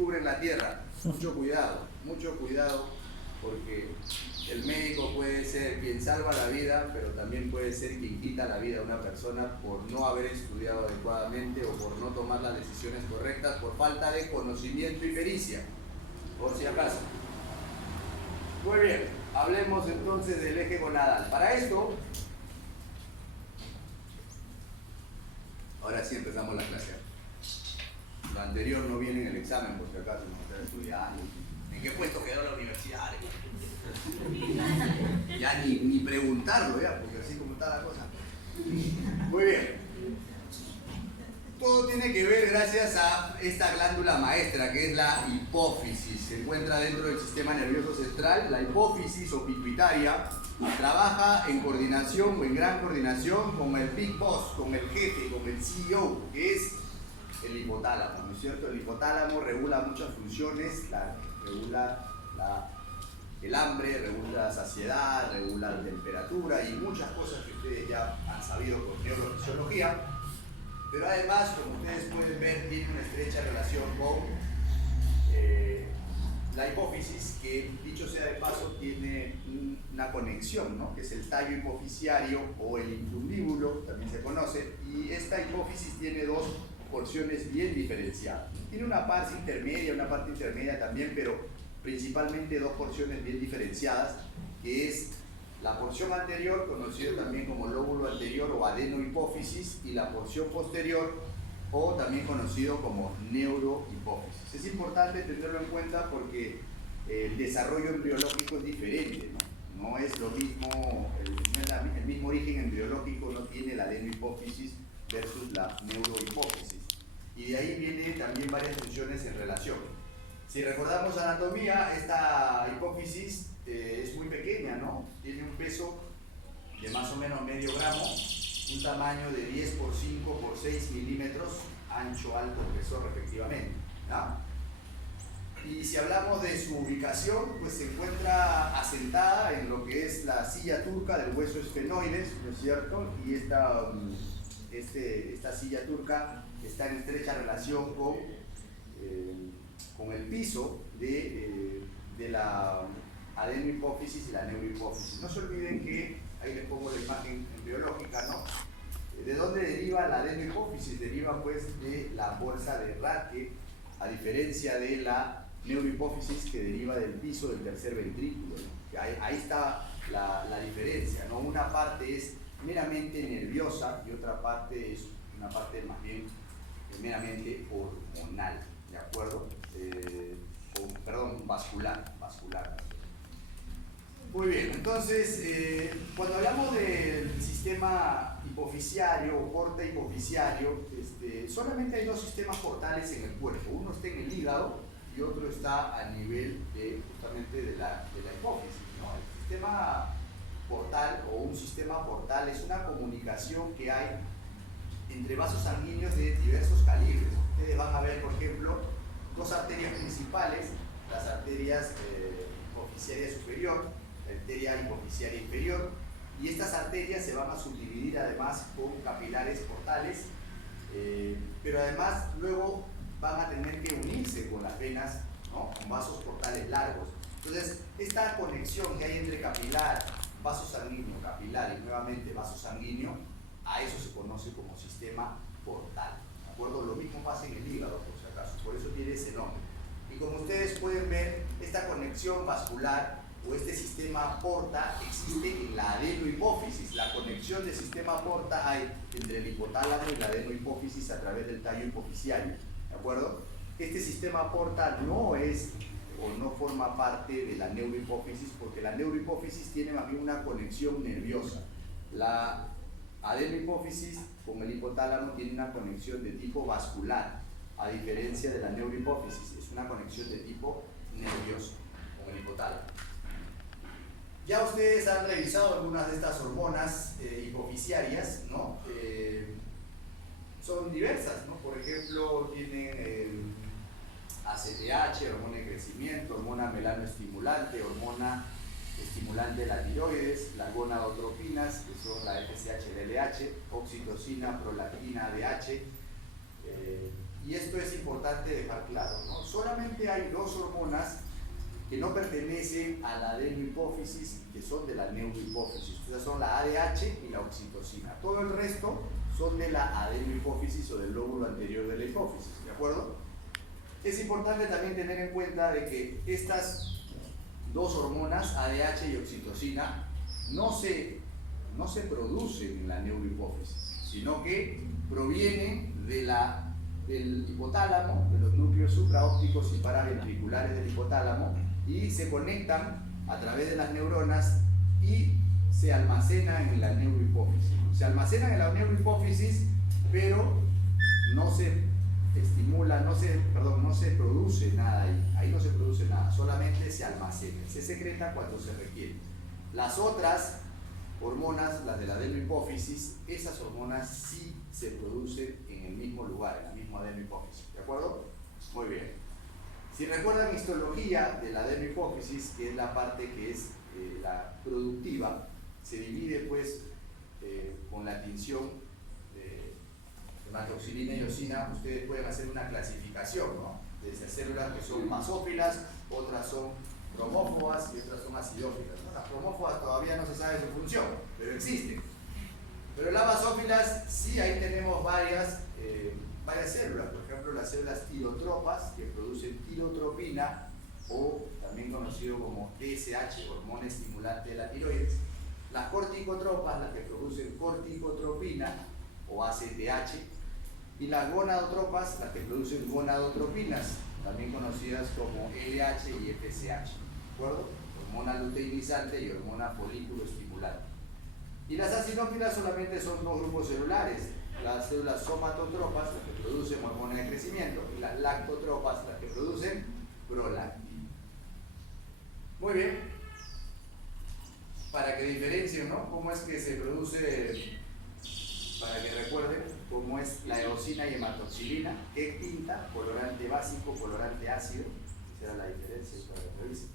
cubren la tierra. Mucho cuidado, porque el médico puede ser quien salva la vida, pero también puede ser quien quita la vida a una persona por no haber estudiado adecuadamente o por no tomar las decisiones correctas, por falta de conocimiento y pericia, por si acaso. Muy bien, hablemos entonces del eje gonadal. Para esto, ahora sí empezamos la clase. Lo anterior no viene en el examen, por si acaso no está estudiando. ¿En qué puesto quedó la universidad? Ya ni preguntarlo, ya, porque así como está la cosa. Muy bien. Todo tiene que ver gracias a esta glándula maestra que es la hipófisis. Se encuentra dentro del sistema nervioso central. La hipófisis o pituitaria trabaja en coordinación o en gran coordinación con el big boss, con el jefe, con el CEO, que es el hipotálamo, ¿no es cierto? El hipotálamo regula muchas funciones, regula el hambre, regula la saciedad, regula la temperatura y muchas cosas que ustedes ya han sabido con neurofisiología. Pero además, como ustedes pueden ver, tiene una estrecha relación con la hipófisis, que dicho sea de paso tiene una conexión, ¿no? Que es el tallo hipofisiario o el infundíbulo, también se conoce, y esta hipófisis tiene dos porciones bien diferenciadas. Tiene una parte intermedia también, pero principalmente dos porciones bien diferenciadas, que es la porción anterior, conocido también como lóbulo anterior o adenohipófisis, y la porción posterior, o también conocido como neurohipófisis. Es importante tenerlo en cuenta porque el desarrollo embriológico es diferente, ¿no? No es lo mismo, el mismo origen embriológico no tiene la adenohipófisis versus la neurohipófisis. Y de ahí vienen también varias funciones en relación. Si recordamos anatomía, esta hipófisis es muy pequeña, ¿no? Tiene un peso de más o menos medio gramo, un tamaño de 10 por 5 por 6 milímetros, ancho, alto, espesor respectivamente, ¿no? Y si hablamos de su ubicación, pues se encuentra asentada en lo que es la silla turca del hueso esfenoides, ¿no es cierto? Y esta silla turca está en estrecha relación con el piso de la adenohipófisis y la neurohipófisis. No se olviden que, ahí les pongo la imagen embriológica, ¿no? ¿De dónde deriva la adenohipófisis? Deriva pues de la bolsa de Rathke, a diferencia de la neurohipófisis que deriva del piso del tercer ventrículo, ¿no? Ahí está la diferencia, ¿no? Una parte es meramente nerviosa y otra parte es una parte más bien meramente hormonal, ¿de acuerdo? Vascular. Muy bien, entonces, cuando hablamos del sistema hipofisiario o porta hipofisiario, solamente hay dos sistemas portales en el cuerpo. Uno está en el hígado y otro está a nivel justamente de la hipófisis, ¿no? El sistema portal o un sistema portal es una comunicación que hay entre vasos sanguíneos de diversos calibres. Ustedes van a ver, por ejemplo, dos arterias principales, las arterias hipofisiaria superior, la arteria hipofisiaria inferior, y estas arterias se van a subdividir además con capilares portales, pero además luego van a tener que unirse con las venas, ¿no? Con vasos portales largos. Entonces, esta conexión que hay entre capilar, vaso sanguíneo, capilar y nuevamente vaso sanguíneo, a eso se conoce como sistema portal, ¿de acuerdo? Lo mismo pasa en el hígado, por si acaso, por eso tiene ese nombre. Y como ustedes pueden ver, esta conexión vascular o este sistema porta existe en la adenohipófisis. La conexión del sistema porta hay entre el hipotálamo y la adenohipófisis a través del tallo hipofisiario, ¿de acuerdo? Este sistema porta no es o no forma parte de la neurohipófisis, porque la neurohipófisis tiene más bien una conexión nerviosa. La adenohipófisis con el hipotálamo tiene una conexión de tipo vascular, a diferencia de la neurohipófisis, es una conexión de tipo nervioso con el hipotálamo. Ya ustedes han revisado algunas de estas hormonas hipofisiarias, ¿no? Son diversas, ¿no? Por ejemplo, tienen ACTH, hormona de crecimiento, hormona melanoestimulante, hormona estimulante de la tiroides, las gonadotropinas, que son la FSH-LLH, oxitocina, prolactina, ADH, y esto es importante dejar claro, ¿no? Solamente hay dos hormonas que no pertenecen a la adenohipófisis, que son de la neurohipófisis. Estas son la ADH y la oxitocina. Todo el resto son de la adenohipófisis o del lóbulo anterior de la hipófisis, ¿de acuerdo? Es importante también tener en cuenta de que estas dos hormonas, ADH y oxitocina, no se producen en la neurohipófisis, sino que provienen del hipotálamo, de los núcleos supraópticos y paraventriculares del hipotálamo, y se conectan a través de las neuronas y se almacenan en la neurohipófisis. Se almacenan en la neurohipófisis, pero no se estimula, no se produce nada ahí. Ahí no se produce nada, solamente se almacena. Se secreta cuando se requiere. Las otras hormonas, las de la adenohipófisis, esas hormonas sí se producen en el mismo lugar, en la misma adenohipófisis. ¿De acuerdo? Muy bien. Si recuerdan histología de la adenohipófisis, que es la parte que es la productiva, se divide pues con la tinción de hematoxilina y eosina. Ustedes pueden hacer una clasificación, ¿no? Desde células que son basófilas, otras son bromófobas y otras son acidófilas, ¿no? Las bromófobas todavía no se sabe su función, pero existen. Pero las basófilas sí, ahí tenemos varias células, por ejemplo las células tirotropas que producen tirotropina, o también conocido como TSH, hormona estimulante de la tiroides. Las corticotropas, las que producen corticotropina o ACTH, y las gonadotropas, las que producen gonadotropinas, también conocidas como LH y FSH, ¿de acuerdo? Hormona luteinizante y hormona folículo estimulante. Y las acinófilas solamente son dos grupos celulares, las células somatotropas, las que producen hormona de crecimiento, y las lactotropas, las que producen prolactina. Muy bien. Para que diferencien, ¿no?, cómo es que se produce, para que recuerden cómo es la eosina y hematoxilina, que es tinta, colorante básico, colorante ácido. Esa era la diferencia para que revisen.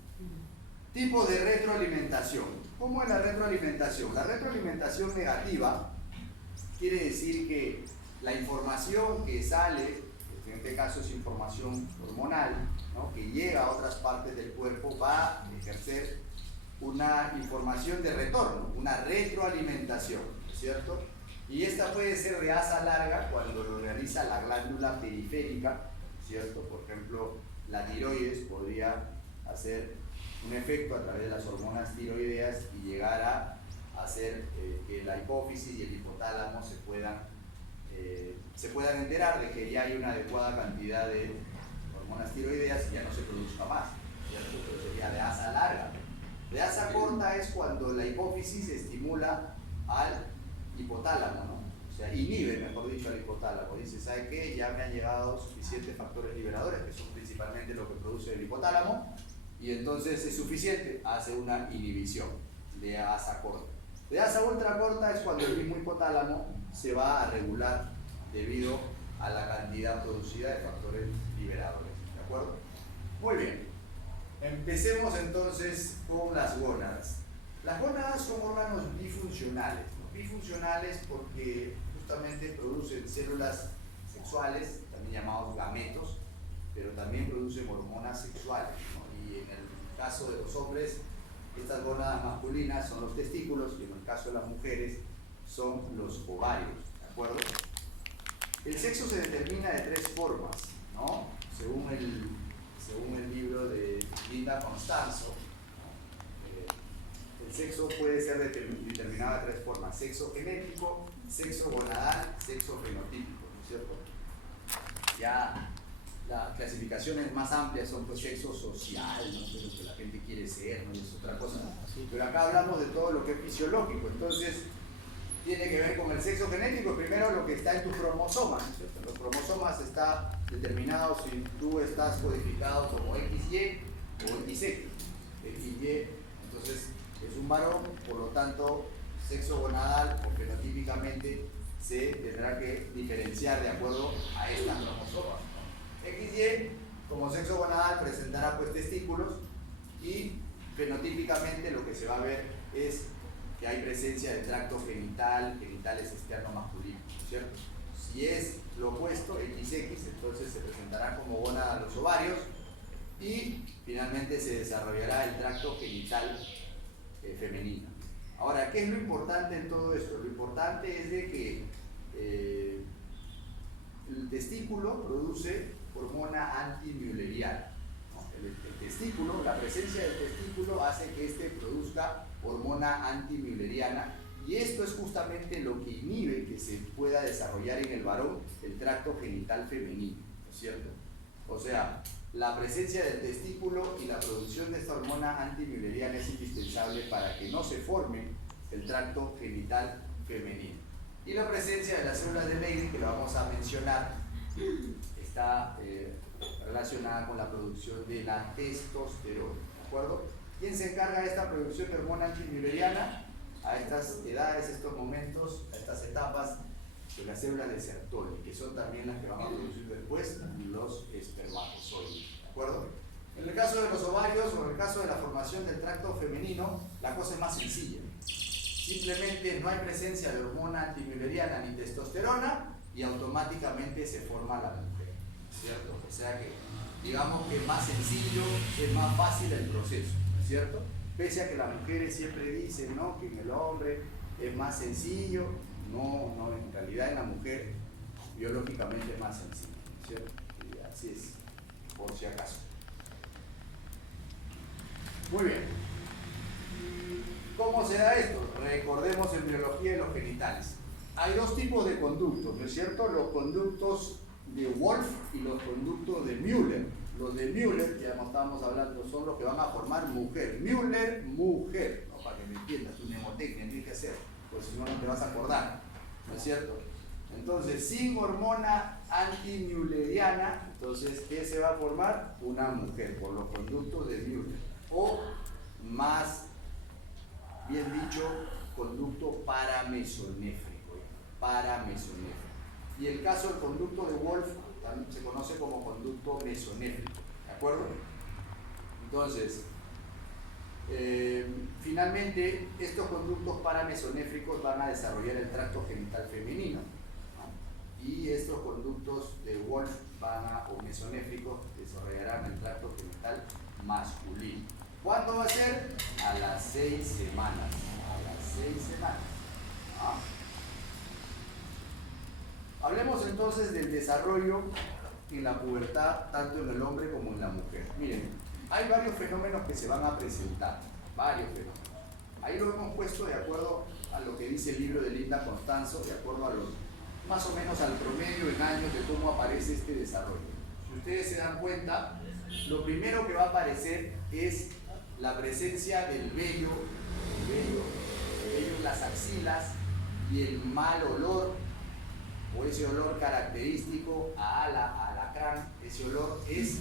Tipo de retroalimentación. ¿Cómo es la retroalimentación? La retroalimentación negativa quiere decir que la información que sale, en este caso es información hormonal, ¿no?, que llega a otras partes del cuerpo, va a ejercer una información de retorno, una retroalimentación, ¿cierto? Y esta puede ser de asa larga cuando lo realiza la glándula periférica, ¿cierto? Por ejemplo, la tiroides podría hacer un efecto a través de las hormonas tiroideas y llegar a hacer que la hipófisis y el hipotálamo se puedan enterar de que ya hay una adecuada cantidad de hormonas tiroideas y ya no se produzca más, ¿cierto? Pero sería de asa larga. De asa corta es cuando la hipófisis estimula al hipotálamo, ¿no? O sea, inhibe, mejor dicho, al hipotálamo. Dice, ¿sabe qué? Ya me han llegado suficientes factores liberadores, que son principalmente lo que produce el hipotálamo, y entonces es suficiente, hace una inhibición de asa corta. De asa ultra corta es cuando el mismo hipotálamo se va a regular debido a la cantidad producida de factores liberadores, ¿de acuerdo? Muy bien. Empecemos entonces con las gónadas. Las gónadas son órganos bifuncionales, ¿no? Bifuncionales porque justamente producen células sexuales, también llamados gametos, pero también producen hormonas sexuales, ¿no? Y en el caso de los hombres, estas gónadas masculinas son los testículos, y en el caso de las mujeres son los ovarios, ¿de acuerdo? El sexo se determina de tres formas, ¿no? Según el libro de Linda Constanzo, ¿no? El sexo puede ser determinado de tres formas: sexo genético, sexo gonadal, sexo fenotípico, ¿no es cierto? Ya las clasificaciones más amplias son pues sexo social, ¿no? De lo que la gente quiere ser, ¿no? Y es otra cosa. Pero acá hablamos de todo lo que es fisiológico, entonces tiene que ver con el sexo genético. Primero, lo que está en tus cromosomas, ¿cierto? Los cromosomas están determinados si tú estás codificado como XY o XX. XY, entonces es un varón, por lo tanto, sexo gonadal o fenotípicamente se tendrá que diferenciar de acuerdo a estas cromosomas, ¿no? XY, como sexo gonadal, presentará pues testículos, y fenotípicamente lo que se va a ver es que hay presencia de tracto genital, genitales externo masculino, ¿cierto? Si es lo opuesto, XX, entonces se presentarán como gónadas los ovarios y finalmente se desarrollará el tracto genital femenino. Ahora, ¿qué es lo importante en todo esto? Lo importante es de que el testículo produce hormona antimülleriana. El testículo, la presencia del testículo hace que éste produzca hormona antimülleriana, y esto es justamente lo que inhibe que se pueda desarrollar en el varón el tracto genital femenino, ¿no es cierto? O sea, la presencia del testículo y la producción de esta hormona antimülleriana es indispensable para que no se forme el tracto genital femenino. Y la presencia de las células de Leydig, que la vamos a mencionar, está relacionada con la producción de la testosterona, ¿de acuerdo? ¿Quién se encarga de esta producción de hormona antimülleriana? A estas edades, estos momentos, a estas etapas, de las células de Sertoli, que son también las que van a producir después los espermatozoides, ¿de acuerdo? En el caso de los ovarios o en el caso de la formación del tracto femenino, la cosa es más sencilla. Simplemente no hay presencia de hormona antimülleriana ni testosterona y automáticamente se forma la mujer, ¿cierto? O sea que digamos que es más sencillo, es más fácil el proceso, ¿cierto? Pese a que las mujeres siempre dicen, ¿no?, que en el hombre es más sencillo, no, en realidad en la mujer biológicamente es más sencillo, ¿cierto? Y así es, por si acaso. Muy bien. ¿Cómo se da esto? Recordemos en biología de los genitales. Hay dos tipos de conductos, ¿no es cierto? Los conductos de Wolff y los conductos de Müller. Los de Müller, ya no estábamos hablando, son los que van a formar mujer. Müller, mujer. No, para que me entiendas, tu mnemotecnia tienes que hacer, pues si no, no te vas a acordar, ¿no es cierto? Entonces, sin hormona antimülleriana, entonces, ¿qué se va a formar? Una mujer, por los conductos de Müller. O, más bien dicho, conducto paramesonéfrico. Paramesonéfrico. Y el caso del conducto de Wolff también se conoce como conducto mesonéfrico, ¿de acuerdo? Entonces, finalmente, estos conductos paramesonéfricos van a desarrollar el tracto genital femenino, ¿no? Y estos conductos de Wolff o mesonéfricos desarrollarán el tracto genital masculino. ¿Cuándo va a ser? A las 6 semanas. A las 6 semanas. ¿Ah? Hablemos entonces del desarrollo en la pubertad, tanto en el hombre como en la mujer. Miren, hay varios fenómenos que se van a presentar, varios fenómenos. Ahí lo hemos puesto de acuerdo a lo que dice el libro de Linda Constanzo, de acuerdo a los, más o menos al promedio en años de cómo aparece este desarrollo. Si ustedes se dan cuenta, lo primero que va a aparecer es la presencia del vello en las axilas y el mal olor, o ese olor característico a alacrán. Ese olor es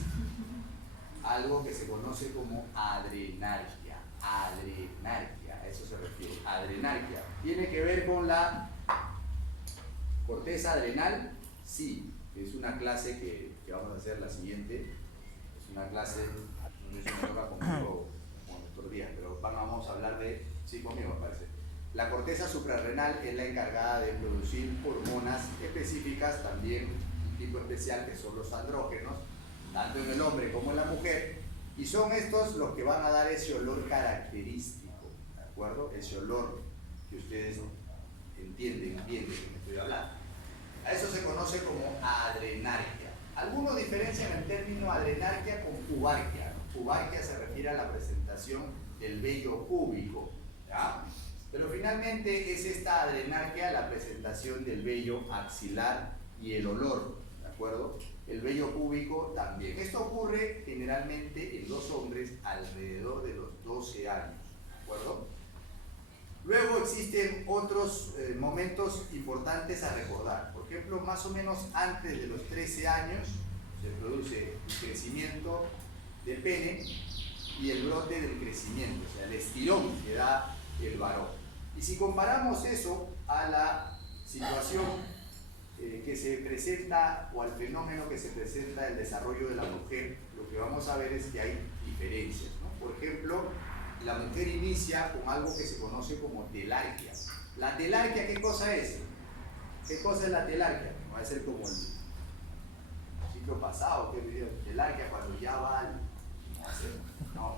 algo que se conoce como adrenarquia. Adrenarquia, a eso se refiere. Adrenarquia. ¿Tiene que ver con la corteza adrenal? Sí, es una clase que vamos a hacer la siguiente. Es una clase, no sé si me toca conmigo como otro día, pero vamos a hablar de, sí, conmigo me parece. La corteza suprarrenal es la encargada de producir hormonas específicas, también un tipo especial que son los andrógenos, tanto en el hombre como en la mujer, y son estos los que van a dar ese olor característico, ¿de acuerdo? Ese olor que ustedes entienden bien de lo que estoy hablando. A eso se conoce como adrenarquia. Algunos diferencian el término adrenarquia con pubarquia. Pubarquia se refiere a la presentación del vello púbico, ¿ya? Pero finalmente es esta adrenarquia la presentación del vello axilar y el olor, ¿de acuerdo? El vello púbico también. Esto ocurre generalmente en los hombres alrededor de los 12 años, ¿de acuerdo? Luego existen otros momentos importantes a recordar. Por ejemplo, más o menos antes de los 13 años se produce el crecimiento del pene y el brote del crecimiento, o sea, el estirón que da el varón. Y si comparamos eso a la situación que se presenta o al fenómeno que se presenta el desarrollo de la mujer, lo que vamos a ver es que hay diferencias, ¿no? Por ejemplo, la mujer inicia con algo que se conoce como telarquia. ¿La telarquia qué cosa es? ¿Qué cosa es la telarquia? va a ser como el ciclo pasado, que diría, telarquía cuando ya va al... No,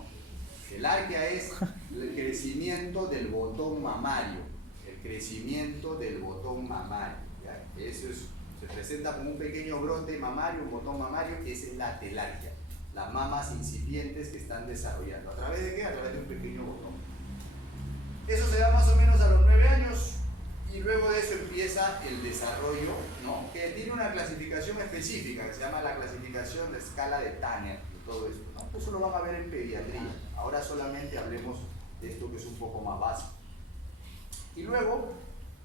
telarquía es el crecimiento del botón mamario, el crecimiento del botón mamario, ¿ya? Eso es, se presenta como un pequeño brote mamario, un botón mamario, esa es la telarquía, las mamas incipientes que están desarrollando. ¿A través de qué? A través de un pequeño botón. Eso se da más o menos a los 9 años y luego de eso empieza el desarrollo, ¿no? Que tiene una clasificación específica que se llama la clasificación de escala de Tanner y todo eso, ¿no? Eso lo van a ver en pediatría. Ahora solamente hablemos de esto que es un poco más básico. Y luego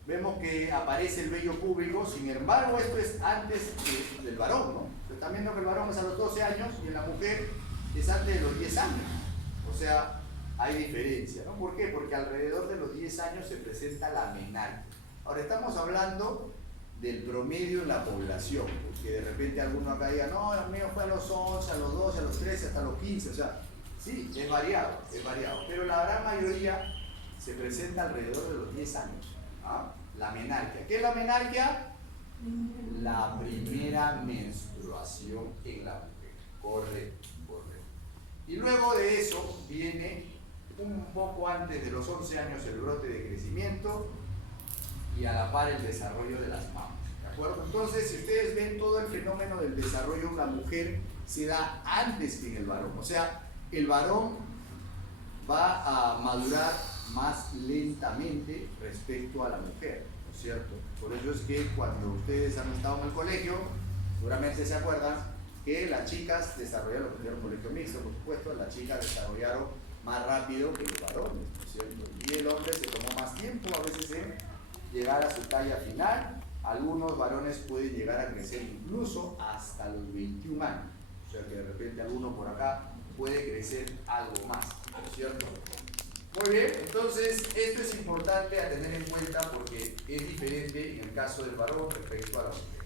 vemos que aparece el vello púbico, sin embargo esto es antes del varón, ¿no? Pero también vemos que el varón es a los 12 años y en la mujer es antes de los 10 años. O sea, hay diferencia, ¿no? ¿Por qué? Porque alrededor de los 10 años se presenta la menarquia. Ahora estamos hablando del promedio en la población, porque de repente alguno acá diga, no, el mío fue a los 11, a los 12, a los 13, hasta los 15, o sea, sí, es variado, pero la gran mayoría se presenta alrededor de los 10 años. ¿Ah? La menarquia. ¿Qué es la menarquia? La primera menstruación en la mujer. Correcto, correcto. Y luego de eso viene un poco antes de los 11 años el brote de crecimiento y a la par el desarrollo de las mamas. ¿De acuerdo? Entonces, si ustedes ven todo el fenómeno del desarrollo en la mujer, se da antes que en el varón. O sea, el varón va a madurar más lentamente respecto a la mujer, ¿no es cierto? Por eso es que cuando ustedes han estado en el colegio, seguramente se acuerdan que las chicas desarrollaron, porque era un colegio mixto, por supuesto, las chicas desarrollaron más rápido que los varones, ¿no es cierto? Y el hombre se tomó más tiempo a veces en llegar a su talla final. Algunos varones pueden llegar a crecer incluso hasta los 21 años, o sea que de repente alguno por acá puede crecer algo más, ¿no es cierto? Muy bien, entonces esto es importante a tener en cuenta porque es diferente en el caso del varón respecto a la mujer.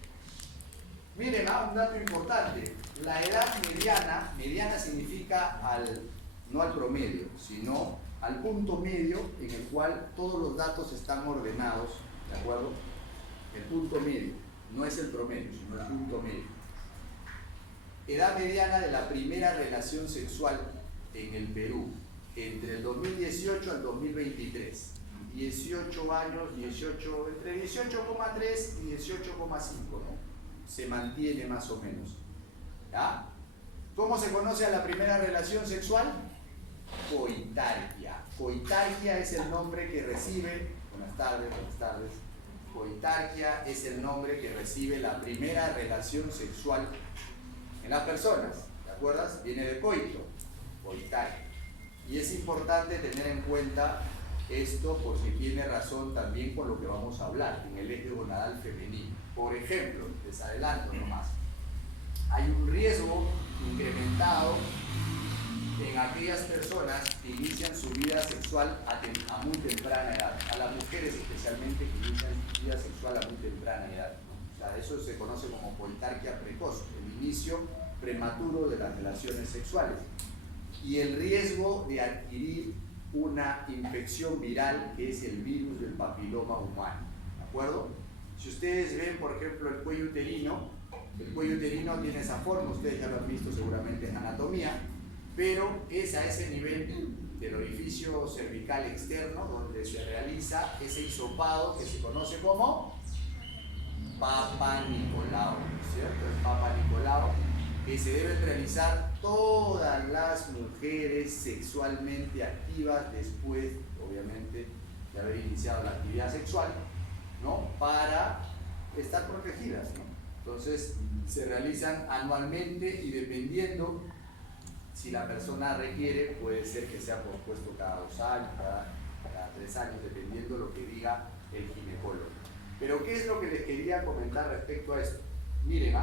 Miren, un dato importante, la edad mediana significa no al promedio, sino al punto medio en el cual todos los datos están ordenados, ¿de acuerdo? El punto medio, no es el promedio, sino el punto medio. Edad mediana de la primera relación sexual en el Perú, entre el 2018 al 2023. 18 años, entre 18,3 y 18,5, ¿no? Se mantiene más o menos. ¿Ya? ¿Cómo se conoce a la primera relación sexual? Coitarquia. Coitarquia es el nombre que recibe, buenas tardes, coitarquia es el nombre que recibe la primera relación sexual en las personas, ¿te acuerdas? Viene de coito, coitarquia. Y es importante tener en cuenta esto porque tiene razón también con lo que vamos a hablar en el eje gonadal femenino. Por ejemplo, les adelanto nomás, hay un riesgo incrementado en aquellas personas que inician su vida sexual a muy temprana edad, a las mujeres especialmente que inician su vida sexual a muy temprana edad, ¿no? O sea, eso se conoce como coitarquia precoz, el inicio prematuro de las relaciones sexuales y el riesgo de adquirir una infección viral que es el virus del papiloma humano, ¿de acuerdo? Si ustedes ven, por ejemplo, el cuello uterino tiene esa forma, ustedes ya lo han visto seguramente en anatomía, pero es a ese nivel del orificio cervical externo donde se realiza ese hisopado que se conoce como Papa Nicolau, ¿cierto? El Papa Nicolau, que se deben realizar todas las mujeres sexualmente activas después, obviamente, de haber iniciado la actividad sexual, ¿no? Para estar protegidas, ¿no? Entonces, se realizan anualmente y dependiendo si la persona requiere, puede ser que sea pospuesto cada 2 años, cada 3 años, dependiendo de lo que diga el ginecólogo. Pero, ¿qué es lo que les quería comentar respecto a esto? Miren,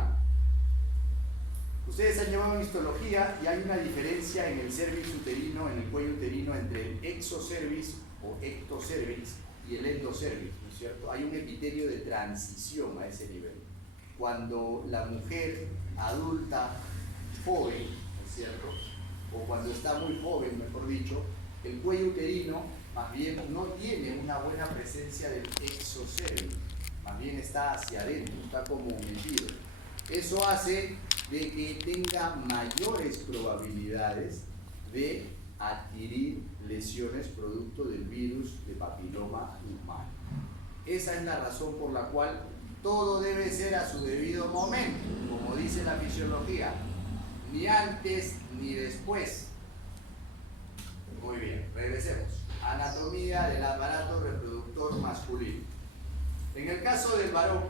ustedes han llevado histología y hay una diferencia en el cervix uterino, en el cuello uterino, entre el exocervix o ectocervix y el endocervix, ¿no es cierto? Hay un epitelio de transición a ese nivel. Cuando la mujer adulta, joven, ¿no es cierto? O cuando está muy joven, mejor dicho, el cuello uterino más bien no tiene una buena presencia del exocervix. más bien está hacia adentro, está como metido. Eso hace de que tenga mayores probabilidades de adquirir lesiones producto del virus de papiloma humano. Esa es la razón por la cual todo debe ser a su debido momento, como dice la fisiología, ni antes ni después. Muy bien, regresemos. Anatomía del aparato reproductor masculino. En el caso del varón,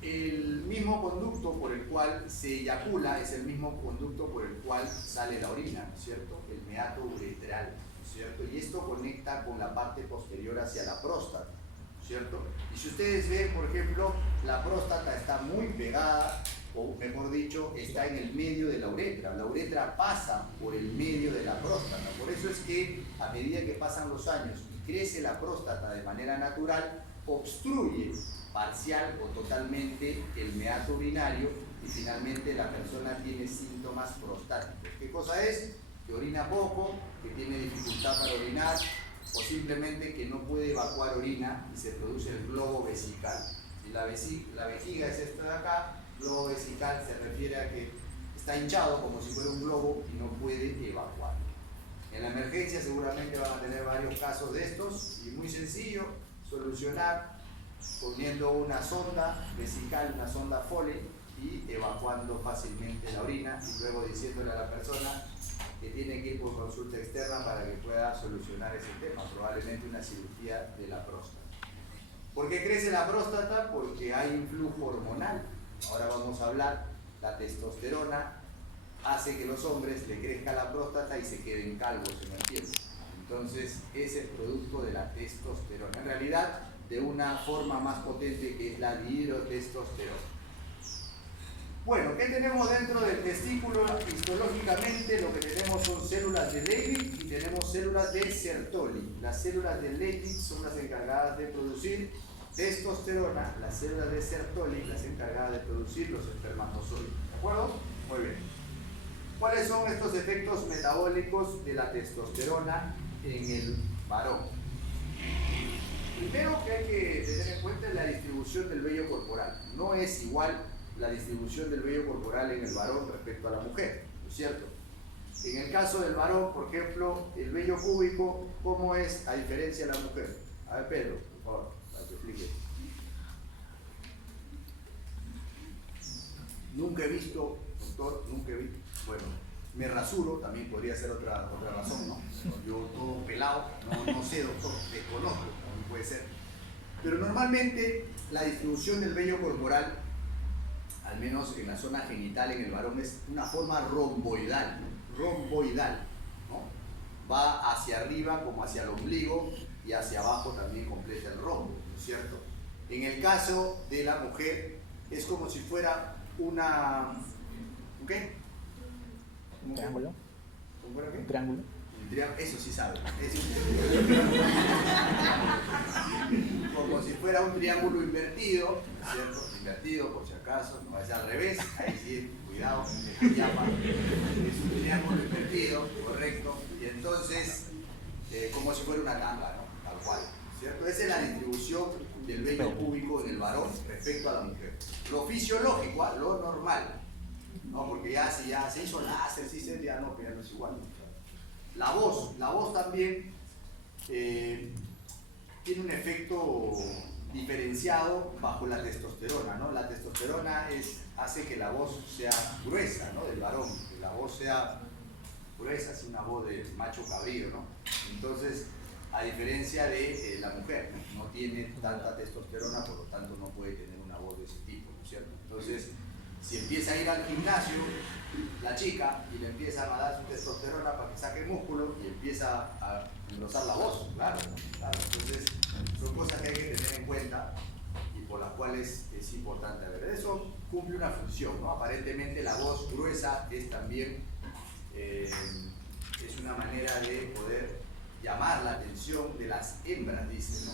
el mismo conducto por el cual se eyacula es el mismo conducto por el cual sale la orina, ¿no es cierto? El meato uretral, ¿no es cierto? Y esto conecta con la parte posterior hacia la próstata, ¿no es cierto? Y si ustedes ven, por ejemplo, la próstata está muy pegada, o mejor dicho, está en el medio de la uretra. La uretra pasa por el medio de la próstata. Por eso es que a medida que pasan los años y crece la próstata de manera natural, obstruye parcial o totalmente el meato urinario y finalmente la persona tiene síntomas prostáticos. ¿Qué cosa es? Que orina poco, que tiene dificultad para orinar o simplemente que no puede evacuar orina y se produce el globo vesical. Si la vejiga es esta de acá, globo vesical se refiere a que está hinchado como si fuera un globo y no puede evacuar. En la emergencia seguramente van a tener varios casos de estos y muy sencillo solucionar poniendo una sonda vesical, una sonda Foley y evacuando fácilmente la orina y luego diciéndole a la persona que tiene que ir por consulta externa para que pueda solucionar ese tema, probablemente una cirugía de la próstata. ¿Por qué crece la próstata? Porque hay influjo hormonal. Ahora vamos a hablar, la testosterona hace que los hombres le crezca la próstata y se queden calvos en el tiempo. Entonces es el producto de la testosterona. En realidad, de una forma más potente que es la dihidrotestosterona. Bueno, ¿qué tenemos dentro del testículo? Histológicamente lo que tenemos son células de Leydig y tenemos células de Sertoli. Las células de Leydig son las encargadas de producir testosterona, las células de Sertoli las encargadas de producir los espermatozoides. ¿De acuerdo? Muy bien. ¿Cuáles son estos efectos metabólicos de la testosterona en el varón? Primero que hay que tener en cuenta es la distribución del vello corporal. No es igual la distribución del vello corporal en el varón respecto a la mujer, ¿no es cierto? En el caso del varón, por ejemplo, el vello púbico, ¿cómo es a diferencia de la mujer? A ver, Pedro, por favor, para que explique. Nunca he visto, doctor, nunca he visto. Bueno, me rasuro, también podría ser otra razón, ¿no? Yo todo pelado, no sé, doctor, desconozco, también puede ser. Pero normalmente la distribución del vello corporal, al menos en la zona genital en el varón, es una forma romboidal, ¿no? Va hacia arriba como hacia el ombligo y hacia abajo también completa el rombo, ¿no es cierto? En el caso de la mujer es como si fuera una... ¿qué? ¿Un triángulo? ¿Cómo era qué? ¿Un triángulo? Eso sí sabe. Como si fuera un triángulo invertido, ¿no es cierto? Invertido por si acaso, no vaya al revés, ahí sí, cuidado, se llama. Es un triángulo invertido, correcto, y entonces, como si fuera una gamba, ¿no? Tal cual, ¿cierto? Esa es la distribución del vello púbico en el varón respecto a la mujer. Lo fisiológico, lo normal, ¿no? Porque ya si ya se hizo láser, ya no es igual. La voz también tiene un efecto diferenciado bajo la testosterona, ¿no? La testosterona hace que la voz sea gruesa, ¿no? Del varón, que la voz sea gruesa, así una voz de macho cabrío, ¿no? Entonces, a diferencia de la mujer, no tiene tanta testosterona, por lo tanto no puede tener una voz de ese tipo, ¿no es cierto? Entonces, si empieza a ir al gimnasio la chica y le empiezan a dar su testosterona para que saque músculo y empieza a engrosar la voz, claro. Entonces son cosas que hay que tener en cuenta y por las cuales es importante ver. Eso cumple una función, ¿no? Aparentemente la voz gruesa es también es una manera de poder llamar la atención de las hembras, dice, ¿no?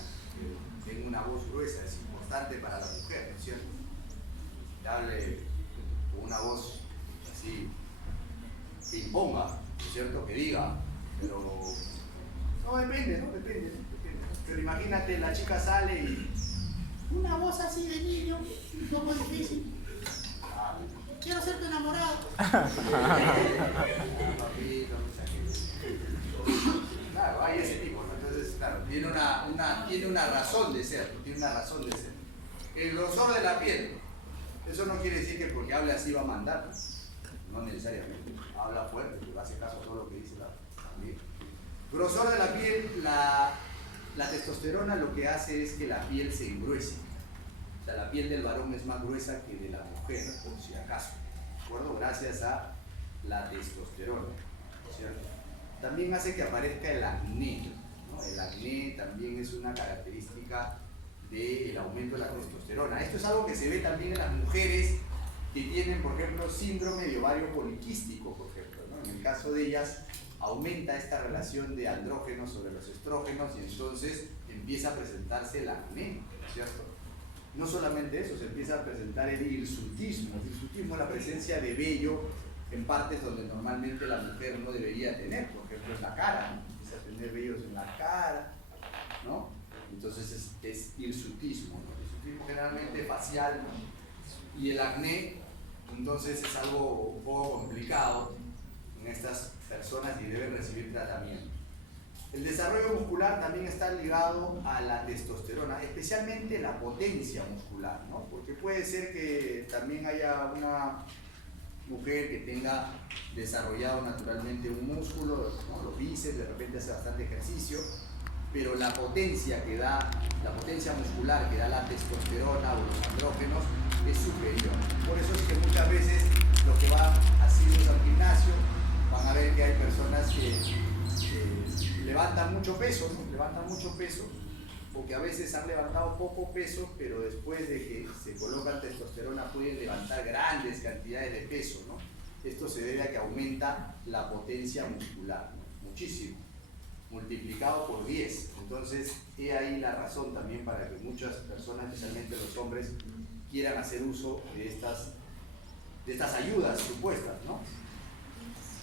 Que tenga una voz gruesa, es importante para la mujer, ¿no es cierto? Que hable con una voz así, que imponga, ¿no es cierto? Que diga, pero no depende, ¿no? Depende. Pero imagínate, la chica sale y una voz así de niño, un poco difícil. Quiero ser tu enamorado. Claro, hay ese tipo, ¿no? Entonces, claro, tiene una razón de ser, tiene una razón de ser. El grosor de la piel, eso no quiere decir que porque hable así va a mandar, no necesariamente. Habla fuerte, pero hace caso a todo lo que dice la también. Grosor de la piel, la testosterona lo que hace es que la piel se engruese. O sea, la piel del varón es más gruesa que de la mujer, por si acaso, ¿de acuerdo? Gracias a la testosterona, ¿cierto? También hace que aparezca el acné, ¿no? El acné también es una característica del aumento de la testosterona. Esto es algo que se ve también en las mujeres que tienen, por ejemplo, síndrome de ovario poliquístico, por ejemplo, ¿no? En el caso de ellas, aumenta esta relación de andrógenos sobre los estrógenos y entonces empieza a presentarse el acné, ¿cierto? No solamente eso, se empieza a presentar el hirsutismo. El hirsutismo es la presencia de vello en partes donde normalmente la mujer no debería tener, por ejemplo en la cara, ¿no? Empieza a tener vellos en la cara, ¿no? Entonces es hirsutismo, ¿no? Hirsutismo generalmente facial, ¿no? Y el acné, entonces es algo un poco complicado en estas personas y deben recibir tratamiento. El desarrollo muscular también está ligado a la testosterona, especialmente la potencia muscular, ¿no? Porque puede ser que también haya una mujer que tenga desarrollado naturalmente un músculo, ¿no? Los bíceps, de repente hace bastante ejercicio, pero la potencia muscular que da la testosterona o los andrógenos es superior. Por eso es que muchas veces los que van asiduos al gimnasio van a ver que hay personas que levantan mucho peso, ¿no? Levantan mucho peso, porque a veces han levantado poco peso, pero después de que se colocan testosterona pueden levantar grandes cantidades de peso, ¿no? Esto se debe a que aumenta la potencia muscular, ¿no? Muchísimo, multiplicado por 10. Entonces, he ahí la razón también para que muchas personas, especialmente los hombres, quieran hacer uso de estas ayudas supuestas, ¿no?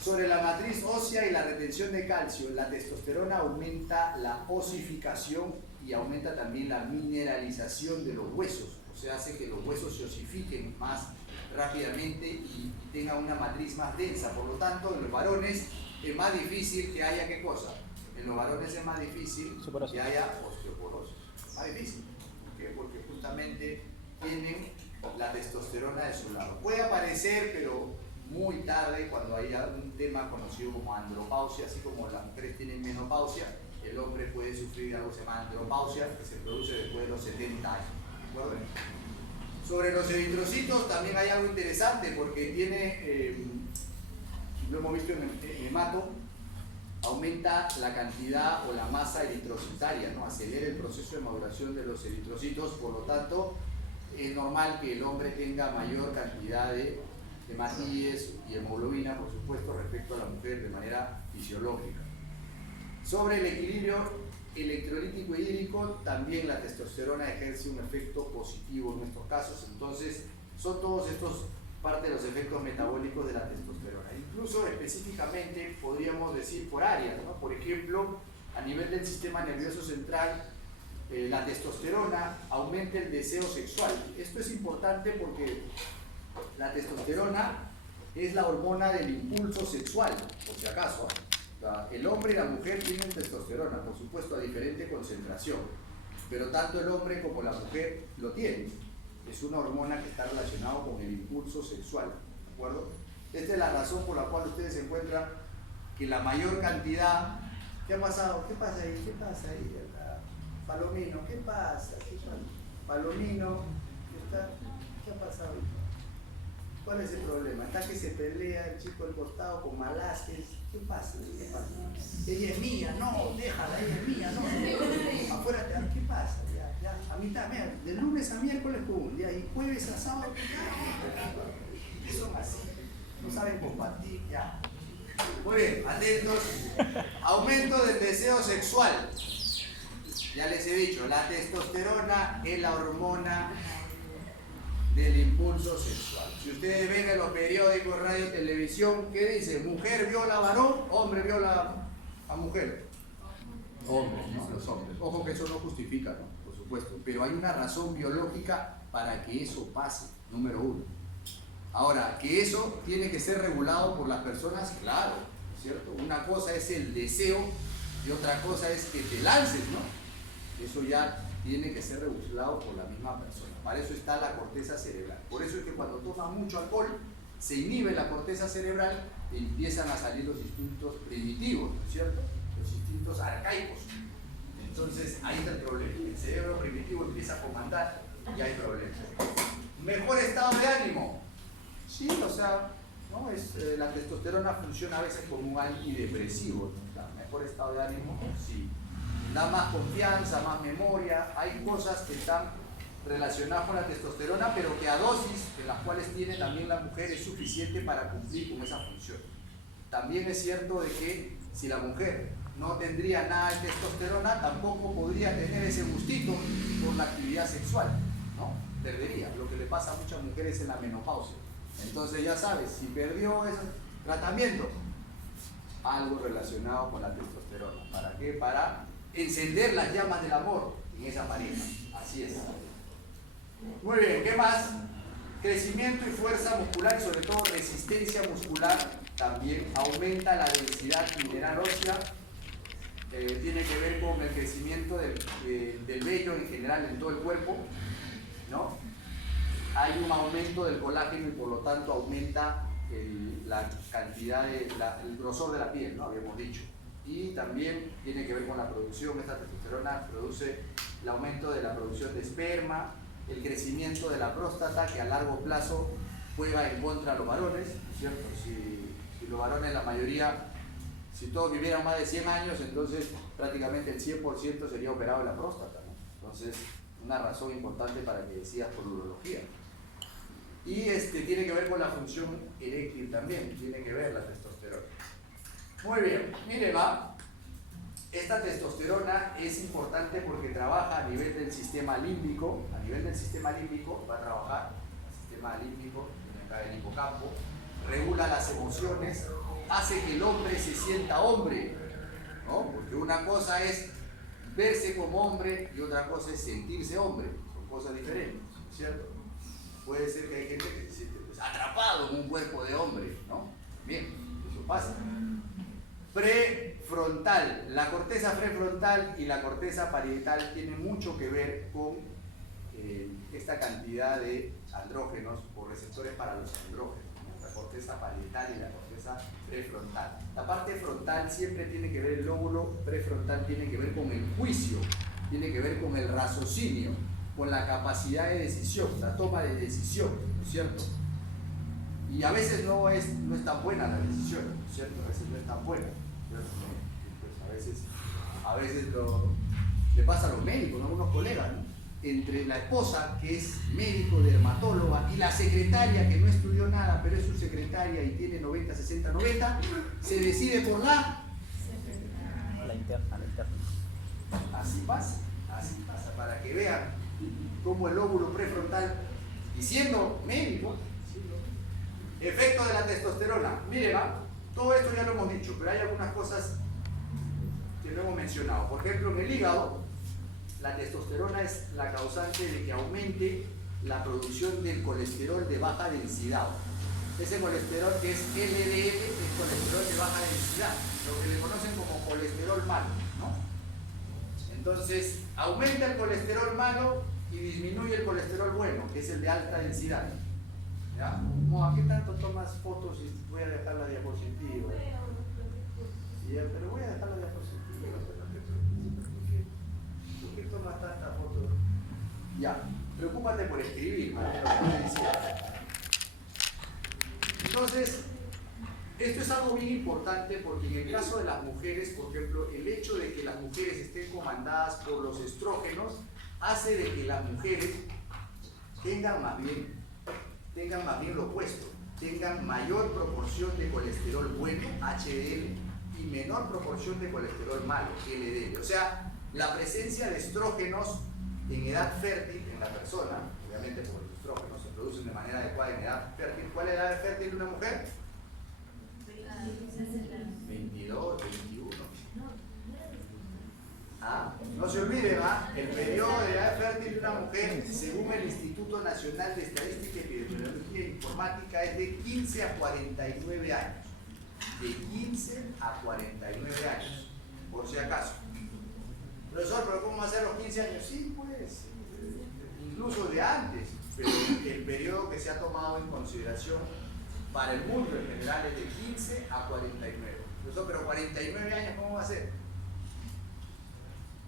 Sobre la matriz ósea y la retención de calcio, la testosterona aumenta la osificación y aumenta también la mineralización de los huesos, o sea, hace que los huesos se osifiquen más rápidamente y tengan una matriz más densa. Por lo tanto, en los varones es más difícil que haya, ¿qué cosa? En los varones es más difícil que haya osteoporosis. Más difícil. ¿Por qué? Porque justamente tienen la testosterona de su lado. Puede aparecer, pero muy tarde, cuando haya un tema conocido como andropausia, así como las mujeres tienen menopausia, el hombre puede sufrir algo que se llama andropausia, que se produce después de los 70 años. ¿De acuerdo? Sobre los eritrocitos también hay algo interesante, porque tiene, lo hemos visto en el hemato, aumenta la cantidad o la masa eritrocitaria, ¿no? Acelera el proceso de maduración de los eritrocitos, por lo tanto, es normal que el hombre tenga mayor cantidad de hematíes y hemoglobina, por supuesto, respecto a la mujer de manera fisiológica. Sobre el equilibrio electrolítico y hídrico, también la testosterona ejerce un efecto positivo en nuestros casos. Entonces, son todos estos parte de los efectos metabólicos de la testosterona. Incluso específicamente podríamos decir por áreas, ¿no? Por ejemplo, a nivel del sistema nervioso central, la testosterona aumenta el deseo sexual. Esto es importante porque la testosterona es la hormona del impulso sexual, por si acaso. El hombre y la mujer tienen testosterona, por supuesto a diferente concentración, pero tanto el hombre como la mujer lo tienen. Es una hormona que está relacionada con el impulso sexual, ¿de acuerdo? Esta es la razón por la cual ustedes encuentran que la mayor cantidad... ¿Qué ha pasado? ¿Qué pasa ahí? ¿Qué pasa ahí? Palomino, ¿qué pasa? Palomino, ¿qué ha pasado? ¿Cuál es el problema? Está que se pelea el chico del costado con Malásquez. ¿Qué pasa? ¿Qué pasa? Ella es mía, no, déjala, ella es mía, no. Afuera, ¿qué pasa? Ya, a mitad, mira, de lunes a miércoles, pum, ya, y jueves a sábado, ya. Son así, no saben compartir, ya. Muy bien, atentos. Aumento del deseo sexual. Ya les he dicho, la testosterona es la hormona del impulso sexual. Si ustedes ven en los periódicos, radio, televisión, ¿qué dice? Mujer viola a varón, hombre viola a mujer. Hombres, ¿no? Los hombres. Ojo que eso no justifica, ¿no? Por supuesto, pero hay una razón biológica para que eso pase, número uno. Ahora, que eso tiene que ser regulado por las personas, claro, ¿cierto? Una cosa es el deseo y otra cosa es que te lances, ¿no? Eso ya tiene que ser regulado por la misma persona. Para eso está la corteza cerebral. Por eso es que cuando tomas mucho alcohol, se inhibe la corteza cerebral y empiezan a salir los instintos primitivos, ¿no es cierto? Los instintos arcaicos. Entonces ahí está el problema. El cerebro primitivo empieza a comandar y hay problemas. Mejor estado de ánimo. Sí, o sea, ¿no? La testosterona funciona a veces como un antidepresivo, ¿no? O sea, mejor estado de ánimo, sí. Da más confianza, más memoria. Hay cosas que están relacionadas con la testosterona, pero que a dosis en las cuales tiene también la mujer es suficiente para cumplir con esa función. También es cierto de que si la mujer no tendría nada de testosterona, tampoco podría tener ese gustito por la actividad sexual, ¿no? Perdería, lo que le pasa a muchas mujeres en la menopausia. Entonces ya sabes, si perdió ese tratamiento, algo relacionado con la testosterona. ¿Para qué? Para encender las llamas del amor en esa pareja. Así es. Muy bien, ¿qué más? Crecimiento y fuerza muscular y sobre todo resistencia muscular. También aumenta la densidad mineral ósea. Tiene que ver con el crecimiento del vello en general en todo el cuerpo, ¿no? Hay un aumento del colágeno y por lo tanto aumenta la cantidad el grosor de la piel, ¿no? Habíamos dicho. Y también tiene que ver con la producción. Esta testosterona produce el aumento de la producción de esperma, el crecimiento de la próstata, que a largo plazo juega en contra de los varones, ¿cierto? Si los varones, la mayoría, si todos vivieran más de 100 años, entonces prácticamente el 100% sería operado de la próstata, ¿no? Entonces, una razón importante para que decidas por urología. Y tiene que ver con la función eréctil también, tiene que ver la testosterona. Muy bien, mire, va. Esta testosterona es importante porque trabaja a nivel del sistema límbico. A nivel del sistema límbico va a trabajar el sistema límbico, acá el hipocampo, regula las emociones, hace que el hombre se sienta hombre, ¿no? Porque una cosa es verse como hombre y otra cosa es sentirse hombre. Son cosas diferentes, ¿cierto? Puede ser que hay gente que se siente pues, atrapado en un cuerpo de hombre, ¿no? Bien, eso pasa. Prefrontal. La corteza prefrontal y la corteza parietal tienen mucho que ver con esta cantidad de andrógenos o receptores para los andrógenos, ¿no? La corteza parietal y la corteza prefrontal. La parte frontal siempre tiene que ver, el lóbulo prefrontal tiene que ver con el juicio, tiene que ver con el raciocinio, con la capacidad de decisión, la toma de decisión, ¿no es cierto? Y a veces no es tan buena la decisión, ¿no es cierto? A veces no es tan buena. Pues a veces le pasa a los médicos, ¿no? A algunos colegas, ¿no? Entre la esposa, que es médico, dermatóloga, y la secretaria, que no estudió nada, pero es su secretaria y tiene 90, 60, 90, se decide por la interna. Así pasa, para que vean cómo el lóbulo prefrontal, y siendo médico, efecto de la testosterona. Miren, todo esto ya lo hemos dicho, pero hay algunas cosas que no hemos mencionado. Por ejemplo, en el hígado, la testosterona es la causante de que aumente la producción del colesterol de baja densidad. Ese colesterol que es LDL es colesterol de baja densidad, lo que le conocen como colesterol malo, ¿no? Entonces, aumenta el colesterol malo y disminuye el colesterol bueno, que es el de alta densidad. ¿Ya? ¿Qué tanto tomas fotos y voy a dejar la diapositiva? Ya, pero voy a dejar la diapositiva. ¿Por qué tomas tanta foto? Ya, preocúpate por escribir, ¿no? Entonces, esto es algo bien importante porque en el caso de las mujeres, por ejemplo, el hecho de que las mujeres estén comandadas por los estrógenos hace de que las mujeres tengan más bien lo opuesto, tengan mayor proporción de colesterol bueno, HDL, y menor proporción de colesterol malo, LDL. O sea, la presencia de estrógenos en edad fértil en la persona, obviamente porque los estrógenos se producen de manera adecuada en edad fértil. ¿Cuál es la edad fértil de una mujer? 22, 21. se olviden, el periodo de edad fértil de una mujer, según el Instituto Nacional de Estadística, Epidemiología e Informática, es de 15 a 49 años. De 15 a 49 años, por si acaso. Profesor, ¿pero cómo va a ser los 15 años? Sí, pues, incluso de antes, pero el periodo que se ha tomado en consideración para el mundo en general es de 15 a 49. Profesor, pero 49 años, ¿cómo va a ser?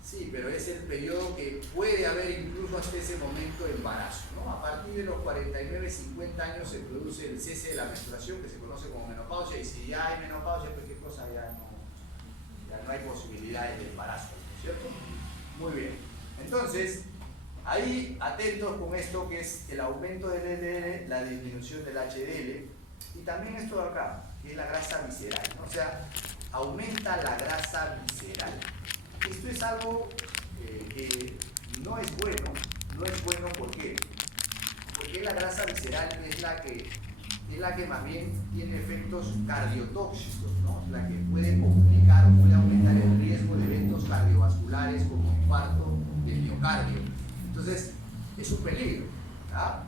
Sí, pero es el periodo que puede haber incluso hasta ese momento de embarazo, ¿no? A partir de los 49, 50 años se produce el cese de la menstruación, que se conoce como menopausia, y si ya hay menopausia, pues qué cosa, ya no hay posibilidades de embarazo, ¿no es cierto? Muy bien. Entonces, ahí atentos con esto que es el aumento del LDL, la disminución del HDL, y también esto de acá, que es la grasa visceral, ¿no? O sea, aumenta la grasa visceral. Esto es algo que no es bueno, ¿por qué? Porque la grasa visceral es la que más bien tiene efectos cardiotóxicos, ¿no? La que puede complicar o puede aumentar el riesgo de eventos cardiovasculares como infarto del miocardio. Entonces, es un peligro, ¿verdad?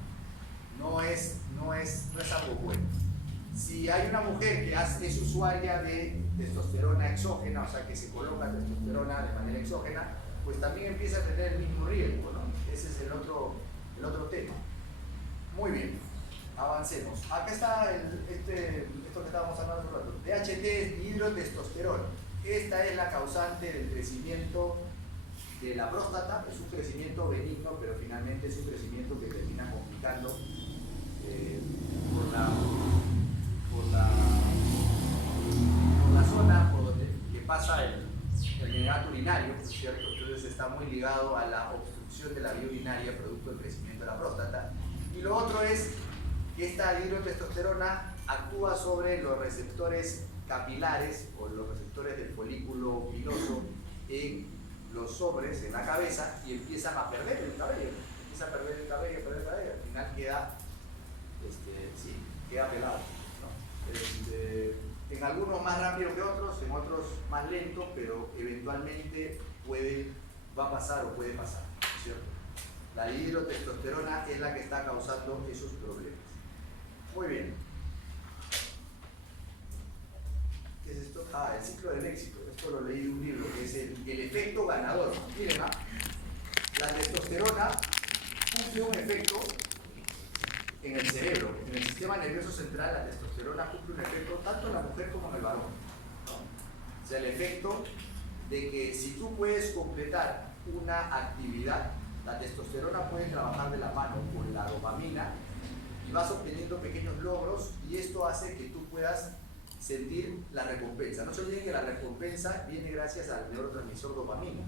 No es algo bueno. Si hay una mujer que es usuaria de testosterona exógena, o sea que se coloca testosterona de manera exógena, pues también empieza a tener el mismo riesgo, ¿no? Ese es el otro tema. Muy bien, avancemos. Acá está esto que estábamos hablando hace un rato. DHT es dihidrotestosterona. Esta es la causante del crecimiento de la próstata. Es un crecimiento benigno, pero finalmente es un crecimiento que termina complicando por la zona por donde que pasa el megato urinario, ¿cierto? Entonces está muy ligado a la obstrucción de la vía urinaria producto del crecimiento de la próstata. Y lo otro es que esta dihidrotestosterona actúa sobre los receptores capilares o los receptores del folículo piloso en los hombres, en la cabeza, y empiezan a perder el cabello. Empieza a perder el cabello, al final queda pelado, ¿no? En algunos más rápido que otros, en otros más lento, pero eventualmente va a pasar o puede pasar, ¿cierto? La dihidrotestosterona es la que está causando esos problemas. Muy bien. ¿Qué es esto? El ciclo del éxito. Esto lo leí de un libro, que es el efecto ganador. Miren, la testosterona cumple un efecto en el cerebro, en el sistema nervioso central. La testosterona cumple un efecto tanto en la mujer como en el varón, ¿no? O sea, el efecto de que si tú puedes completar una actividad, la testosterona puede trabajar de la mano con la dopamina y vas obteniendo pequeños logros, y esto hace que tú puedas sentir la recompensa. No se olviden que la recompensa viene gracias al neurotransmisor dopamina,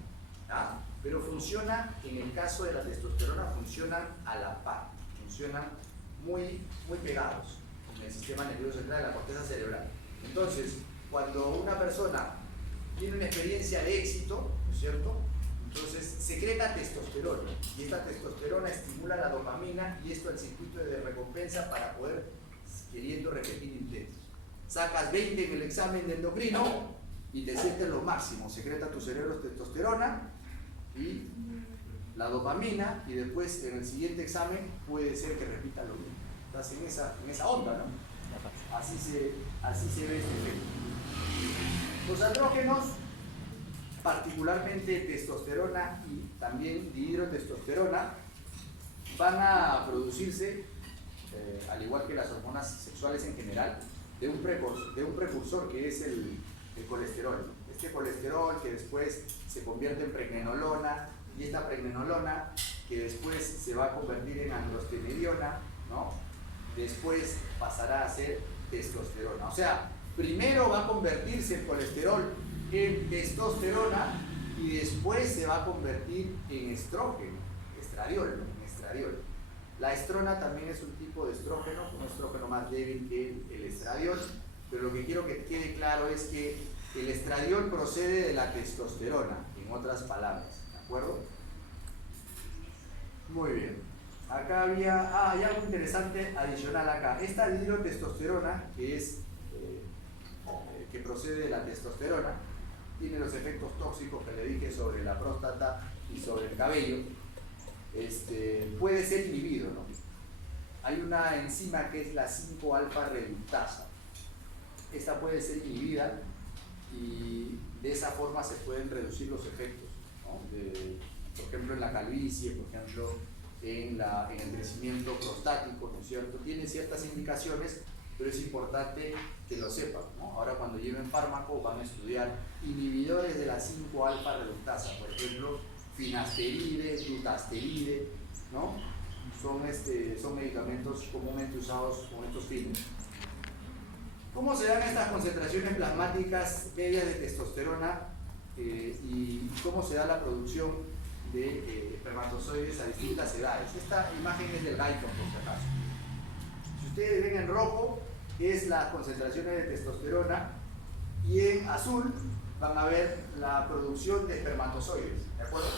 ¿ah? Pero funciona, en el caso de la testosterona, funcionan a la par, funcionan muy pegados en el sistema nervioso central de la corteza cerebral. Entonces, cuando una persona tiene una experiencia de éxito, ¿no es cierto?, entonces secreta testosterona, y esta testosterona estimula la dopamina y esto el circuito de recompensa para poder queriendo repetir intentos. Sacas 20 en el examen de endocrino y te sientes lo máximo, secreta tu cerebro testosterona y la dopamina, y después en el siguiente examen puede ser que repita lo mismo. Estás en esa onda, ¿no? Así se ve este efecto. Los andrógenos, particularmente testosterona y también dihidrotestosterona, van a producirse, al igual que las hormonas sexuales en general, de un precursor que es el colesterol. Este colesterol que después se convierte en pregnenolona, y esta pregnenolona que después se va a convertir en androstenediona, ¿no? Después pasará a ser testosterona. O sea, primero va a convertirse el colesterol en testosterona y después se va a convertir en estrógeno, estradiol. La estrona también es un tipo de estrógeno, un estrógeno más débil que el estradiol, pero lo que quiero que quede claro es que el estradiol procede de la testosterona, en otras palabras, ¿de acuerdo? Muy bien. Acá hay algo interesante adicional acá. Esta dihidrotestosterona, que procede de la testosterona, tiene los efectos tóxicos que le dije sobre la próstata y sobre el cabello, puede ser inhibido, ¿no? Hay una enzima que es la 5-alfa reductasa. Esta puede ser inhibida y de esa forma se pueden reducir los efectos, ¿no? Por ejemplo, en la calvicie, por ejemplo, en el crecimiento prostático, ¿no es cierto? Tiene ciertas indicaciones, pero es importante que lo sepan, ¿no? Ahora cuando lleven fármaco van a estudiar inhibidores de la 5-alfa reductasa, por ejemplo, finasteride, dutasteride, ¿no? Son medicamentos comúnmente usados con estos fines. ¿Cómo se dan estas concentraciones plasmáticas medias de testosterona y cómo se da la producción de espermatozoides a distintas edades? Esta imagen es del Guyton, por si acaso. Si ustedes ven en rojo, es las concentraciones de testosterona, y en azul van a ver la producción de espermatozoides, ¿de acuerdo?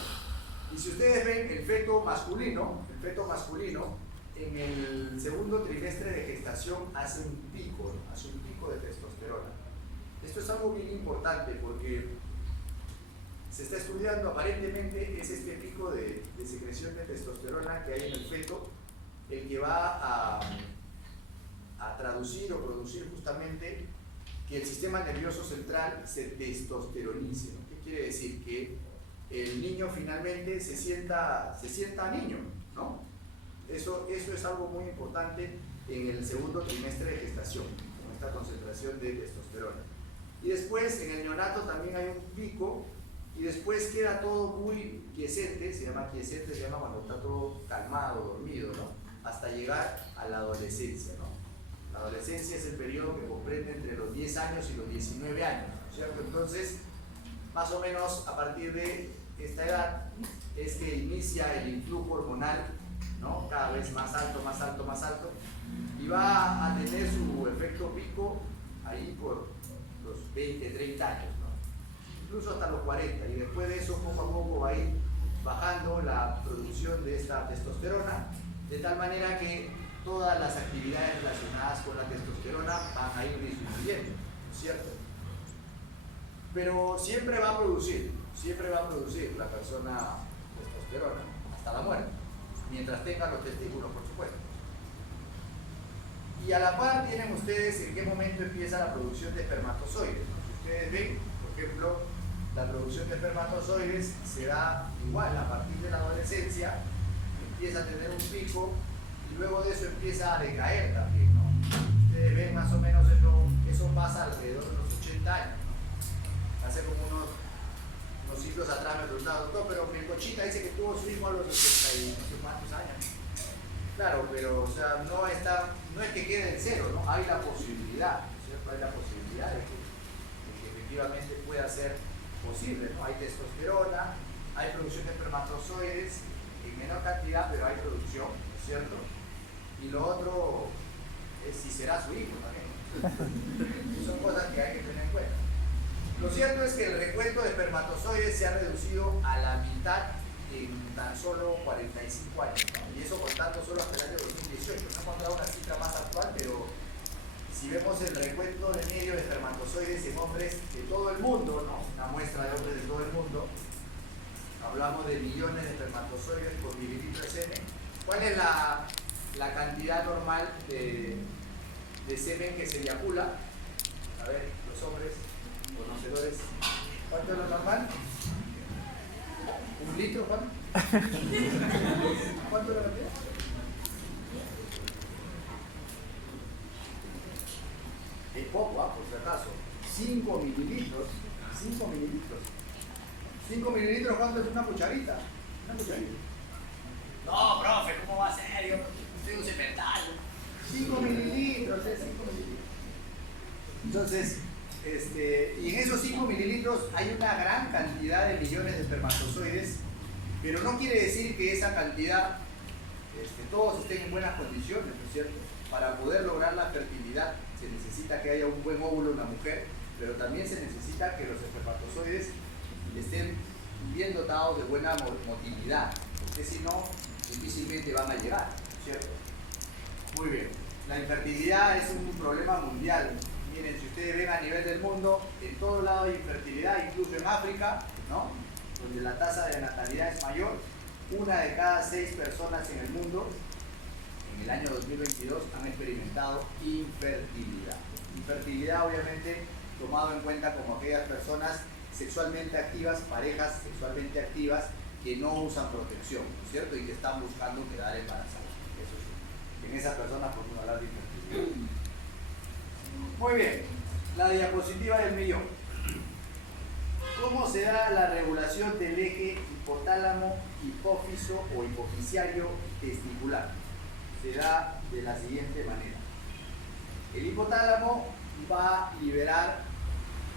Y si ustedes ven el feto masculino en el segundo trimestre de gestación hace un pico de testosterona. Esto es algo bien importante porque se está estudiando, aparentemente es este pico de secreción de testosterona que hay en el feto el que va a traducir o producir justamente que el sistema nervioso central se testosteronice, ¿no? ¿Qué quiere decir? Que el niño finalmente se sienta niño, ¿no? Eso es algo muy importante en el segundo trimestre de gestación, con esta concentración de testosterona. Y después en el neonato también hay un pico y después queda todo muy quiescente, se llama cuando está todo calmado, dormido, ¿no? Hasta llegar a la adolescencia, ¿no? La adolescencia es el periodo que comprende entre los 10 años y los 19 años, ¿cierto? Entonces, más o menos a partir de esta edad es que inicia el influjo hormonal, ¿no? Cada vez más alto, y va a tener su efecto pico ahí por los 20, 30 años, ¿no? Incluso hasta los 40, y después de eso poco a poco va a ir bajando la producción de esta testosterona, de tal manera que todas las actividades relacionadas con la testosterona van a ir disminuyendo, ¿cierto? Pero siempre va a producir la persona testosterona hasta la muerte, mientras tenga los testículos, por supuesto. Y a la par tienen ustedes en qué momento empieza la producción de espermatozoides. Si ustedes ven, por ejemplo, la producción de espermatozoides se da igual a partir de la adolescencia, empieza a tener un pico y luego de eso empieza a decaer también, ¿no? Ustedes ven más o menos eso pasa alrededor de los 80 años, ¿no? Hace como unos siglos atrás me preguntaba, doctor, pero mi cochita dice que tuvo su hijo a los 80 y no sé cuántos años. Claro, pero o sea, no es que quede en cero, ¿no? Hay la posibilidad, ¿cierto? Hay la posibilidad de que efectivamente pueda ser posible, ¿no? Hay testosterona, hay producción de espermatozoides en menor cantidad, pero hay producción, ¿no es cierto? Y lo otro es si será su hijo también. Son cosas que hay que tener en cuenta. Lo cierto es que el recuento de espermatozoides se ha reducido a la mitad en tan solo 45 años, ¿no? Y eso contando solo hasta el año 2018. No he encontrado una cifra más actual, pero si vemos el recuento de medio de espermatozoides en hombres de todo el mundo, ¿no? Una muestra de hombres de todo el mundo, hablamos de millones de espermatozoides por mililitro de semen. ¿Cuál es la cantidad normal de semen que se eyacula? A ver, los hombres conocedores, ¿cuánto es lo normal? ¿1 litro, Juan? ¿Cuánto es la cantidad? Es poco, por si acaso. 5 mililitros. 5 mililitros. 5 mililitros, ¿cuánto es una cucharita? Una cucharita. No, profe, ¿cómo va a ser? Yo soy un cemental. 5 mililitros, 5 mililitros. Entonces, y en esos 5 mililitros hay una gran cantidad de millones de espermatozoides, pero no quiere decir que esa cantidad todos estén en buenas condiciones, ¿no es cierto? Para poder lograr la fertilidad se necesita que haya un buen óvulo en la mujer, pero también se necesita que los espermatozoides estén bien dotados de buena motilidad, porque si no, difícilmente van a llegar, ¿no es cierto? Muy bien. La infertilidad es un problema mundial Miren, si ustedes ven a nivel del mundo, en todo lado hay infertilidad, incluso en África, ¿no? Donde la tasa de natalidad es mayor. 1 de cada 6 personas en el mundo, en el año 2022, han experimentado infertilidad. Infertilidad, obviamente, tomado en cuenta como aquellas personas sexualmente activas, parejas sexualmente activas, que no usan protección, ¿no es cierto? Y que están buscando quedar embarazadas. Eso sí. En esas personas podemos hablar de infertilidad. Muy bien, la diapositiva del millón. ¿Cómo se da la regulación del eje hipotálamo, hipófiso o hipofisiario testicular? Se da de la siguiente manera. El hipotálamo va a liberar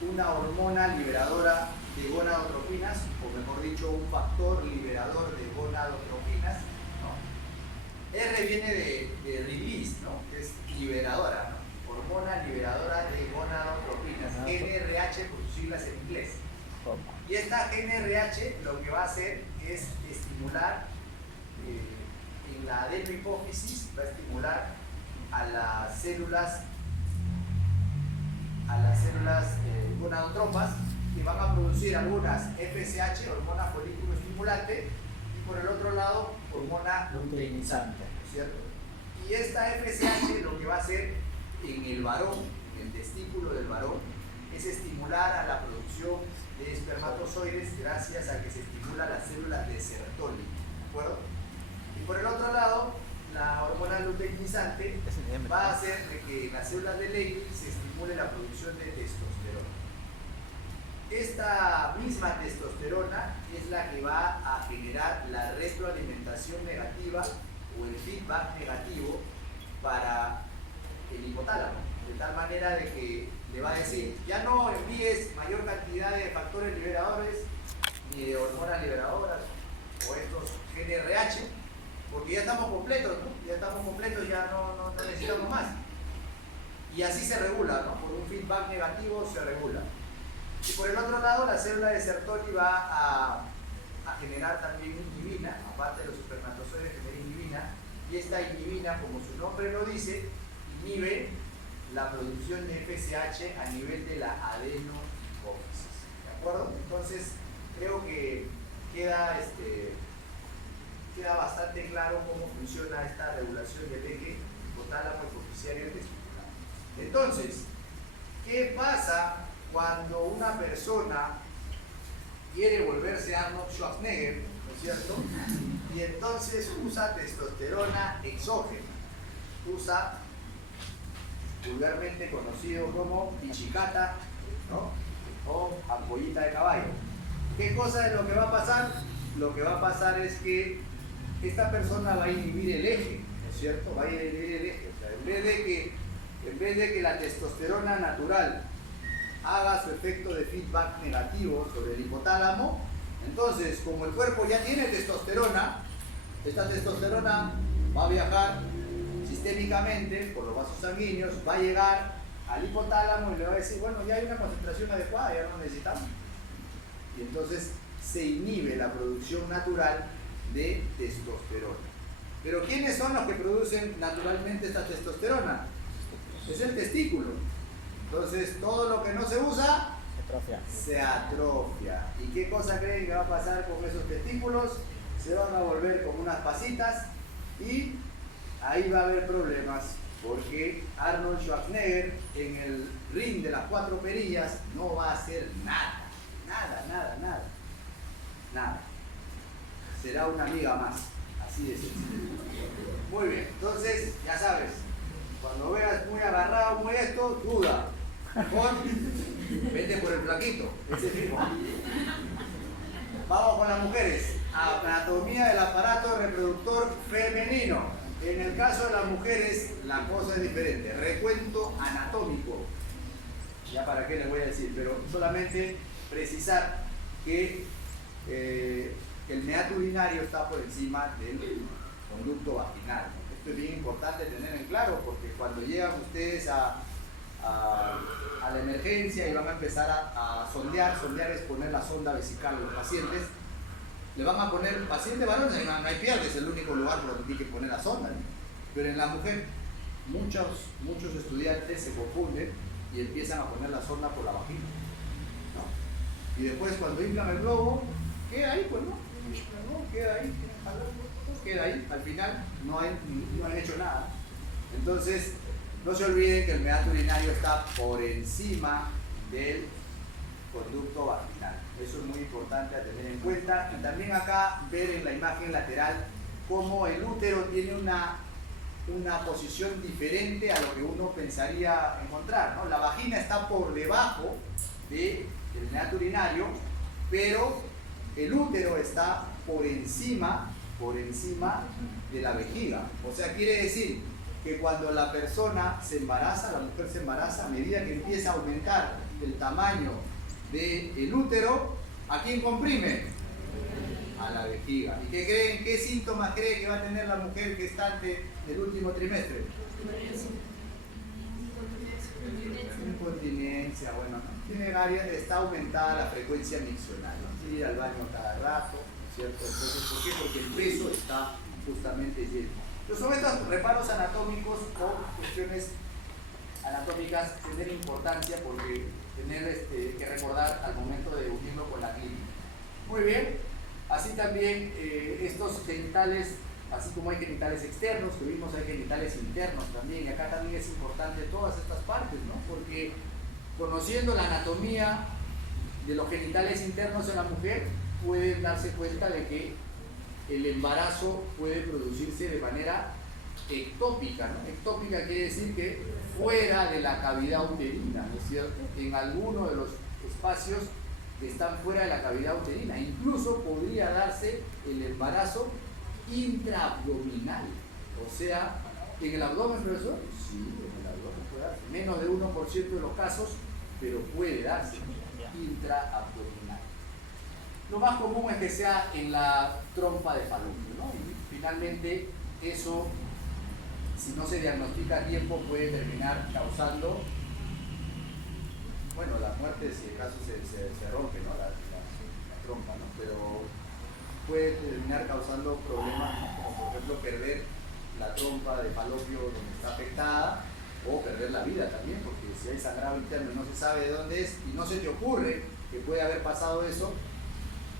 una hormona liberadora de gonadotropinas, o mejor dicho, un factor liberador de gonadotropinas, ¿no? R viene de release, ¿no? Es liberadora, ¿no? Hormona liberadora de gonadotropinas, GnRH por sus siglas en inglés. Y esta GnRH lo que va a hacer es estimular en la adenohipófisis, va a estimular a las células gonadotropas, que van a producir algunas FSH, hormona folículo estimulante, y por el otro lado, hormona luteinizante, ¿cierto? Y esta FSH lo que va a hacer en el varón, en el testículo del varón, es estimular a la producción de espermatozoides gracias a que se estimula las células de Sertoli, ¿de acuerdo? Y por el otro lado, la hormona luteinizante va a hacer de que en las células de Leydig se estimule la producción de testosterona. Esta misma testosterona es la que va a generar la retroalimentación negativa o el feedback negativo para el hipotálamo, de tal manera de que le va a decir, ya no envíes mayor cantidad de factores liberadores ni de hormonas liberadoras o estos GnRH, porque ya estamos completos, ¿no? Ya estamos completos, ya no necesitamos más. Y así se regula, ¿no? Por un feedback negativo se regula. Y por el otro lado, la célula de Sertoli va a generar también inhibina, aparte de los espermatozoides genera inhibina, y esta inhibina, como su nombre lo dice, inhibe la producción de FSH a nivel de la adenohipófisis. ¿De acuerdo? Entonces, creo que queda bastante claro cómo funciona esta regulación del eje hipotálamo hipofisiario testicular. Entonces, ¿qué pasa cuando una persona quiere volverse Arnold Schwarzenegger, ¿no es cierto? Y entonces usa testosterona exógena, usa vulgarmente conocido como pichicata, ¿no? O ampollita de caballo. ¿Qué cosa es lo que va a pasar? Lo que va a pasar es que esta persona va a inhibir el eje, ¿no es cierto? Va a inhibir el eje. O sea, en vez de que la testosterona natural haga su efecto de feedback negativo sobre el hipotálamo, entonces, como el cuerpo ya tiene testosterona, esta testosterona va a viajar sistémicamente por los vasos sanguíneos, va a llegar al hipotálamo y le va a decir, bueno, ya hay una concentración adecuada, ya no necesitamos. Y entonces se inhibe la producción natural de testosterona. Pero ¿quiénes son los que producen naturalmente esta testosterona? Es el testículo. Entonces todo lo que no se usa se atrofia. ¿Y qué cosa creen que va a pasar con esos testículos? Se van a volver como unas pasitas y ahí va a haber problemas, porque Arnold Schwarzenegger en el ring de las 4 perillas no va a hacer nada. Será una amiga más, así de sencillo. Muy bien, entonces ya sabes, cuando veas muy agarrado, muy esto, duda. Mejor vete por el flaquito, ese mismo. Vamos con las mujeres. Anatomía del aparato reproductor femenino. En el caso de las mujeres, la cosa es diferente. Recuento anatómico. Ya para qué les voy a decir, pero solamente precisar que el meato urinario está por encima del conducto vaginal. Esto es bien importante tener en claro, porque cuando llegan ustedes a la emergencia y van a empezar a sondear es poner la sonda vesical a los pacientes, le van a poner paciente varón, no hay pierde, es el único lugar por donde tiene que poner la sonda, ¿no? Pero en la mujer muchos estudiantes se confunden y empiezan a poner la sonda por la vagina, ¿no? Y después cuando inflan el globo, queda ahí, pues, ¿no? Queda ahí, al final no han hecho nada. Entonces, no se olviden que el meato urinario está por encima del conducto vaginal. Eso es muy importante a tener en cuenta. Y también acá ver en la imagen lateral cómo el útero tiene una posición diferente a lo que uno pensaría encontrar, ¿no? La vagina está por debajo del meato urinario, pero el útero está por encima de la vejiga. O sea, quiere decir que cuando la persona se embaraza, la mujer se embaraza, a medida que empieza a aumentar el tamaño del útero, ¿a quién comprime? A la vejiga. ¿Y qué síntomas cree que va a tener la mujer gestante del último trimestre? Incontinencia, bueno, ¿no? Está aumentada la frecuencia miccional, ¿no? Ir al baño cada rato, ¿no es cierto? Entonces, ¿por qué? Porque el peso está justamente lleno. Entonces, son estos reparos anatómicos o cuestiones anatómicas tienen importancia porque tener que recordar al momento de unirlo con la clínica. Muy bien, así también estos genitales, así como hay genitales externos, que vimos hay genitales internos también, y acá también es importante todas estas partes, ¿no? Porque conociendo la anatomía de los genitales internos en la mujer, pueden darse cuenta de que el embarazo puede producirse de manera ectópica, ¿no? Ectópica quiere decir que fuera de la cavidad uterina, ¿no es cierto? En alguno de los espacios que están fuera de la cavidad uterina. Incluso podría darse el embarazo intraabdominal, o sea, en el abdomen, profesor, sí, en el abdomen puede darse, menos de 1% de los casos, pero puede darse intraabdominal. Lo más común es que sea en la trompa de falopio, ¿no? Y finalmente eso, si no se diagnostica a tiempo, puede terminar causando, bueno, la muerte si el caso se rompe, ¿no? La trompa, ¿no? Pero puede terminar causando problemas, ¿no? Como por ejemplo perder la trompa de falopio donde está afectada, o perder la vida también, porque si hay sangrado interno y no se sabe de dónde es y no se te ocurre que puede haber pasado eso,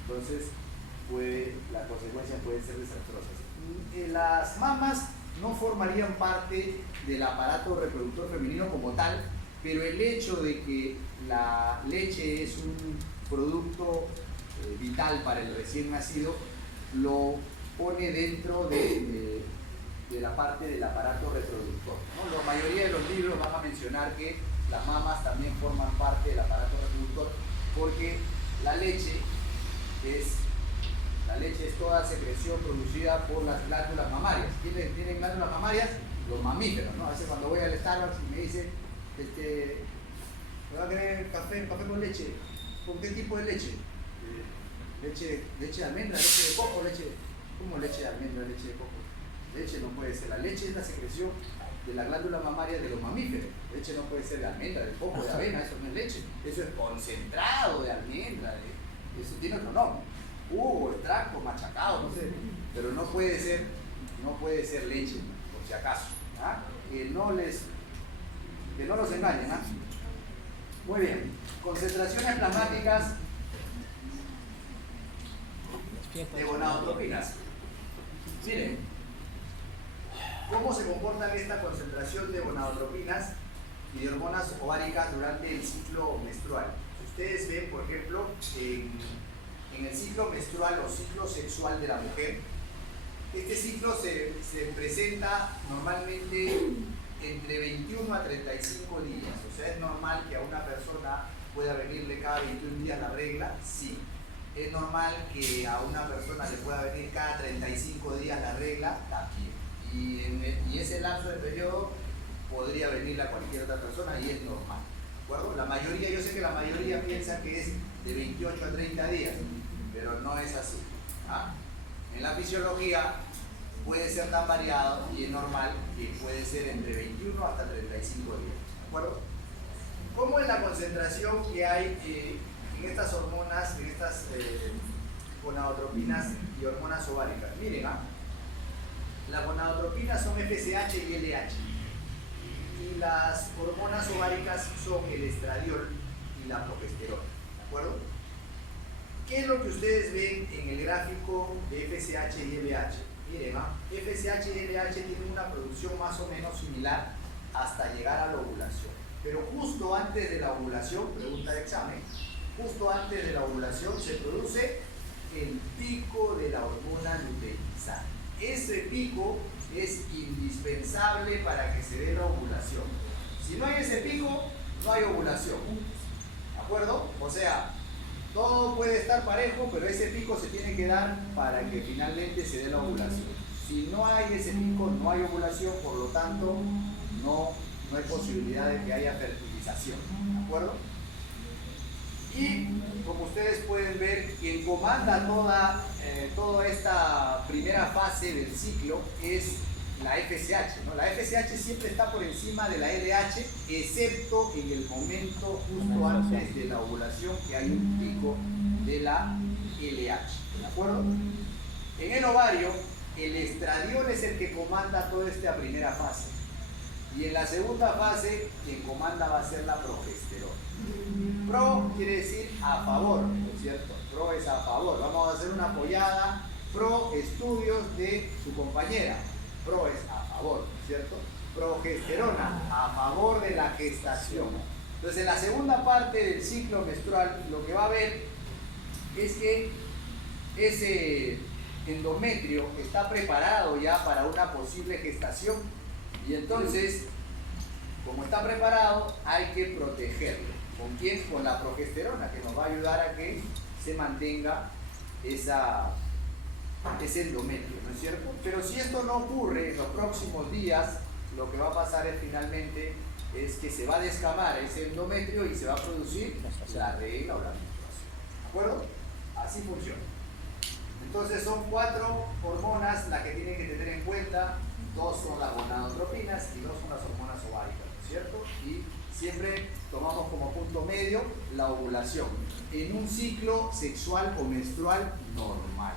entonces las consecuencias pueden ser desastrosas. Las mamas no formarían parte del aparato reproductor femenino como tal, pero el hecho de que la leche es un producto vital para el recién nacido lo pone dentro de la parte del aparato reproductor, ¿no? La mayoría de los libros van a mencionar que las mamas también forman parte del aparato reproductor porque la leche es toda secreción producida por las glándulas mamarias. ¿Quiénes tienen glándulas mamarias? Los mamíferos, ¿no? A veces cuando voy al Starbucks y me dicen, ¿me va a querer café con leche? ¿Con qué tipo de leche? Leche de almendra, leche de coco, ¿cómo leche de almendra, leche de coco? Leche no puede ser, la leche es la secreción de la glándula mamaria de los mamíferos. Leche no puede ser de almendra, de coco, de avena, eso no es leche. Eso es concentrado de almendra, eso tiene otro nombre. Jugo, extracto, machacado, no sé. Pero no puede ser leche, por si acaso. ¿Ah? Que no los engañen. ¿Ah? Muy bien. Concentraciones plasmáticas de gonadotropinas. Miren, ¿cómo se comportan esta concentración de gonadotropinas y de hormonas ováricas durante el ciclo menstrual? Ustedes ven, por ejemplo, en el ciclo menstrual o ciclo sexual de la mujer, este ciclo se presenta normalmente entre 21 a 35 días. O sea, ¿es normal que a una persona pueda venirle cada 21 días la regla? Sí. ¿Es normal que a una persona le pueda venir cada 35 días la regla? También. Y ese lapso de periodo podría venirle a cualquier otra persona y es normal. ¿De acuerdo? La mayoría, yo sé que la mayoría piensa que es de 28 a 30 días, pero no es así. ¿Ah? En la fisiología puede ser tan variado y es normal que puede ser entre 21 hasta 35 días. ¿De acuerdo? ¿Cómo es la concentración que hay en estas hormonas, en estas gonadotropinas y hormonas ováricas? Miren, las gonadotropinas son FSH y LH. y las hormonas ováricas son el estradiol y la progesterona, ¿de acuerdo? ¿Qué es lo que ustedes ven en el gráfico de FSH y LH? Miren, FSH y LH tienen una producción más o menos similar hasta llegar a la ovulación. Pero justo antes de la ovulación, pregunta de examen, justo antes de la ovulación se produce el pico de la hormona luteinizante. Ese pico es indispensable para que se dé la ovulación. Si no hay ese pico, no hay ovulación. ¿De acuerdo? O sea, todo puede estar parejo, pero ese pico se tiene que dar para que finalmente se dé la ovulación. Si no hay ese pico, no hay ovulación, por lo tanto, no hay posibilidad de que haya fertilización. ¿De acuerdo? Y como ustedes pueden ver, quien comanda toda esta primera fase del ciclo es la FSH, ¿no? La FSH siempre está por encima de la LH, excepto en el momento justo antes de la ovulación, que hay un pico de la LH. ¿De acuerdo? En el ovario, el estradiol es el que comanda toda esta primera fase. Y en la segunda fase, quien comanda va a ser la progesterona. Pro quiere decir a favor, ¿no es cierto? Pro es a favor. Vamos a hacer una apoyada pro estudios de su compañera. Pro es a favor, ¿no es cierto? Progesterona, a favor de la gestación. Entonces, en la segunda parte del ciclo menstrual, lo que va a haber es que ese endometrio está preparado ya para una posible gestación. Y entonces, como está preparado, hay que protegerlo. ¿Con quién? Con la progesterona, que nos va a ayudar a que se mantenga ese endometrio, ¿no es cierto? Pero si esto no ocurre en los próximos días, lo que va a pasar es finalmente es que se va a descamar ese endometrio y se va a producir la regla o la menstruación. ¿De acuerdo? Así funciona. Entonces son 4 hormonas las que tienen que tener en cuenta. 2 son las gonadotropinas y 2 son las hormonas ováricas, ¿no es cierto? Y siempre tomamos como punto medio la ovulación en un ciclo sexual o menstrual normal.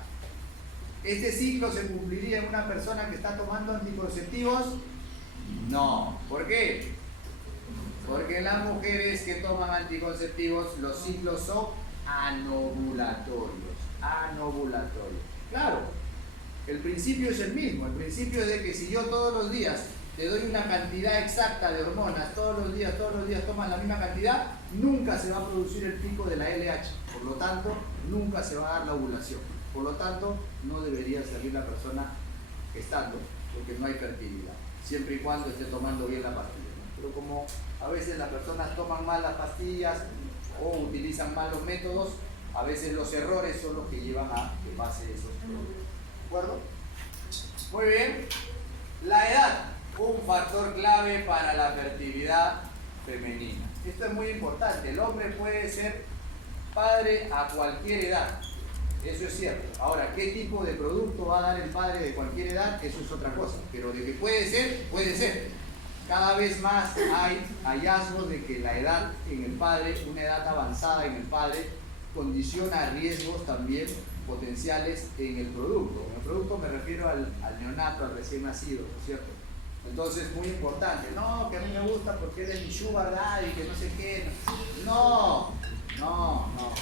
¿Este ciclo se cumpliría en una persona que está tomando anticonceptivos? No. ¿Por qué? Porque en las mujeres que toman anticonceptivos los ciclos son anovulatorios. Anovulatorios. Claro. El principio es el mismo, el principio es de que si yo todos los días te doy una cantidad exacta de hormonas, todos los días toman la misma cantidad, nunca se va a producir el pico de la LH, por lo tanto, nunca se va a dar la ovulación, por lo tanto, no debería salir la persona gestando, porque no hay fertilidad, siempre y cuando esté tomando bien la pastilla, ¿no? Pero como a veces las personas toman mal las pastillas o utilizan mal los métodos, a veces los errores son los que llevan a que pase esos problemas. ¿De acuerdo? Muy bien. La edad, un factor clave para la fertilidad femenina. Esto es muy importante. El hombre puede ser padre a cualquier edad. Eso es cierto. Ahora, ¿qué tipo de producto va a dar el padre de cualquier edad? Eso es otra cosa. Pero de que puede ser, puede ser. Cada vez más hay hallazgos de que la edad en el padre, una edad avanzada en el padre, condiciona riesgos también potenciales en el producto. En el producto me refiero al neonato, al recién nacido, ¿no es cierto? Entonces, muy importante. No, que a mí me gusta porque eres mi sugar daddy, que no sé qué. No.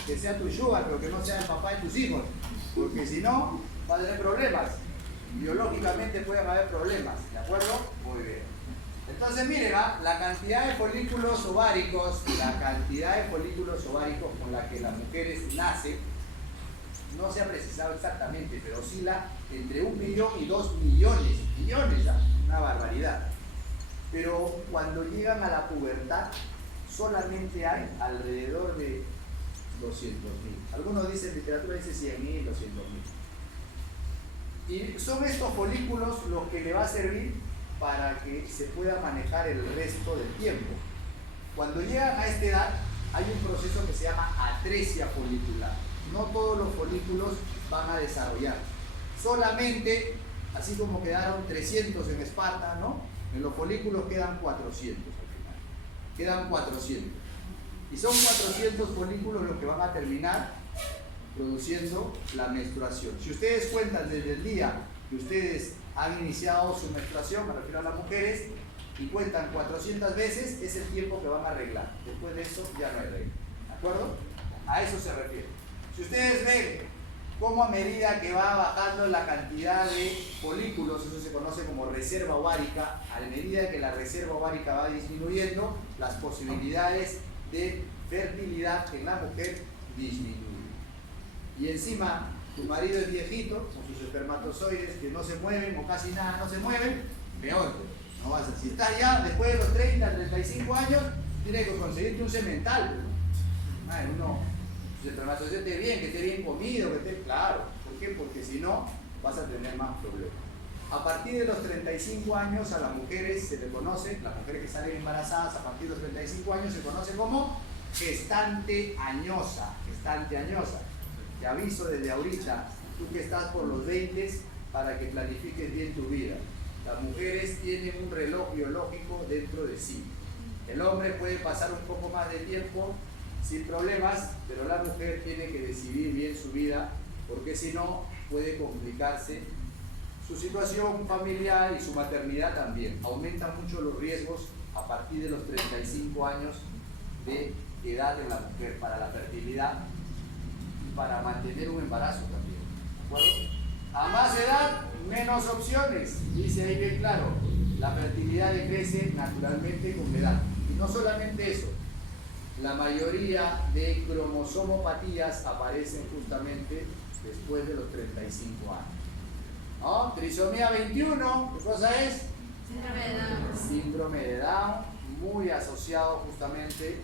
Que sea tu sugar, pero que no sea el papá de tus hijos. Porque si no, va a tener problemas. Biológicamente pueden haber problemas. ¿De acuerdo? Muy bien. Entonces, miren, la cantidad de folículos ováricos, con la que las mujeres nacen, no se ha precisado exactamente, pero oscila entre 1 millón y 2 millones. Millones ya, una barbaridad. Pero cuando llegan a la pubertad, solamente hay alrededor de 200.000. Algunos dicen, literatura dice 100.000, 200.000. Y son estos folículos los que le va a servir para que se pueda manejar el resto del tiempo. Cuando llegan a esta edad, hay un proceso que se llama atresia folicular. No todos los folículos van a desarrollar. Solamente, así como quedaron 300 en Esparta, ¿no? En los folículos quedan 400 al final. Quedan 400. Y son 400 folículos los que van a terminar produciendo la menstruación. Si ustedes cuentan desde el día que ustedes han iniciado su menstruación, me refiero a las mujeres, y cuentan 400 veces, es el tiempo que van a arreglar. Después de eso ya no hay regla. ¿De acuerdo? A eso se refiere. Si ustedes ven cómo a medida que va bajando la cantidad de folículos, eso se conoce como reserva ovárica, a medida que la reserva ovárica va disminuyendo, las posibilidades de fertilidad en la mujer disminuyen. Y encima, tu marido es viejito, con sus espermatozoides que no se mueven o casi nada no se mueven, peor. No vas a, si estás ya después de los 30, 35 años, tienes que conseguirte un semental. Uno, sus espermatozoides esté bien, que esté bien comido, que esté claro. ¿Por qué? Porque si no, vas a tener más problemas. A partir de los 35 años a las mujeres se le conoce, las mujeres que salen embarazadas a partir de los 35 años se conoce como gestante añosa. Gestante añosa. Te aviso desde ahorita, tú que estás por los 20, para que planifiques bien tu vida. Las mujeres tienen un reloj biológico dentro de sí. El hombre puede pasar un poco más de tiempo sin problemas, pero la mujer tiene que decidir bien su vida, porque si no puede complicarse su situación familiar y su maternidad también. Aumentan mucho los riesgos a partir de los 35 años de edad de la mujer para la fertilidad y para mantener un embarazo también. ¿De acuerdo? A más edad, menos opciones. Dice ahí bien claro, la fertilidad decrece naturalmente con la edad. Y no solamente eso, la mayoría de cromosomopatías aparecen justamente después de los 35 años. ¿No? Trisomía 21, ¿qué cosa es? Síndrome de Down. Síndrome de Down, muy asociado justamente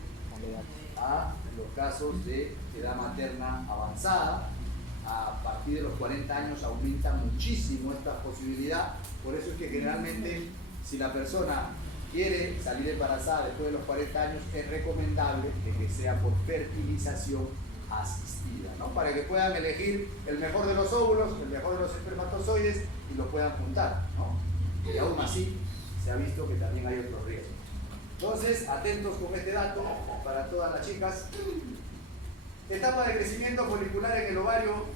a los casos de edad materna avanzada. A partir de los 40 años aumenta muchísimo esta posibilidad. Por eso es que generalmente, si la persona quiere salir embarazada después de los 40 años, es recomendable que sea por fertilización asistida, ¿no? Para que puedan elegir el mejor de los óvulos, el mejor de los espermatozoides y lo puedan juntar, ¿no? Y aún así se ha visto que también hay otros riesgos. Entonces, atentos con este dato para todas las chicas. Etapa de crecimiento folicular en el ovario.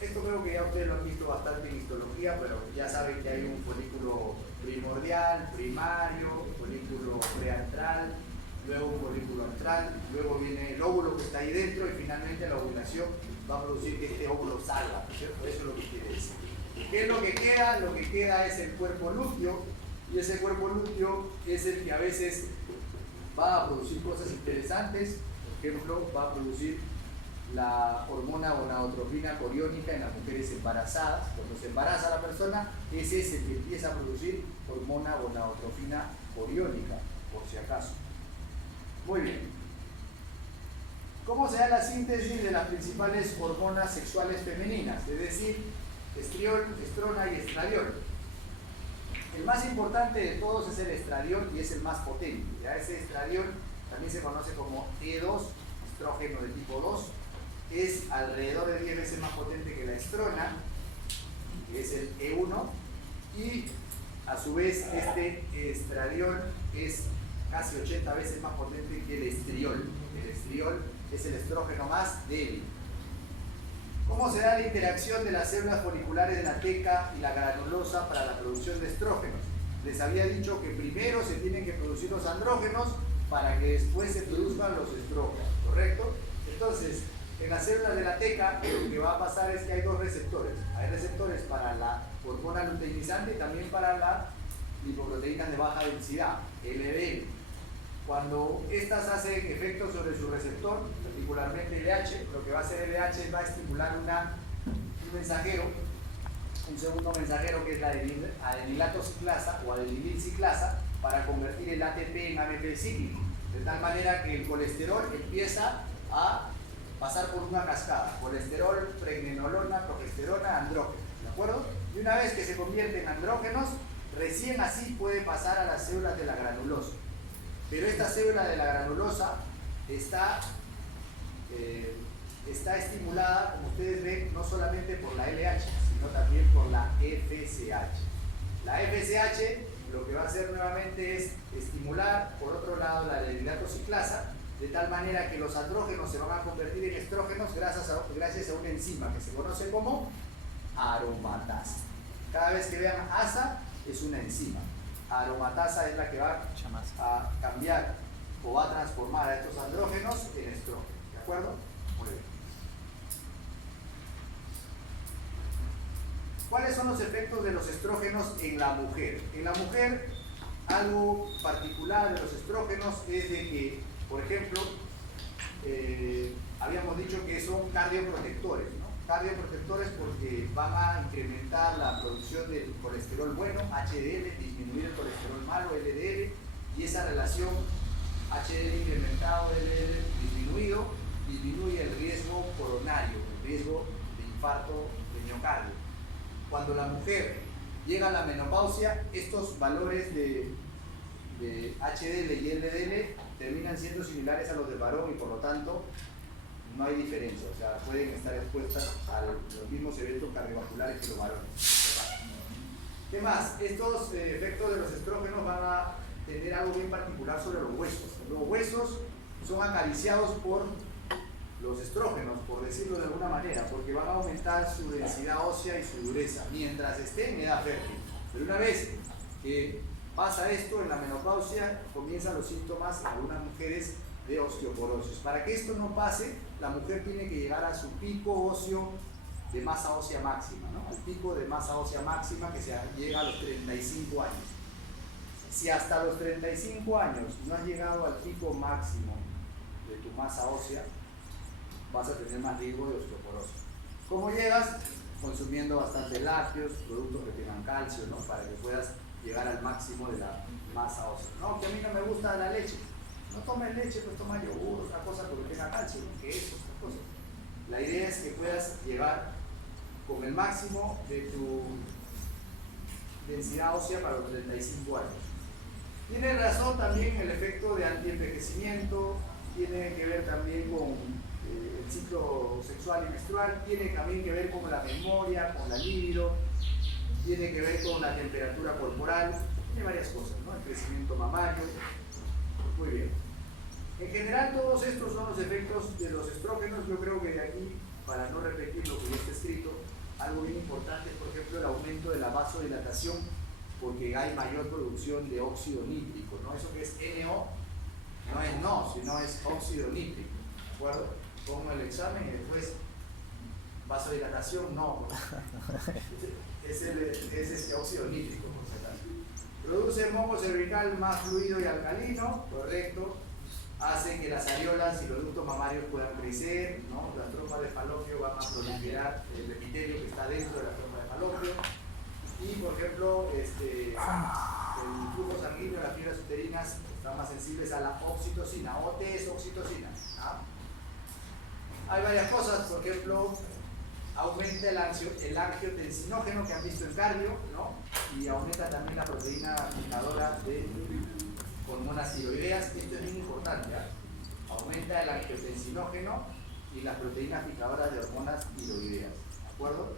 Esto creo que ya ustedes lo han visto bastante en histología, pero ya saben que hay un folículo primordial, primario, folículo preantral, luego un folículo antral, luego viene el óvulo que está ahí dentro y finalmente la ovulación va a producir que este óvulo salga, ¿no es cierto? Eso es lo que quiere decir. ¿Qué es lo que queda? Lo que queda es el cuerpo lúteo, y ese cuerpo lúteo es el que a veces va a producir cosas interesantes. Por ejemplo, va a producir la hormona gonadotropina coriónica en las mujeres embarazadas. Cuando se embaraza la persona, es ese que empieza a producir hormona gonadotropina coriónica, por si acaso. Muy bien. ¿Cómo se da la síntesis de las principales hormonas sexuales femeninas? Es decir, estriol, estrona y estradiol. El más importante de todos es el estradiol y es el más potente. ¿Ya? Ese estradiol también se conoce como E2, estrógeno de tipo 2. Es alrededor de 10 veces más potente que la estrona, que es el E1. Y a su vez este estradiol es casi 80 veces más potente que el estriol. El estriol es el estrógeno más débil. ¿Cómo se da la interacción de las células foliculares de la teca y la granulosa para la producción de estrógenos? Les había dicho que primero se tienen que producir los andrógenos para que después se produzcan los estrógenos, ¿correcto? Entonces, en las células de la teca lo que va a pasar es que hay dos receptores. Hay receptores para la hormona luteinizante y también para las lipoproteínas de baja densidad, LDL. Cuando estas hacen efecto sobre su receptor, particularmente LH, lo que va a hacer LH es va a estimular un mensajero, un segundo mensajero que es la adenilato ciclasa o adenilil ciclasa, para convertir el ATP en AMP cíclico, de tal manera que el colesterol empieza a pasar por una cascada: colesterol, pregnenolona, progesterona, andrógenos, ¿de acuerdo? Y una vez que se convierte en andrógenos, recién así puede pasar a las células de la granulosa. Pero esta célula de la granulosa está estimulada, como ustedes ven, no solamente por la LH, sino también por la FSH. La FSH lo que va a hacer nuevamente es estimular, por otro lado, la adenilato ciclasa, de tal manera que los andrógenos se van a convertir en estrógenos gracias a una enzima que se conoce como aromatasa. Cada vez que vean ASA, es una enzima. aromatasa es la que va a cambiar o va a transformar a estos andrógenos en estrógenos. ¿De acuerdo? Muy bien. ¿Cuáles son los efectos de los estrógenos en la mujer? En la mujer, algo particular de los estrógenos es de que, por ejemplo, habíamos dicho que son cardioprotectores, ¿no? Cardioprotectores porque van a incrementar la producción del colesterol bueno, HDL, disminuir el colesterol malo, LDL, y esa relación HDL incrementado, LDL disminuido, disminuye el riesgo coronario, el riesgo de infarto de miocardio. Cuando la mujer llega a la menopausia, estos valores de HDL y LDL terminan siendo similares a los del varón y por lo tanto no hay diferencia, o sea, pueden estar expuestas a los mismos eventos cardiovasculares que los varones. ¿Qué más? Estos efectos de los estrógenos van a tener algo bien particular sobre los huesos. Los huesos son acariciados por los estrógenos, por decirlo de alguna manera, porque van a aumentar su densidad ósea y su dureza mientras esté en edad fértil. Pero una vez que pasa esto, en la menopausia comienzan los síntomas en algunas mujeres de osteoporosis. Para que esto no pase, la mujer tiene que llegar a su pico óseo de masa ósea máxima, ¿no? Al pico de masa ósea máxima que se llega a los 35 años. Si hasta los 35 años no has llegado al pico máximo de tu masa ósea, vas a tener más riesgo de osteoporosis. ¿Cómo llegas? Consumiendo bastante lácteos, productos que tengan calcio, ¿no? Para que puedas llegar al máximo de la masa ósea. No, que a mí no me gusta la leche. No tomes leche, pues toma yogur, otra cosa porque tenga calcio, ¿no? Que eso, otra cosa. La idea es que puedas llegar con el máximo de tu densidad ósea para los 35 años. Tiene razón también el efecto de antienvejecimiento, tiene que ver también con el ciclo sexual y menstrual, tiene también que ver con la memoria, con la libido, tiene que ver con la temperatura corporal, tiene varias cosas, ¿no? El crecimiento mamario. Muy bien. En general todos estos son los efectos de los estrógenos. Yo creo que de aquí, para no repetir lo que ya está escrito, algo bien importante es, por ejemplo, el aumento de la vasodilatación, porque hay mayor producción de óxido nítrico, ¿no? Eso que es NO, no es no, sino es óxido nítrico, ¿de acuerdo? Pongo el examen y después vasodilatación, no. Es este óxido nítrico, por si acaso. Produce moco cervical más fluido y alcalino, correcto. Hace que las areolas y los ductos mamarios puedan crecer, ¿no? Las trompas de falopio van a proliferar el epitelio que está dentro de la trompa de falopio. Y, por ejemplo, el flujo sanguíneo, las fibras uterinas están más sensibles a la oxitocina. OT es oxitocina. ¿Ah? Hay varias cosas, por ejemplo, aumenta el angiotensinógeno que han visto en cardio, ¿no? Y aumenta también la proteína fijadora de hormonas tiroideas. Esto es muy importante, ¿eh? Aumenta el angiotensinógeno y las proteínas fijadoras de hormonas tiroideas, ¿de acuerdo?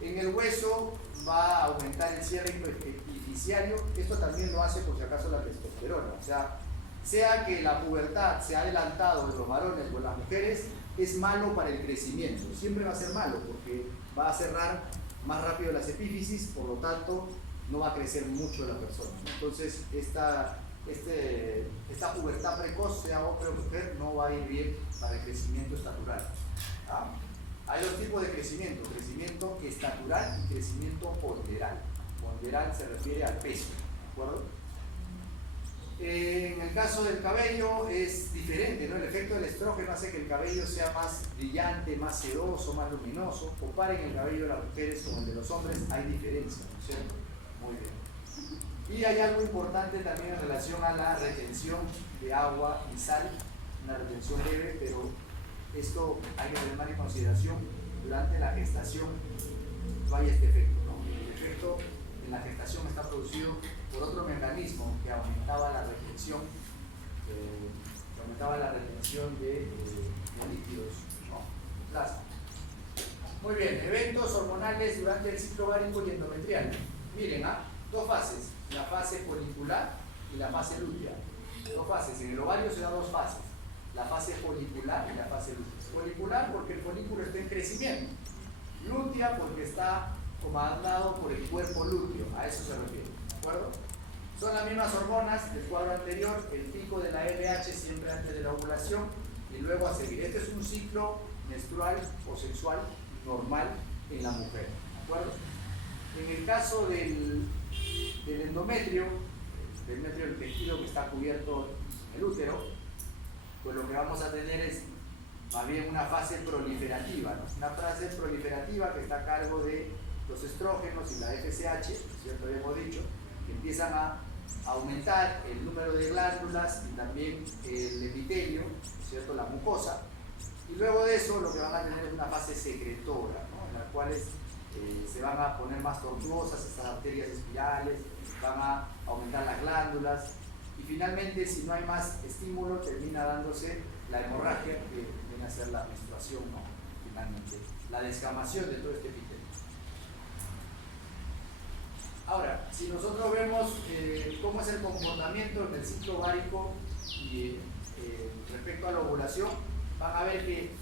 En el hueso va a aumentar el cierre epifisiario. Esto también lo hace por si acaso la testosterona, o sea que la pubertad se ha adelantado en los varones o en las mujeres, es malo para el crecimiento, siempre va a ser malo porque va a cerrar más rápido las epífisis, por lo tanto no va a crecer mucho la persona. Entonces esta pubertad precoz, sea hombre o mujer, no va a ir bien para el crecimiento estatural. ¿Ah? Hay dos tipos de crecimiento estatural y crecimiento ponderal. Ponderal se refiere al peso, ¿de acuerdo? En el caso del cabello es diferente, ¿no? El efecto del estrógeno hace que el cabello sea más brillante, más sedoso, más luminoso. Comparen el cabello de las mujeres con el de los hombres, hay diferencia, ¿no es cierto? Muy bien. Y hay algo importante también en relación a la retención de agua y sal, una retención leve, pero esto hay que tener en consideración durante la gestación. No hay este efecto, ¿no? El efecto en la gestación está producido por otro mecanismo que aumentaba la retención, de líquidos, ¿no? Plasma. Muy bien, eventos hormonales durante el ciclo ovárico y endometrial. Miren, dos fases, la fase folicular y la fase lútea. Dos fases, en el ovario se dan dos fases, la fase folicular y la fase lútea. Folicular porque el folículo está en crecimiento, lútea porque está comandado por el cuerpo lúteo, a eso se refiere, ¿de acuerdo? Son las mismas hormonas del cuadro anterior, el pico de la LH siempre antes de la ovulación y luego a seguir. Este es un ciclo menstrual o sexual normal en la mujer, ¿de acuerdo? En el caso del endometrio, el tejido que está cubierto en el útero, pues lo que vamos a tener es más bien una fase proliferativa, ¿no? Una fase proliferativa que está a cargo de los estrógenos y la FSH, ¿cierto? Habíamos dicho, que empiezan a aumentar el número de glándulas y también el epitelio, ¿cierto? La mucosa. Y luego de eso lo que van a tener es una fase secretora, ¿no? En las cuales se van a poner más tortuosas estas arterias espirales, van a aumentar las glándulas y finalmente, si no hay más estímulo, termina dándose la hemorragia, que viene a ser la menstruación, ¿no? Finalmente, la descamación de todo este epitelio. Ahora, si nosotros vemos cómo es el comportamiento en el ciclo ovárico y respecto a la ovulación, van a ver que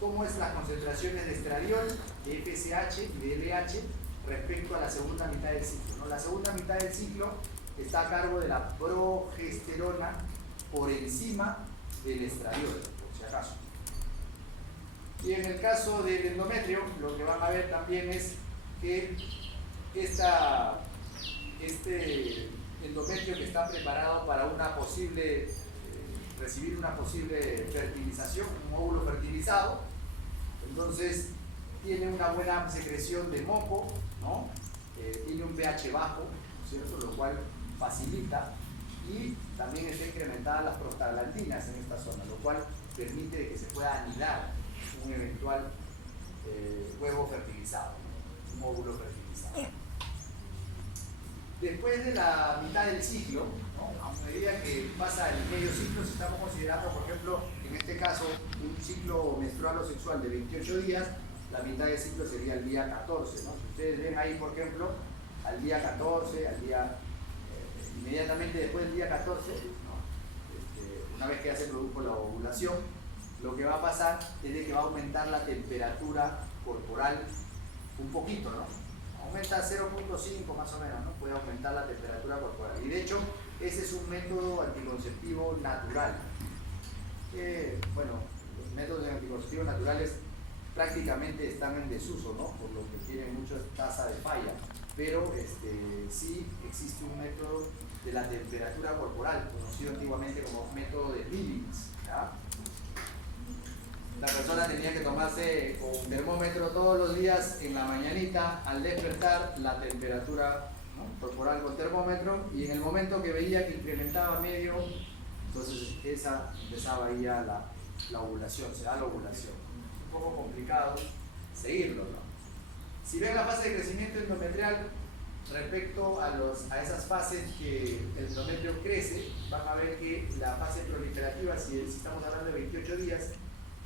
cómo es las concentraciones de estradiol, de FSH y de LH respecto a la segunda mitad del ciclo, ¿no? La segunda mitad del ciclo está a cargo de la progesterona por encima del estradiol, por si acaso. Y en el caso del endometrio, lo que van a ver también es que este endometrio que está preparado para una posible, recibir una posible fertilización, un óvulo fertilizado, entonces tiene una buena secreción de moco, ¿no? Tiene un pH bajo, ¿cierto? Lo cual facilita, y también está incrementadas las prostaglandinas en esta zona, lo cual permite que se pueda anidar un eventual huevo fertilizado, un óvulo fertilizado. Después de la mitad del ciclo, ¿no? A medida que pasa el medio ciclo, si estamos considerando, por ejemplo, en este caso, un ciclo menstrual o sexual de 28 días, la mitad del ciclo sería el día 14, ¿no? Si ustedes ven ahí, por ejemplo, al día 14, al día, inmediatamente después del día 14, ¿no? Una vez que ya se produjo la ovulación, lo que va a pasar es de que va a aumentar la temperatura corporal un poquito, ¿no? Aumenta 0.5 más o menos, ¿no? Puede aumentar la temperatura corporal. Y de hecho, ese es un método anticonceptivo natural. Bueno, los métodos anticonceptivos naturales prácticamente están en desuso, ¿no? Por lo que tienen mucha tasa de falla. Pero sí existe un método de la temperatura corporal, conocido antiguamente como método de Billings, ¿ya? La persona tenía que tomarse con un termómetro todos los días en la mañanita al despertar la temperatura, ¿no? Corporal con termómetro, y en el momento que veía que incrementaba medio, entonces empezaba ahí ya la ovulación, se da la ovulación. Un poco complicado seguirlo, ¿no? Si ven la fase de crecimiento endometrial respecto a esas fases que el endometrio crece, van a ver que la fase proliferativa, si estamos hablando de 28 días,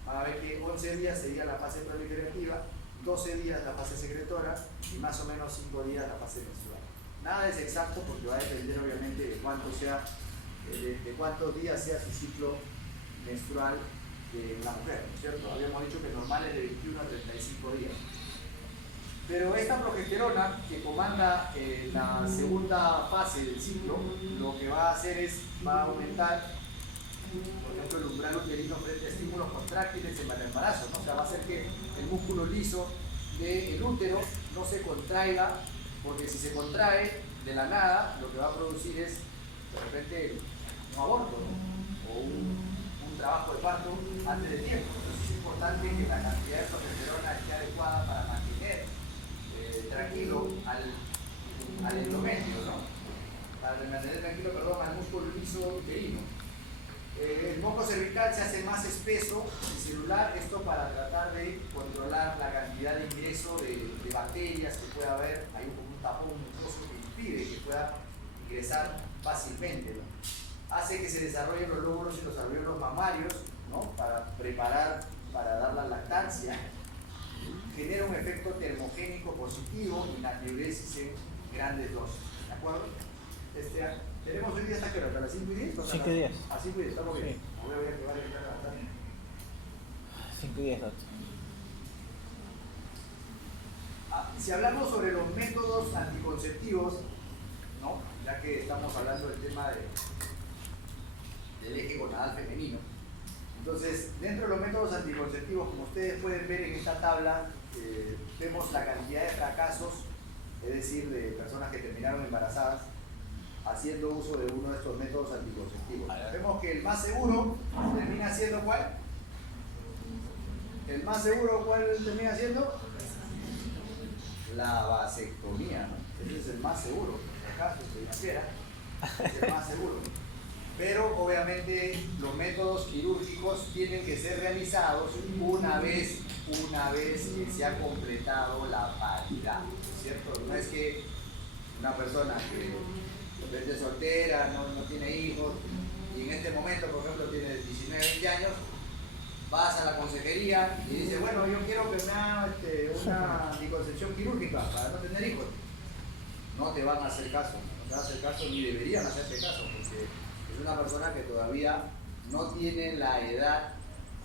van a ver que 11 días sería la fase proliferativa, 12 días la fase secretora y más o menos 5 días la fase menstrual. Nada es exacto porque va a depender obviamente de cuánto sea, de cuántos días sea su ciclo menstrual de la mujer, ¿no es cierto? Habíamos dicho que normal es de 21 a 35 días. Pero esta progesterona que comanda la segunda fase del ciclo, lo que va a hacer es, va a aumentar, por ejemplo, el umbral uterino frente a estímulos contráctiles en el embarazo, ¿no? O sea, va a hacer que el músculo liso del útero no se contraiga, porque si se contrae de la nada, lo que va a producir es, de repente, un aborto, ¿no? O un trabajo de parto antes de tiempo. Entonces es importante que la cantidad de progesterona esté adecuada para mantener tranquilo al endometrio, ¿no? Para mantener tranquilo, perdón, al músculo liso uterino. El moco cervical se hace más espeso y celular, esto para tratar de controlar la cantidad de ingreso de bacterias que pueda haber. Hay un tapón mucoso que impide que pueda ingresar fácilmente, ¿no? Hace que se desarrollen los lóbulos y los alvéolos mamarios, ¿no? Para preparar, para dar la lactancia. Genera un efecto termogénico positivo y natriuresis en grandes dosis, ¿de acuerdo? Tenemos hoy día hasta que hasta las 5 y 10. 5 y 10. A 5 y 10, estamos bien. Sí. Voy a ver que vale estar bastante. 5 y 10, doctor. Si hablamos sobre los métodos anticonceptivos, ¿no? ya que estamos hablando del tema del eje gonadal femenino. Entonces, dentro de los métodos anticonceptivos, como ustedes pueden ver en esta tabla, vemos la cantidad de fracasos, es decir, de personas que terminaron embarazadas haciendo uso de uno de estos métodos anticonceptivos. Vemos que el más seguro termina siendo ¿cuál? ¿El más seguro cuál termina siendo? La vasectomía, ¿no? Ese es el más seguro, en el caso de financiera, es el más seguro. Pero obviamente los métodos quirúrgicos tienen que ser realizados una vez que se ha completado la paridad, ¿cierto? No es que una persona que es soltera, no tiene hijos, y en este momento, por ejemplo, tiene 19, 20 años, vas a la consejería y dices, bueno, yo quiero que me haga una anticoncepción quirúrgica para no tener hijos. No te van a hacer caso, no te van a hacer caso ni deberían hacerte caso, porque es una persona que todavía no tiene la edad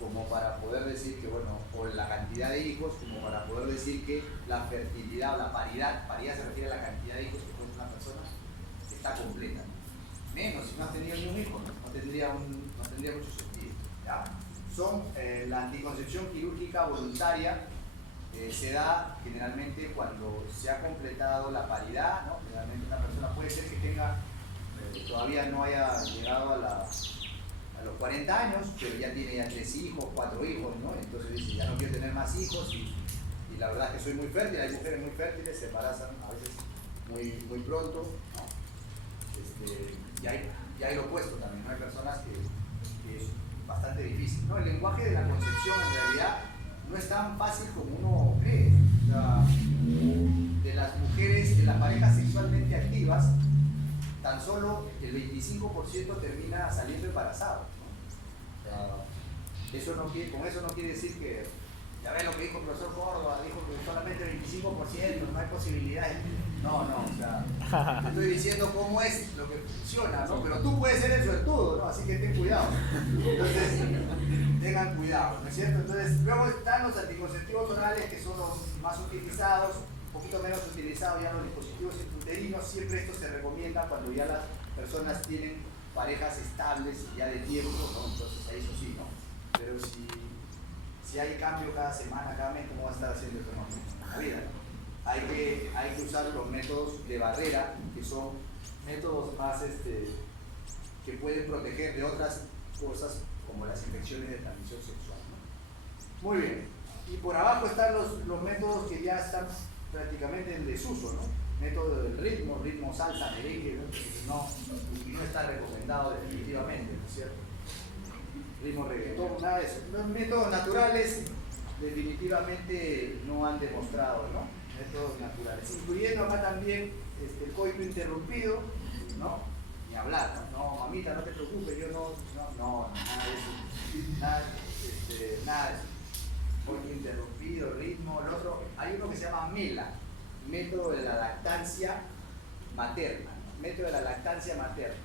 como para poder decir que, bueno, o la cantidad de hijos, como para poder decir que la fertilidad o la paridad se refiere a la cantidad de hijos que tiene una persona, está completa. Menos si no has tenido ni un hijo, no tendría mucho sentido. ¿Ya? La anticoncepción quirúrgica voluntaria se da generalmente cuando se ha completado la paridad, ¿no? Generalmente una persona puede ser que tenga, todavía no haya llegado a los 40 años, pero ya tiene 3 hijos, 4 hijos, ¿no? Entonces dice, ya no quiero tener más hijos y la verdad es que soy muy fértil, hay mujeres muy fértiles, se embarazan a veces muy pronto, ¿no? Y hay lo opuesto también, ¿no? Hay personas que es bastante difícil, ¿no? El lenguaje de la concepción en realidad no es tan fácil como uno cree. O sea, de las mujeres, de las parejas sexualmente activas, tan solo el 25% termina saliendo embarazado, ¿no? O sea, con eso no quiere decir que, ya ven lo que dijo el profesor Córdoba, dijo que solamente el 25%, no hay posibilidades. No, o sea, te estoy diciendo cómo es lo que funciona, ¿no? Pero tú puedes ser el suertudo, ¿no? Así que ten cuidado. Entonces, tengan cuidado, ¿no es cierto? Entonces, luego están los anticonceptivos orales, que son los más utilizados, un poquito menos utilizados ya los dispositivos intrauterinos. Siempre esto se recomienda cuando ya las personas tienen parejas estables y ya de tiempo, ¿no? Entonces, ahí eso sí, ¿no? Pero si hay cambio cada semana, cada mes, ¿cómo va a estar haciendo esto en la vida, ¿no? Hay que usar los métodos de barrera, que son métodos más que pueden proteger de otras cosas como las infecciones de transmisión sexual, ¿no? Muy bien. Y por abajo están los métodos que ya están prácticamente en desuso, ¿no? Método del ritmo salsa, merengue, ¿no? No está recomendado definitivamente, ¿no es cierto? Ritmo reggaetón, nada de eso. Los métodos naturales definitivamente no han demostrado, ¿no? Métodos naturales, incluyendo acá también el coito interrumpido, ¿no? Ni hablar, ¿no? No, mamita, no te preocupes, yo no, nada de eso, nada de eso. Coito interrumpido, ritmo, el otro, hay uno que se llama MELA, método de la lactancia materna, método de la lactancia materna.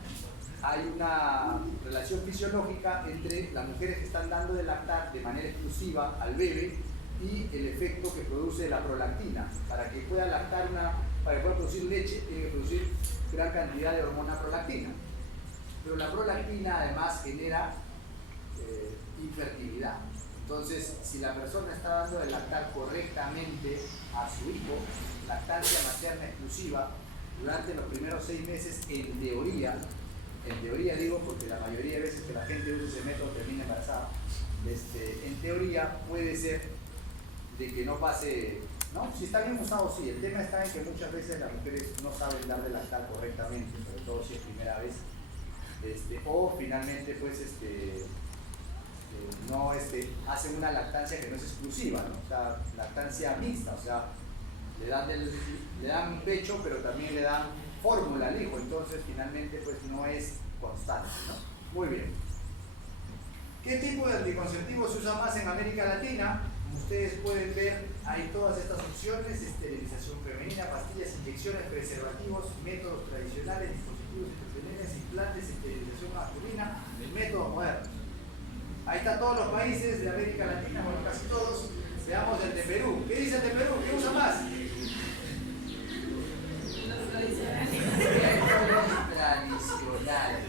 Hay una relación fisiológica entre las mujeres que están dando de lactar de manera exclusiva al bebé y el efecto que produce la prolactina. Para que pueda lactar para que pueda producir leche, tiene que producir gran cantidad de hormona prolactina. Pero la prolactina además genera infertilidad. Entonces, si la persona está dando de lactar correctamente a su hijo, lactancia materna exclusiva, durante los primeros 6 meses, en teoría digo porque la mayoría de veces que la gente usa ese método termina embarazada, en teoría puede ser de que no pase, ¿no? Si está bien usado, sí. El tema está en que muchas veces las mujeres no saben dar de lactar correctamente, sobre todo si es primera vez, o finalmente pues no hacen una lactancia que no es exclusiva, ¿no? O sea, lactancia mixta, o sea, le dan pecho, pero también le dan fórmula al hijo, entonces finalmente pues no es constante, ¿no? Muy bien. ¿Qué tipo de anticonceptivos se usa más en América Latina? Como ustedes pueden ver, hay todas estas opciones: esterilización femenina, pastillas, inyecciones, preservativos, métodos tradicionales, dispositivos interferentes, implantes, esterilización masculina, el método moderno. Ahí están todos los países de América Latina, bueno, casi todos. Veamos el de Perú. ¿Qué dice el de Perú? ¿Qué usa más? Los tradicionales. vaginales.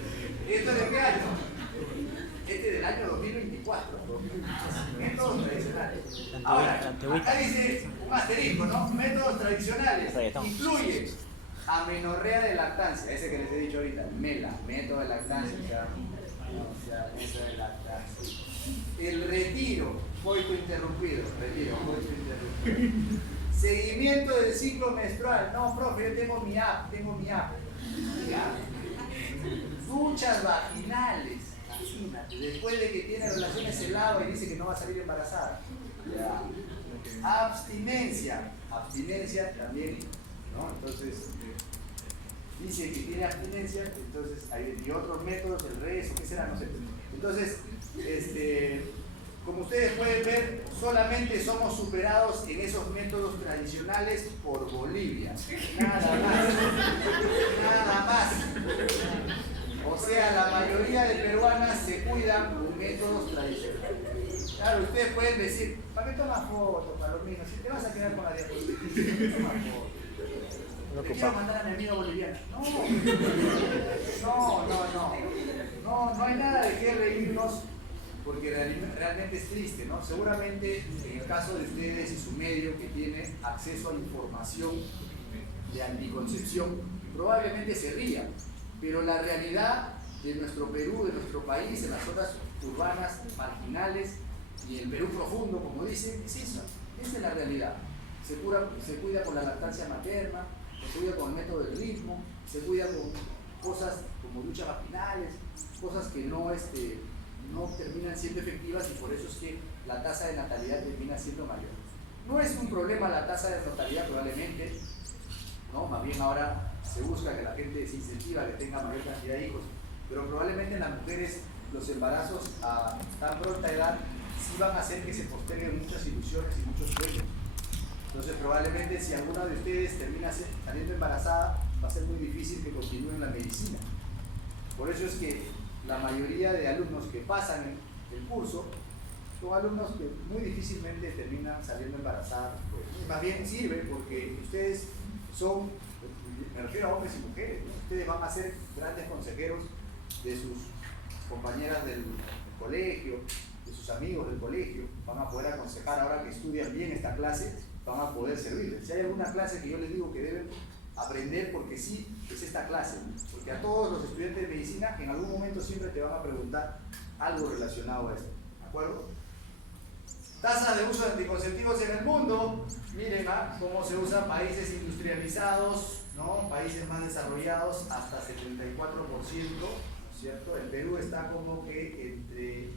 ¿Esto de qué año? Este es del año 2024. Métodos tradicionales. Ahora, acá dice un asterisco, ¿no? Métodos tradicionales. Incluye amenorrea de lactancia, ese que les he dicho ahorita, MELA, método de lactancia, o sea, método de lactancia. El retiro, coito interrumpido, coito interrumpido. Seguimiento del ciclo menstrual, no, profe, yo tengo mi app. ¿Ya? Duchas vaginales, imagínate, después de que tiene relaciones se lava y dice que no va a salir embarazada. ¿Ya? Abstinencia también, ¿no? Entonces, dice que tiene abstinencia, entonces hay y otros métodos, el rezo, ¿qué será? No sé. Entonces, como ustedes pueden ver, solamente somos superados en esos métodos tradicionales por Bolivia. Nada más. O sea, la mayoría de peruanas se cuidan con métodos tradicionales. Claro, ustedes pueden decir, ¿para qué tomas fotos, Palomino? Si te vas a quedar con la diapositiva, toma fotos. Le quiero mandar a mi amiga boliviana. No hay nada de qué reírnos porque realmente es triste, ¿no? Seguramente en el caso de ustedes y su medio que tiene acceso a información de anticoncepción, probablemente se rían, pero la realidad de nuestro Perú, de nuestro país, en las zonas urbanas, marginales y el Perú profundo, como dicen, es esa. Esa es la realidad. Se cuida con la lactancia materna, se cuida con el método del ritmo, se cuida con cosas como duchas vaginales, cosas que no terminan siendo efectivas y por eso es que la tasa de natalidad termina siendo mayor. No es un problema la tasa de natalidad probablemente, ¿no? Más bien ahora se busca que la gente se incentiva a que tenga mayor cantidad de hijos, pero probablemente en las mujeres los embarazos a tan pronta edad sí van a hacer que se posterguen muchas ilusiones y muchos sueños. Entonces probablemente si alguna de ustedes termina saliendo embarazada, va a ser muy difícil que continúen la medicina. Por eso es que la mayoría de alumnos que pasan el curso son alumnos que muy difícilmente terminan saliendo embarazados. Más bien sirve porque ustedes son, me refiero a hombres y mujeres, ¿no? Ustedes van a ser grandes consejeros de sus compañeras del colegio, de sus amigos del colegio, van a poder aconsejar ahora que estudian bien esta clase, van a poder servirles. Si hay alguna clase que yo les digo que deben aprender, porque sí, es esta clase, porque a todos los estudiantes de medicina en algún momento siempre te van a preguntar algo relacionado a esto, ¿de acuerdo? Tasas de uso de anticonceptivos en el mundo, miren cómo se usan países industrializados, ¿no? Países más desarrollados hasta 74%, ¿no es cierto? El Perú está como que entre,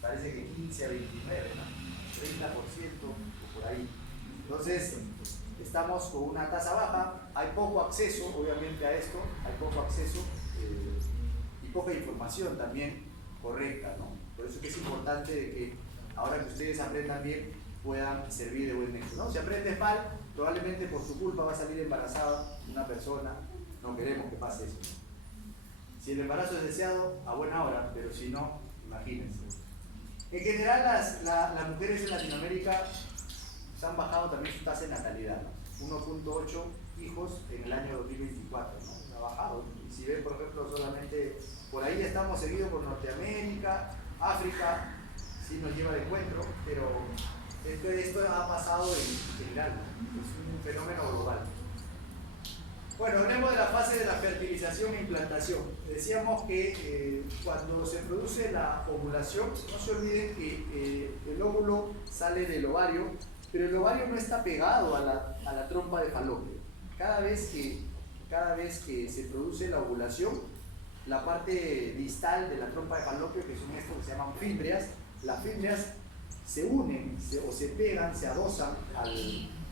parece que 15 a 29, ¿no? 30% o por ahí. Entonces, estamos con una tasa baja, hay poco acceso obviamente a esto, hay poco acceso y poca información también correcta, ¿no? Por eso es que es importante de que ahora que ustedes aprendan bien puedan servir de buen nexo, ¿no? Si aprendes mal, probablemente por tu culpa va a salir embarazada una persona, no queremos que pase eso. Si el embarazo es deseado, a buena hora, pero si no, imagínense. En general las mujeres en Latinoamérica han bajado también su tasa de natalidad, ¿no? 1.8 hijos en el año 2024, ¿no? Ha bajado. Y si ven, por ejemplo, solamente por ahí estamos seguidos por Norteamérica, África, sí nos lleva de encuentro, pero esto ha pasado en general, ¿no? Es un fenómeno global. Bueno, hablemos de la fase de la fertilización e implantación. Decíamos que cuando se produce la ovulación, no se olviden que el óvulo sale del ovario, pero el ovario no está pegado a la trompa de falopio. Cada vez que se produce la ovulación, la parte distal de la trompa de falopio, que son estos que se llaman fímbrias, las fímbrias se unen o se pegan, se adosan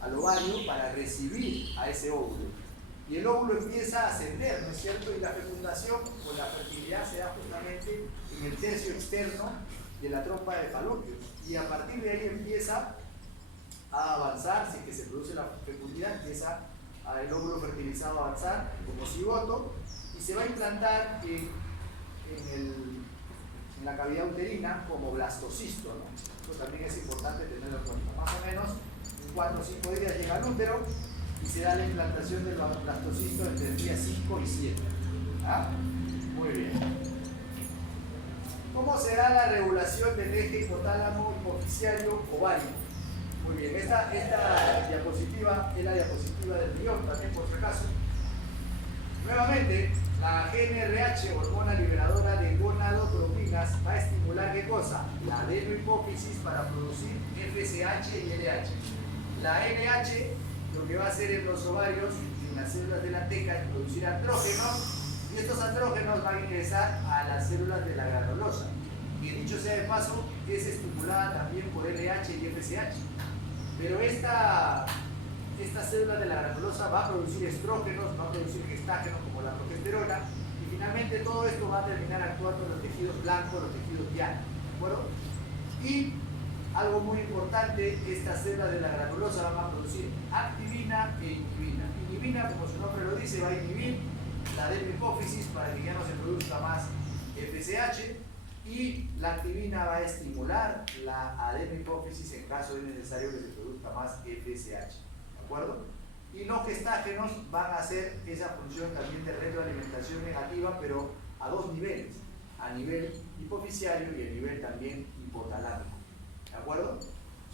al ovario para recibir a ese óvulo. Y el óvulo empieza a ascender, ¿no es cierto? Y la fecundación o la fertilidad se da justamente en el tercio externo de la trompa de falopio. Y a partir de ahí empieza a avanzar, si es que se produce la fecundidad, empieza el óvulo fertilizado a avanzar como cigoto y se va a implantar en la cavidad uterina como blastocisto, ¿no? Esto también es importante tenerlo en cuenta. Más o menos en 4 o 5 días llega al útero y se da la implantación del blastocisto entre el día 5 y 7. ¿Ah? Muy bien. ¿Cómo será la regulación del eje hipotálamo hipoficiario ovario? Muy bien, esta diapositiva es la diapositiva del guión, también por si acaso. Nuevamente, la GnRH, hormona liberadora de gonadotropinas, va a estimular ¿qué cosa? La adenohipófisis para producir FSH y LH. La LH lo que va a hacer en los ovarios, en las células de la teca, es producir andrógenos, y estos andrógenos van a ingresar a las células de la granulosa. Y dicho sea de paso, es estimulada también por LH y FSH. Pero esta célula de la granulosa va a producir estrógenos, va a producir gestágenos como la progesterona, y finalmente todo esto va a terminar actuando en los tejidos blancos, los tejidos llanos, ¿de acuerdo? Y algo muy importante, estas células de la granulosa van a producir activina e inhibina. Inhibina, como su nombre lo dice, va a inhibir la adenohipófisis para que ya no se produzca más FSH, y la activina va a estimular la adenohipófisis en caso de necesario que se produzca más FSH. ¿De acuerdo? Y los gestágenos van a hacer esa función también de retroalimentación negativa, pero a dos niveles, a nivel hipoficiario y a nivel también hipotalámico. ¿De acuerdo?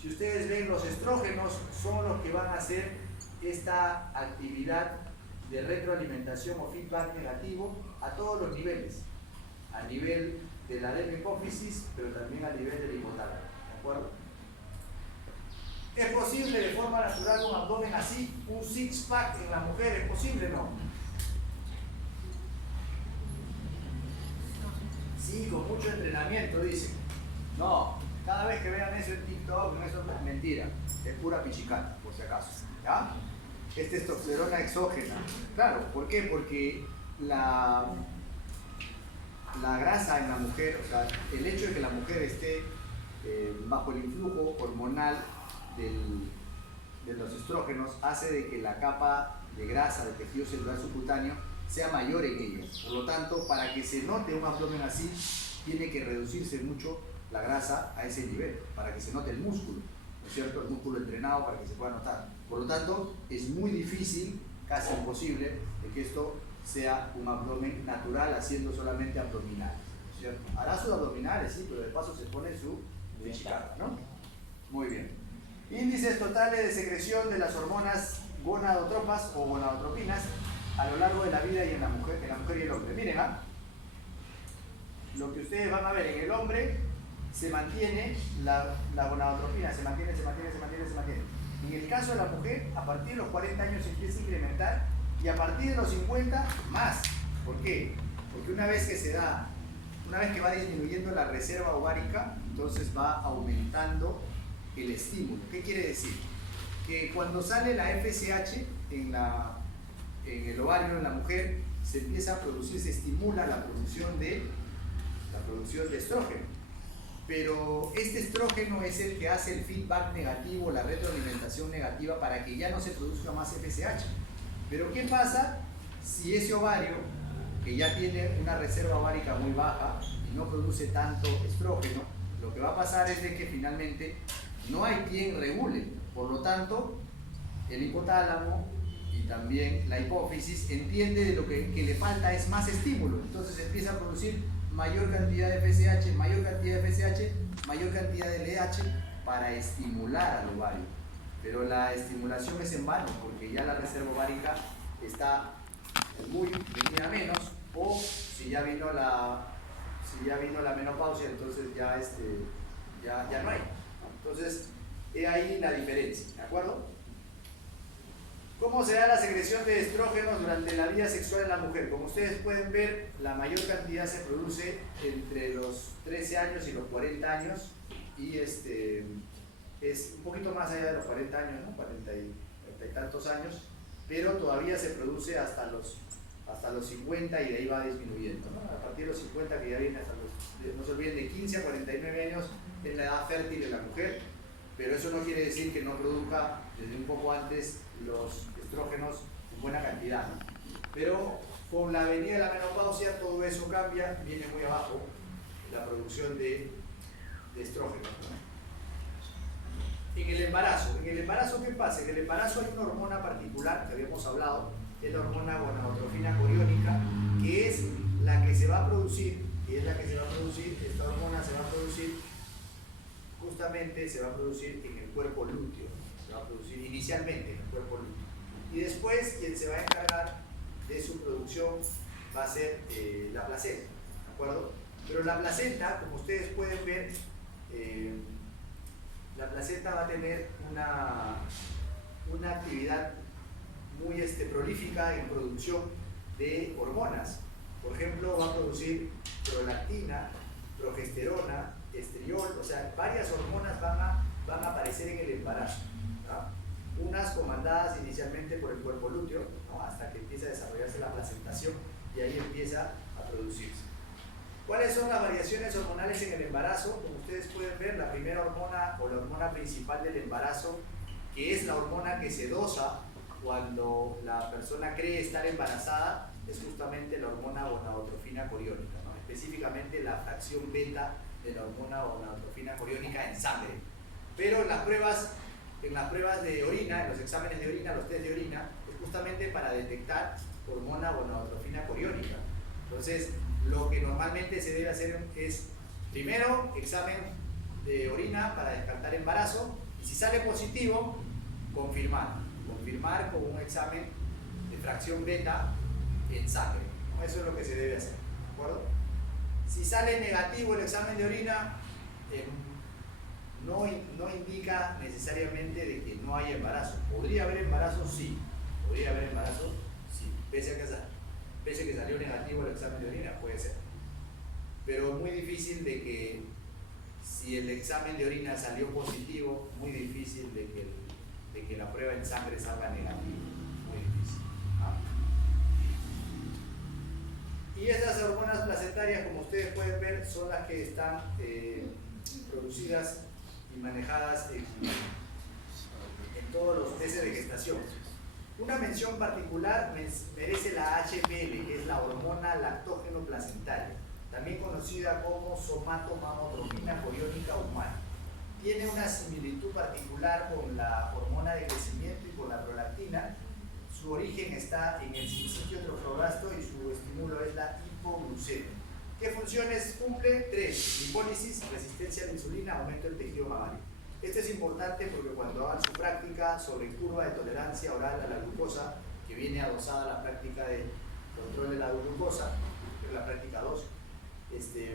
Si ustedes ven, los estrógenos son los que van a hacer esta actividad de retroalimentación o feedback negativo a todos los niveles, a nivel de la adenohipófisis, pero también a nivel del hipotálamo. ¿De acuerdo? ¿Es posible de forma natural un abdomen así? ¿Un six-pack en la mujer es posible? No. Sí, con mucho entrenamiento, dice. No, cada vez que vean eso en TikTok, eso es mentira. Es pura pichicata, por si acaso. ¿Ya? Es testosterona exógena. Claro, ¿por qué? Porque la grasa en la mujer, o sea, el hecho de que la mujer esté bajo el influjo hormonal de los estrógenos hace de que la capa de grasa del tejido celular subcutáneo sea mayor en ella. Por lo tanto, para que se note un abdomen así, tiene que reducirse mucho la grasa a ese nivel, para que se note el músculo, ¿no es cierto? El músculo entrenado para que se pueda notar. Por lo tanto, es muy difícil, casi imposible, de que esto sea un abdomen natural haciendo solamente abdominales, ¿no es cierto? Hará sus abdominales, sí, pero de paso se pone su pichicata, ¿no? Muy bien. Índices totales de secreción de las hormonas gonadotropas o gonadotropinas a lo largo de la vida y en la mujer y el hombre. Miren, lo que ustedes van a ver en el hombre se mantiene la gonadotropina, se mantiene. En el caso de la mujer, a partir de los 40 años se empieza a incrementar y a partir de los 50 más. ¿Por qué? Porque una vez que va disminuyendo la reserva ovárica, entonces va aumentando el estímulo. ¿Qué quiere decir? Que cuando sale la FSH en el ovario en la mujer, se empieza a producir, se estimula la producción de estrógeno. Pero este estrógeno es el que hace el feedback negativo, la retroalimentación negativa para que ya no se produzca más FSH. Pero ¿qué pasa si ese ovario, que ya tiene una reserva ovárica muy baja y no produce tanto estrógeno, lo que va a pasar es de que finalmente no hay quien regule? Por lo tanto, el hipotálamo y también la hipófisis entiende de lo que le falta es más estímulo. Entonces empieza a producir mayor cantidad de FSH, mayor cantidad de LH para estimular al ovario. Pero la estimulación es en vano porque ya la reserva ovárica está muy venida menos, o si ya vino la menopausia, entonces ya no hay. Entonces, he ahí la diferencia, ¿de acuerdo? ¿Cómo se da la secreción de estrógenos durante la vida sexual en la mujer? Como ustedes pueden ver, la mayor cantidad se produce entre los 13 años y los 40 años, y es un poquito más allá de los 40 años, ¿no? 40 y tantos años, pero todavía se produce hasta los 50 y de ahí va disminuyendo, ¿no? A partir de los 50, que ya viene hasta no se olviden, de 15 a 49 años es la edad fértil de la mujer, pero eso no quiere decir que no produzca desde un poco antes los estrógenos en buena cantidad, ¿no? Pero con la venida de la menopausia todo eso cambia, viene muy abajo la producción de estrógenos, ¿no? En el embarazo, ¿qué pasa? En el embarazo hay una hormona particular que habíamos hablado, es la hormona gonadotrofina coriónica, que es la que se va a producir, y es la que se va a producir, esta hormona se va a producir, justamente se va a producir en el cuerpo lúteo, se va a producir inicialmente en el cuerpo lúteo. Y después quien se va a encargar de su producción va a ser la placenta, ¿de acuerdo? Pero la placenta, como ustedes pueden ver, la placenta va a tener una actividad muy prolífica en producción de hormonas. Por ejemplo, va a producir prolactina, progesterona, estriol, o sea, varias hormonas van a aparecer en el embarazo, ¿no? Unas comandadas inicialmente por el cuerpo lúteo, ¿no? Hasta que empieza a desarrollarse la placentación y ahí empieza a producirse. ¿Cuáles son las variaciones hormonales en el embarazo? Como ustedes pueden ver, la primera hormona o la hormona principal del embarazo, que es la hormona que se dosa cuando la persona cree estar embarazada, es justamente la hormona gonadotrofina coriónica, ¿no? Específicamente la fracción beta de la hormona gonadotrofina coriónica en sangre. Pero en las pruebas de orina, en los exámenes de orina, los test de orina, es justamente para detectar hormona gonadotrofina coriónica. Entonces, lo que normalmente se debe hacer es, primero, examen de orina para descartar embarazo, y si sale positivo, confirmar con un examen de fracción beta en sangre. Eso es lo que se debe hacer, ¿de acuerdo? Si sale negativo el examen de orina, no indica necesariamente de que no hay embarazo. ¿Podría haber embarazo? Sí. ¿Podría haber embarazo? Sí. Pese a que salió negativo el examen de orina, puede ser. Pero es muy difícil de que, si el examen de orina salió positivo, muy difícil de que la prueba en sangre salga negativa. Muy difícil, ¿no? Y esas hormonas placentarias, como ustedes pueden ver, son las que están producidas y manejadas en todos los meses de gestación. Una mención particular merece la HPL, que es la hormona lactógeno placentaria, también conocida como somatomamotrofina coriónica humana. Tiene una similitud particular con la hormona de crecimiento y con la prolactina. Su origen está en el sincitio trofoblasto y su estímulo es la hipoglucemia. ¿Qué funciones cumple? 3. Lipólisis, resistencia a la insulina, aumento del tejido mamario. Esto es importante porque cuando hagan su práctica sobre curva de tolerancia oral a la glucosa, que viene adosada a la práctica de control de la glucosa, que es la práctica 2,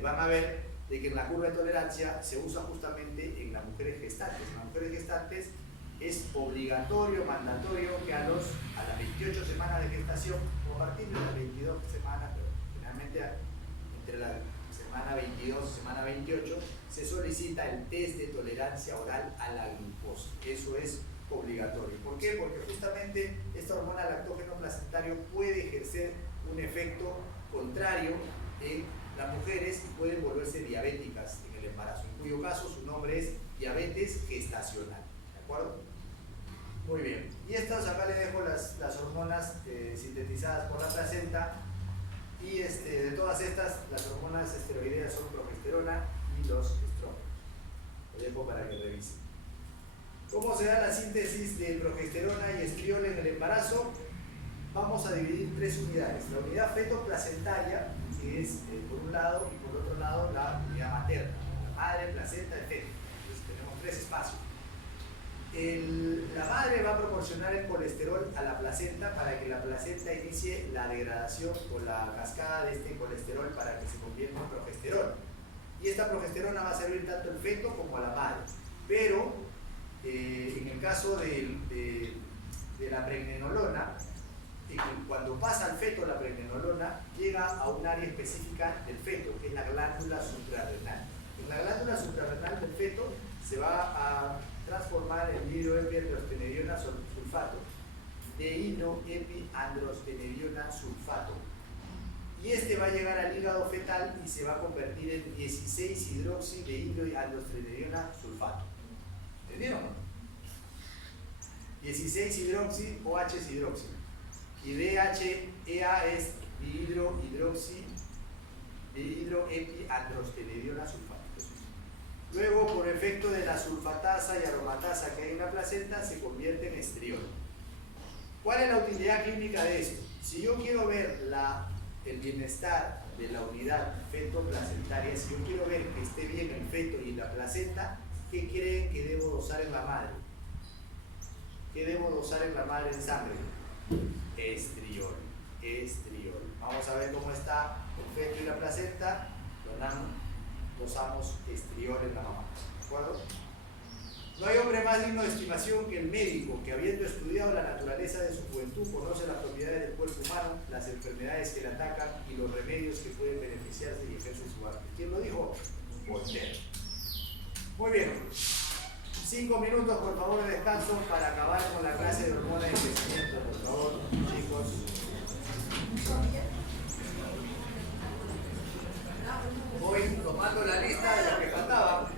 van a ver de que en la curva de tolerancia se usa justamente en las mujeres gestantes. En las mujeres gestantes es obligatorio, mandatorio que a las 28 semanas de gestación, o a partir de las 22 semanas, pero generalmente entre la semana 22 y semana 28, se solicita el test de tolerancia oral a la glucosa. Eso es obligatorio. ¿Por qué? Porque justamente esta hormona lactógeno placentario puede ejercer un efecto contrario en las mujeres y pueden volverse diabéticas en el embarazo, en cuyo caso su nombre es diabetes gestacional. ¿De acuerdo? Muy bien. Y estas, acá les dejo las hormonas sintetizadas por la placenta. Y de todas estas, las hormonas esteroideas son progesterona y los estrógenos. Lo dejo para que revisen. ¿Cómo se da la síntesis de progesterona y estriol en el embarazo? Vamos a dividir 3 unidades. La unidad fetoplacentaria, que es por un lado, y por otro lado la unidad materna, la madre, placenta, el feto. Entonces tenemos 3 espacios. La madre va a proporcionar el colesterol a la placenta para que la placenta inicie la degradación o la cascada de este colesterol para que se convierta en progesterona. Y esta progesterona va a servir tanto al feto como a la madre. Pero en el caso de la pregnenolona, cuando pasa al feto la pregnenolona, llega a un área específica del feto, que es la glándula suprarrenal. En la glándula suprarrenal del feto se va a transformar el dihidroepiandrostenediona sulfato, dihidroepiandrostenediona sulfato. Y va a llegar al hígado fetal y se va a convertir en 16-hidroxi dihidroandrostenediona sulfato. ¿Entendieron? 16-hidroxi o H-hidroxi. Y DHEA es dihidroepiandrostenediona sulfato. Luego, por efecto de la sulfatasa y aromatasa que hay en la placenta, se convierte en estriol. ¿Cuál es la utilidad clínica de esto? Si yo quiero ver el bienestar de la unidad feto-placentaria, si yo quiero ver que esté bien el feto y la placenta, ¿qué creen que debo dosar en la madre? ¿Qué debo dosar en la madre en sangre? Estriol, estriol. Vamos a ver cómo está el feto y la placenta. Dosamos estriol en la mamá. ¿De acuerdo? No hay hombre más digno de estimación que el médico que, habiendo estudiado la naturaleza de su juventud, conoce las propiedades del cuerpo humano, las enfermedades que le atacan y los remedios que pueden beneficiarse y ejerce su arte. ¿Quién lo dijo? Voltaire. Muy bien. 5 minutos, por favor, de descanso para acabar con la clase de hormonas de crecimiento, por favor, chicos. Voy tomando la lista de lo que faltaba.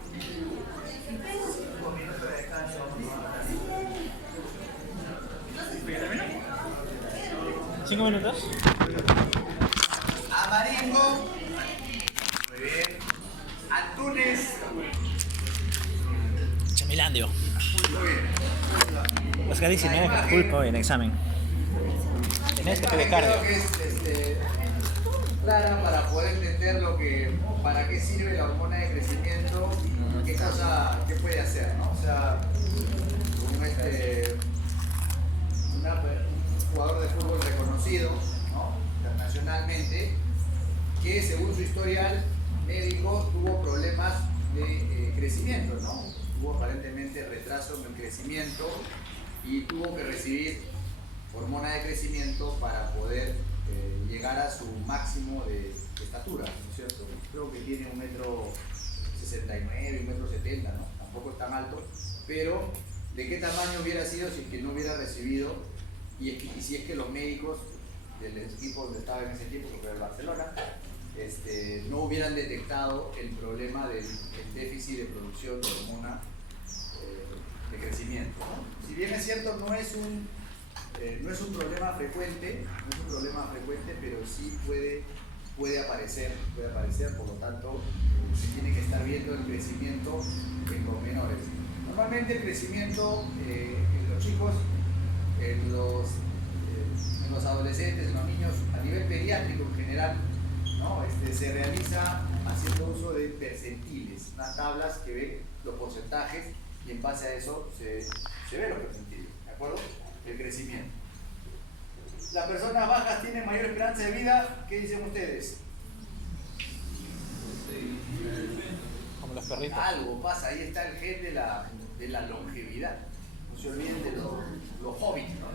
5 minutos de descanso. ¿5 minutos? Amaringo. Muy bien. Antunes. Chamilandio. Muy bien. Oscar 19 con pulpo en examen. Tenés que de cardio. Creo que es clara para poder entender para qué sirve la hormona de crecimiento, qué puede hacer, ¿no? O sea, un jugador de fútbol reconocido, ¿no? Internacionalmente, que según su historial médico tuvo problemas de crecimiento, ¿no? Tuvo aparentemente retraso en el crecimiento y tuvo que recibir hormona de crecimiento para poder llegar a su máximo de estatura, ¿no es cierto? Creo que tiene 1,69 m, 1,70 m, ¿no? Tampoco es tan alto, pero ¿de qué tamaño hubiera sido si es que no hubiera recibido y si es que los médicos del equipo donde estaba en ese tiempo, que era el Barcelona, no hubieran detectado el problema del déficit de producción de hormona de crecimiento, ¿no? Si bien es cierto, no es un problema frecuente, pero sí puede aparecer, por lo tanto, se tiene que estar viendo el crecimiento en pormenores. Normalmente el crecimiento en los chicos, en los adolescentes, en los niños, a nivel pediátrico en general, ¿no? Se realiza haciendo uso de percentiles, unas tablas que ven los porcentajes y en base a eso se ven los percentiles, ¿de acuerdo? El crecimiento. Las personas bajas tienen mayor esperanza de vida. ¿Qué dicen ustedes? Como los perritos. Algo pasa, ahí está el gen de la longevidad. No se olviden de los hobbits, ¿no?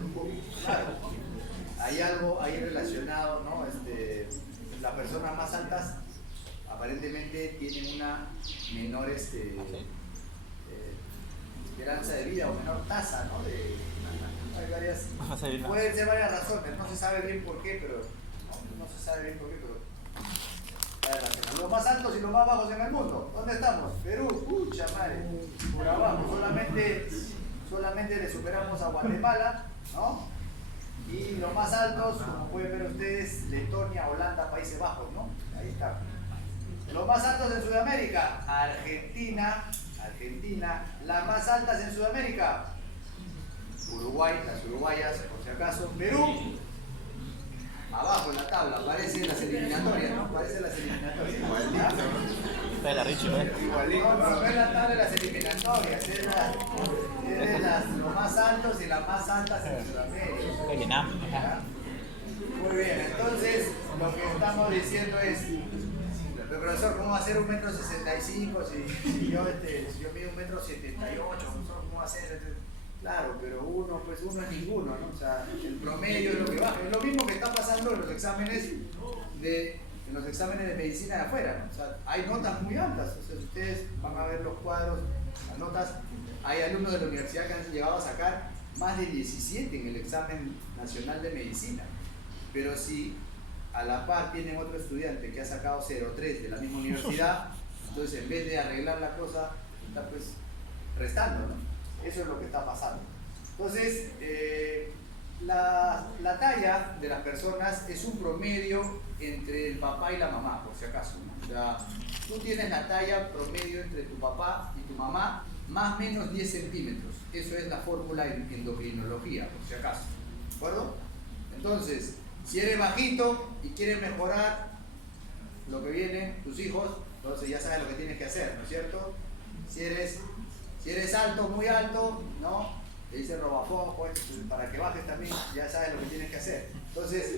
Claro. Hay algo ahí relacionado, ¿no? Las personas más altas aparentemente tienen una menor esperanza de vida o menor tasa, ¿no? Hay varias, pueden ser varias razones, no se sabe bien por qué, pero hay razones. Los más altos y los más bajos en el mundo, ¿dónde estamos? Perú, pucha madre, por abajo, solamente le superamos a Guatemala, ¿no? Y los más altos, como pueden ver ustedes, Letonia, Holanda, Países Bajos, ¿no? Ahí está. Los más altos en Sudamérica, Argentina, las más altas en Sudamérica, Uruguay, las uruguayas, por si acaso, Perú, abajo en la tabla, aparecen las eliminatorias, ¿no? Aparecen las eliminatorias. Está de la Richie, ¿no? Igualito, no es la tabla de las eliminatorias, es los más altos y las más altas en Sudamérica. Muy bien, entonces lo que estamos diciendo es, pero profesor, ¿cómo va a ser 1,65 m si yo mido 1,78 m? ¿Cómo va a ser? Claro, pero uno es ninguno, ¿no? O sea, el promedio es lo que baja. Es lo mismo que está pasando en los exámenes de medicina de afuera, ¿no? O sea, hay notas muy altas. O sea, si ustedes van a ver los cuadros, las notas, hay alumnos de la universidad que han llegado a sacar más de 17 en el examen nacional de medicina. Pero si a la par tienen otro estudiante que ha sacado 0,3 de la misma universidad, entonces en vez de arreglar la cosa, está pues restando, ¿no? Eso es lo que está pasando. Entonces, la talla de las personas es un promedio entre el papá y la mamá, por si acaso, ¿no? O sea, tú tienes la talla promedio entre tu papá y tu mamá, más o menos 10 centímetros. Eso es la fórmula en endocrinología, por si acaso. ¿De acuerdo? Entonces, si eres bajito y quieres mejorar lo que viene, tus hijos, entonces ya sabes lo que tienes que hacer, ¿no es cierto? Si eres alto, muy alto, ¿no? Te dice robafón, pues, para que bajes también, ya sabes lo que tienes que hacer. Entonces,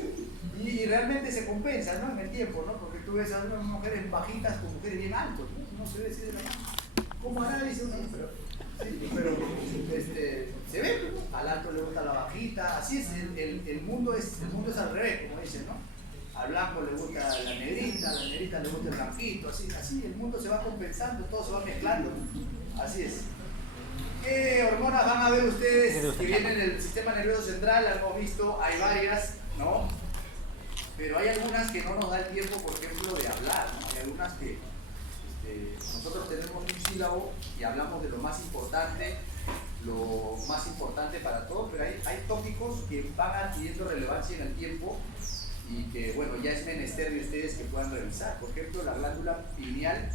y realmente se compensa, ¿no? En el tiempo, ¿no? Porque tú ves a unas mujeres bajitas con mujeres bien altas, ¿no? No se ve así de la mano. ¿Cómo hará? Dice uno, pero se ve, ¿no? Al alto le gusta la bajita, así es, el mundo es al revés, como dicen, ¿no? Al blanco le gusta la negrita le gusta el blanquito, así el mundo se va compensando, todo se va mezclando, así es. ¿Qué hormonas van a ver ustedes que vienen del sistema nervioso central? Hemos visto, hay varias, ¿no? Pero hay algunas que no nos da el tiempo, por ejemplo, de hablar, ¿no? Hay algunas que nosotros tenemos un sílabo y hablamos de lo más importante para todos, pero hay tópicos que van adquiriendo relevancia en el tiempo y que, bueno, ya es menester de ustedes que puedan revisar. Por ejemplo, la glándula pineal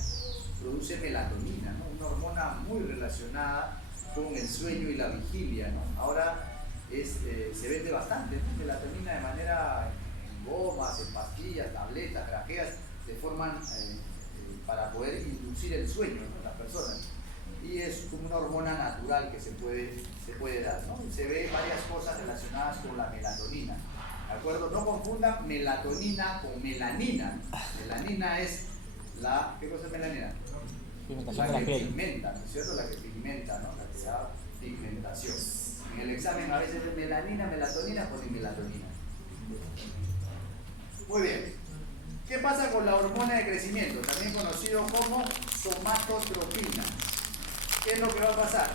produce melatonina, ¿no? Una hormona muy relacionada con el sueño y la vigilia, ¿no? Ahora se vende bastante, ¿no? Melatonina de manera en gomas, en pastillas, tabletas, grajeas, se forman para poder inducir el sueño, ¿no? En las personas. Y es como una hormona natural que se puede dar, ¿no? Y se ve varias cosas relacionadas con la melatonina, ¿de acuerdo? No confundan melatonina con melanina. Melanina es la... ¿Qué cosa es melanina? La que pigmenta, ¿no es cierto? La que pigmenta, ¿no? La que da pigmentación. En el examen a veces es melanina, melatonina, ponen melatonina. Muy bien. ¿Qué pasa con la hormona de crecimiento? También conocido como somatotropina. ¿Qué es lo que va a pasar?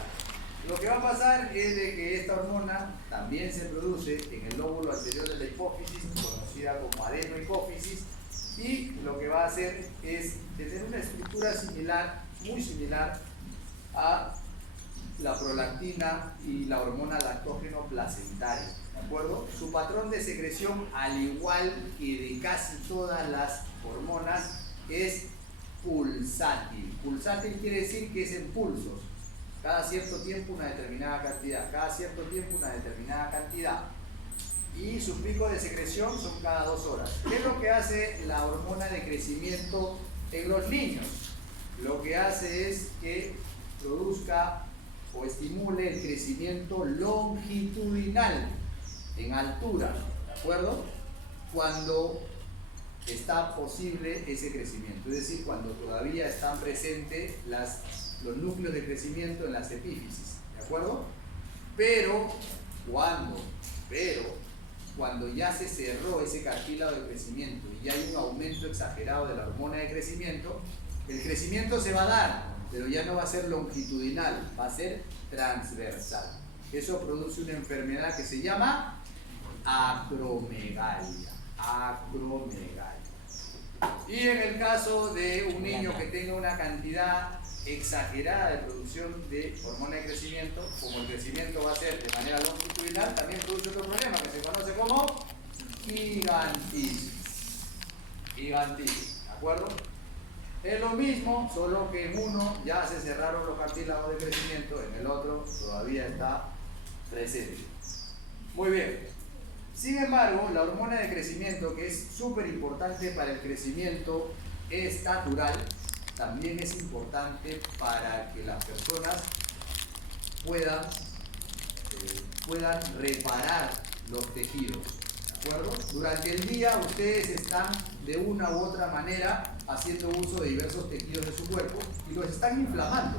Lo que va a pasar es de que esta hormona también se produce en el lóbulo anterior de la hipófisis, conocida como adenohipófisis, y lo que va a hacer es tener una estructura similar, muy similar a la prolactina y la hormona lactógeno placentaria, ¿de acuerdo? Su patrón de secreción, al igual que de casi todas las hormonas, es pulsátil. Pulsátil quiere decir que es en pulsos. Cada cierto tiempo una determinada cantidad, cada cierto tiempo una determinada cantidad. Y sus picos de secreción son cada 2 horas. ¿Qué es lo que hace la hormona de crecimiento en los niños? Lo que hace es que produzca o estimule el crecimiento longitudinal en altura, ¿de acuerdo? Cuando está posible ese crecimiento, es decir, cuando todavía están presentes los núcleos de crecimiento en las epífisis, ¿de acuerdo? Pero cuando ya se cerró ese cartílago de crecimiento y ya hay un aumento exagerado de la hormona de crecimiento, el crecimiento se va a dar, pero ya no va a ser longitudinal, va a ser transversal. Eso produce una enfermedad que se llama acromegalia. Y en el caso de un niño que tenga una cantidad exagerada de producción de hormona de crecimiento, como el crecimiento va a ser de manera longitudinal, también produce otro problema que se conoce como gigantitis. ¿De acuerdo? Es lo mismo, solo que en uno ya se cerraron los cartílagos de crecimiento, en el otro todavía está presente. Muy bien. Sin embargo, la hormona de crecimiento, que es súper importante para el crecimiento estatural, también es importante para que las personas puedan reparar los tejidos, ¿de acuerdo? Durante el día ustedes están de una u otra manera haciendo uso de diversos tejidos de su cuerpo y los están inflamando.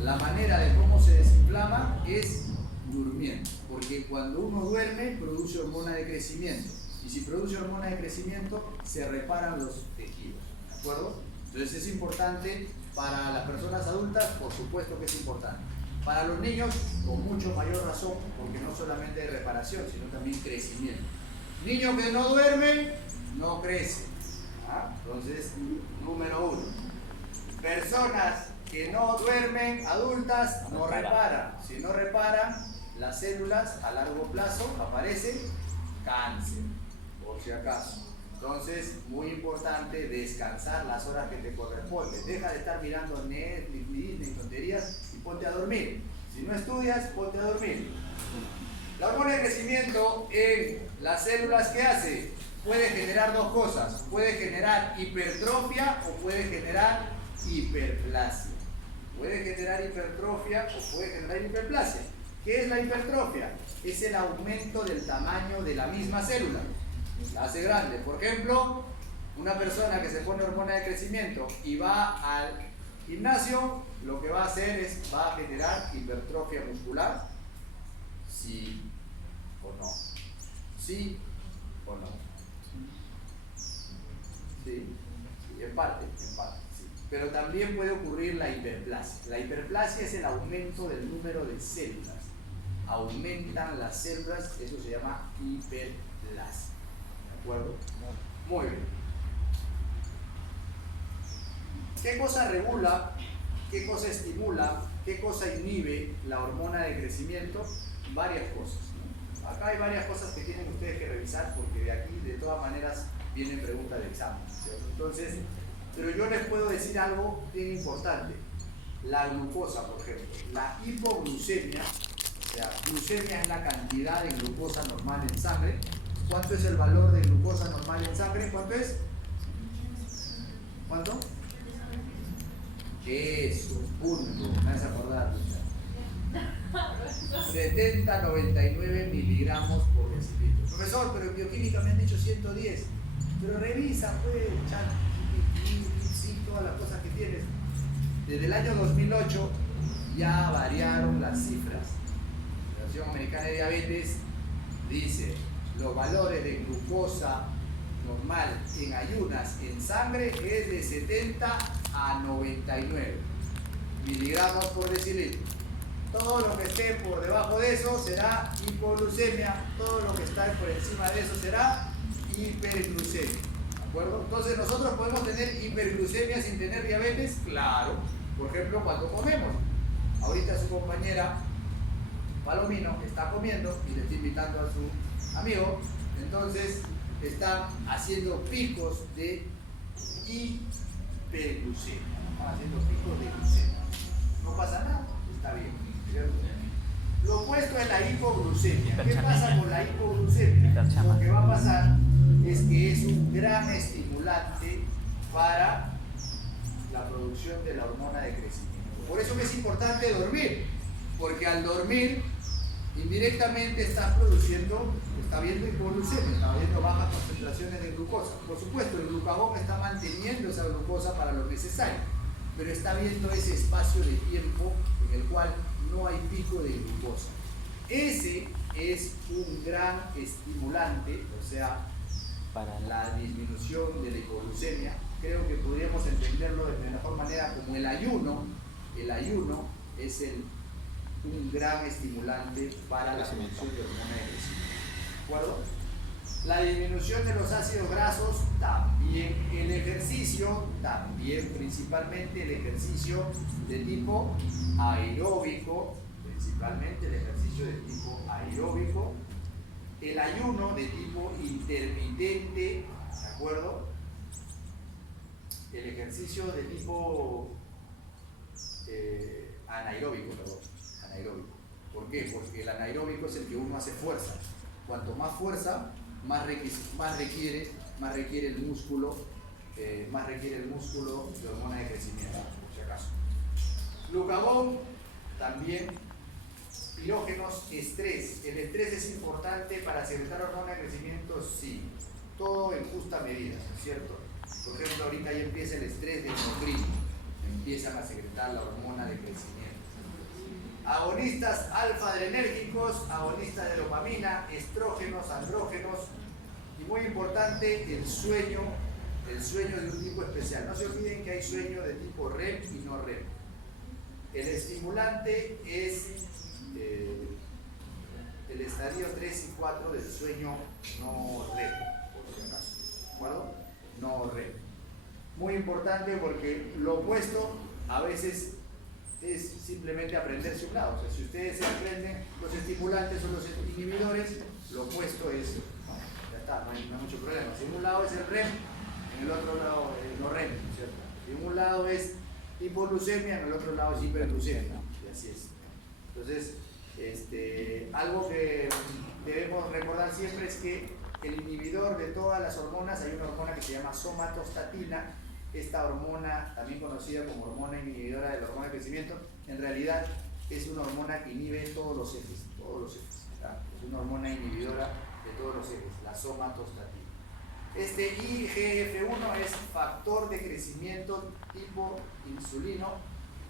La manera de cómo se desinflama es durmiendo, porque cuando uno duerme produce hormona de crecimiento y si produce hormona de crecimiento se reparan los tejidos, ¿de acuerdo? Entonces es importante para las personas adultas, por supuesto que es importante. Para los niños, con mucho mayor razón, porque no solamente hay reparación, sino también crecimiento. Niños que no duermen, no crecen. ¿Ah? Entonces, número 1. Personas que no duermen, adultas, no reparan. Si no reparan, las células a largo plazo aparecen cáncer, por si acaso. Entonces, muy importante descansar las horas que te corresponden. Deja de estar mirando Netflix, Disney, tonterías y ponte a dormir. Si no estudias, ponte a dormir. La hormona de crecimiento en las células, ¿qué hace? puede generar dos cosas. Puede generar hipertrofia o puede generar hiperplasia. Puede generar hipertrofia o puede generar hiperplasia. ¿Qué es la hipertrofia? Es el aumento del tamaño de la misma célula. La hace grande. Por ejemplo, una persona que se pone hormona de crecimiento y va al gimnasio, lo que va a hacer es, va a generar hipertrofia muscular. ¿Sí o no? ¿Sí o no? Sí, sí, en parte, sí. Pero también puede ocurrir la hiperplasia. La hiperplasia es el aumento del número de células. Aumentan las células, eso se llama hiperplasia. ¿De acuerdo? Muy bien. ¿Qué cosa regula, qué cosa estimula, qué cosa inhibe la hormona de crecimiento? Varias cosas, ¿no? Acá hay varias cosas que tienen ustedes que revisar porque de aquí de todas maneras vienen preguntas de examen, ¿cierto? Entonces, pero yo les puedo decir algo bien importante. La glucosa, por ejemplo, la hipoglucemia, o sea, glucemia es la cantidad de glucosa normal en sangre. ¿Cuánto es el valor de glucosa normal en sangre? ¿Cuánto es? ¿Cuánto? Eso, punto. Me vas a acordar. 70-99 miligramos por decilitro. Profesor, pero en bioquímica me han dicho 110. Pero revisa, pues, chat, sí, todas las cosas que tienes. Desde el año 2008 ya variaron las cifras. La Asociación Americana de Diabetes dice los valores de glucosa normal en ayunas en sangre es de 70 a 99 miligramos por decilitro. Todo lo que esté por debajo de eso será hipoglucemia, todo lo que está por encima de eso será hiperglucemia. ¿De acuerdo? Entonces, ¿nosotros podemos tener hiperglucemia sin tener diabetes? Claro. Por ejemplo, cuando comemos. Ahorita su compañera Palomino está comiendo y le está invitando a su amigo. Entonces, están haciendo picos de hiperglucemia. Están haciendo picos de glucemia. No pasa nada, está bien. ¿Cierto? Lo opuesto es la hipoglucemia. ¿Qué pasa con la hipoglucemia? Lo que va a pasar es que es un gran estimulante para la producción de la hormona de crecimiento. Por eso que es importante dormir, porque al dormir indirectamente estás produciendo, está viendo hipoglucemia, está viendo bajas concentraciones de glucosa. Por supuesto, el glucagón está manteniendo esa glucosa para lo necesario, pero está viendo ese espacio de tiempo en el cual no hay pico de glucosa. Ese es un gran estimulante, o sea, para la disminución de la hipoglucemia. Creo que podríamos entenderlo de mejor manera como el ayuno. El ayuno es un gran estimulante para la producción de hormona de crecimiento. ¿De acuerdo? La disminución de los ácidos grasos, también el ejercicio, también principalmente el ejercicio de tipo aeróbico, principalmente el ejercicio de tipo aeróbico, el ayuno de tipo intermitente, ¿de acuerdo? El ejercicio de tipo anaeróbico, perdón, anaeróbico. ¿Por qué? Porque el anaeróbico es el que uno hace fuerza. Cuanto más fuerza, más requiere el músculo, de hormona de crecimiento, por si acaso. Glucagón, también. Pirógenos, estrés. ¿El estrés es importante para secretar hormona de crecimiento? Sí. Todo en justa medida, ¿cierto? Por ejemplo, ahorita ya empieza el estrés de endocrino. Empiezan a secretar la hormona de crecimiento. Agonistas alfa-adrenérgicos, agonistas de dopamina, estrógenos, andrógenos. Y muy importante, el sueño de un tipo especial. No se olviden que hay sueño de tipo REM y no REM. El estimulante es el estadio 3 y 4 del sueño no REM, por si acaso. ¿De acuerdo? No REM. Muy importante porque lo opuesto a veces es simplemente aprenderse un lado. O sea, si ustedes se aprenden los estimulantes o los inhibidores, lo opuesto es, bueno, ya está, no hay mucho problema. Si en un lado es el REM, en el otro lado es no REM, ¿cierto? Si en un lado es hipoglucemia, en el otro lado es hiperglucemia, y así es. Entonces, algo que debemos recordar siempre es que el inhibidor de todas las hormonas. Hay una hormona que se llama somatostatina. Esta hormona, también conocida como hormona inhibidora de la hormona de crecimiento, en realidad es una hormona que inhibe todos los ejes, ¿verdad? Es una hormona inhibidora de todos los ejes, la somatostatina. Este IGF-1 es factor de crecimiento tipo insulino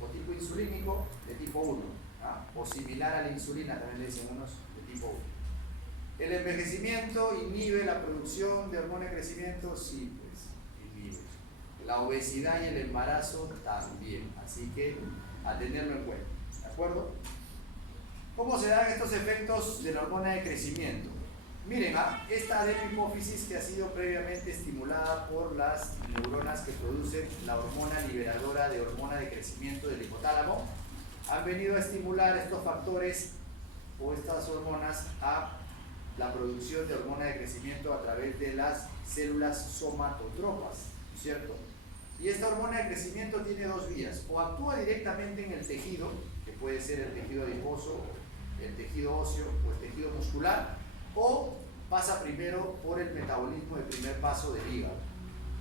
o tipo insulínico de tipo 1, ¿ah? O similar a la insulina, también le dicen unos de tipo 1. El envejecimiento inhibe la producción de hormona de crecimiento, sí, pues, inhibe. La obesidad y el embarazo también, así que a tenerlo en cuenta, ¿de acuerdo? ¿Cómo se dan estos efectos de la hormona de crecimiento? Miren, esta adenohipófisis que ha sido previamente estimulada por las neuronas que producen la hormona liberadora de hormona de crecimiento del hipotálamo, han venido a estimular estos factores o estas hormonas a la producción de hormona de crecimiento a través de las células somatotropas, ¿cierto? Y esta hormona de crecimiento tiene dos vías: o actúa directamente en el tejido, que puede ser el tejido adiposo, el tejido óseo o el tejido muscular, o pasa primero por el metabolismo de primer paso del hígado.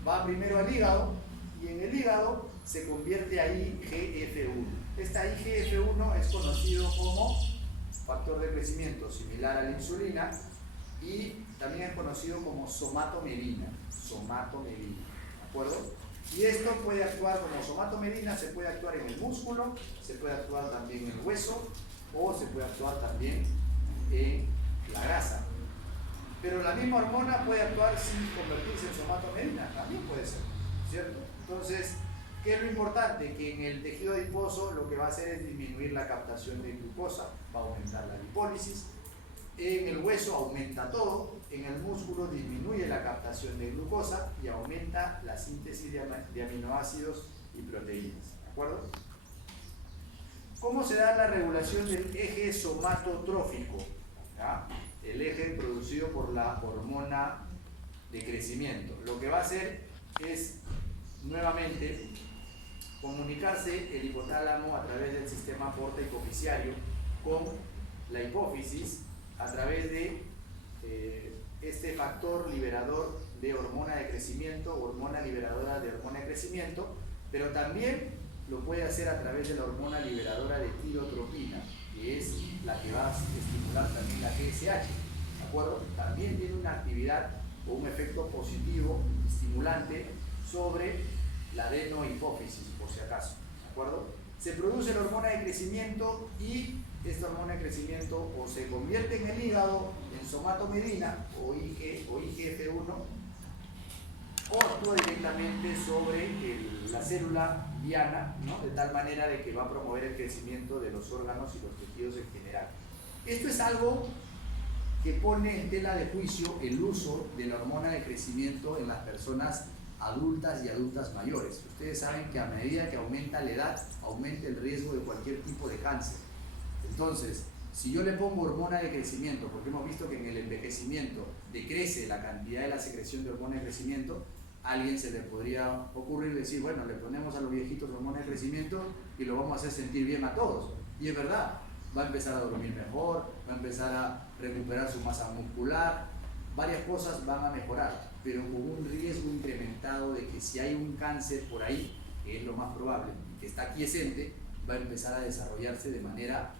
Va primero al hígado y en el hígado se convierte a IGF-1. Esta IGF-1 es conocido como factor de crecimiento similar a la insulina y también es conocido como somatomedina. ¿De acuerdo? Y esto puede actuar como somatomedina, se puede actuar en el músculo, se puede actuar también en el hueso o se puede actuar también en la grasa. Pero la misma hormona puede actuar sin convertirse en somatomedina, también puede ser, ¿cierto? Entonces, ¿qué es lo importante? Que en el tejido adiposo lo que va a hacer es disminuir la captación de glucosa, va a aumentar la lipólisis. En el hueso aumenta todo, en el músculo disminuye la captación de glucosa y aumenta la síntesis de aminoácidos y proteínas, ¿de acuerdo? ¿Cómo se da la regulación del eje somatotrófico? ¿Ya? El eje producido por la hormona de crecimiento. Lo que va a hacer es, nuevamente, comunicarse el hipotálamo a través del sistema porta hipofisiario con la hipófisis a través de este factor liberador de hormona de crecimiento, hormona liberadora de hormona de crecimiento, pero también lo puede hacer a través de la hormona liberadora de tirotropina, que es la que va a estimular también la GSH, ¿de acuerdo? También tiene una actividad o un efecto positivo, estimulante, sobre la adenohipófisis, por si acaso, ¿de acuerdo? Se produce la hormona de crecimiento y esta hormona de crecimiento o se convierte en el hígado en somatomedina o IGF-1 o actúa directamente sobre la célula diana, ¿no? De tal manera de que va a promover el crecimiento de los órganos y los tejidos en general. Esto es algo que pone en tela de juicio el uso de la hormona de crecimiento en las personas adultas y adultas mayores. Ustedes saben que a medida que aumenta la edad, aumenta el riesgo de cualquier tipo de cáncer. Entonces, si yo le pongo hormona de crecimiento, porque hemos visto que en el envejecimiento decrece la cantidad de la secreción de hormona de crecimiento, a alguien se le podría ocurrir decir, bueno, le ponemos a los viejitos hormona de crecimiento y lo vamos a hacer sentir bien a todos. Y es verdad, va a empezar a dormir mejor, va a empezar a recuperar su masa muscular, varias cosas van a mejorar, pero con un riesgo incrementado de que si hay un cáncer por ahí, que es lo más probable, que está quiescente, va a empezar a desarrollarse de manera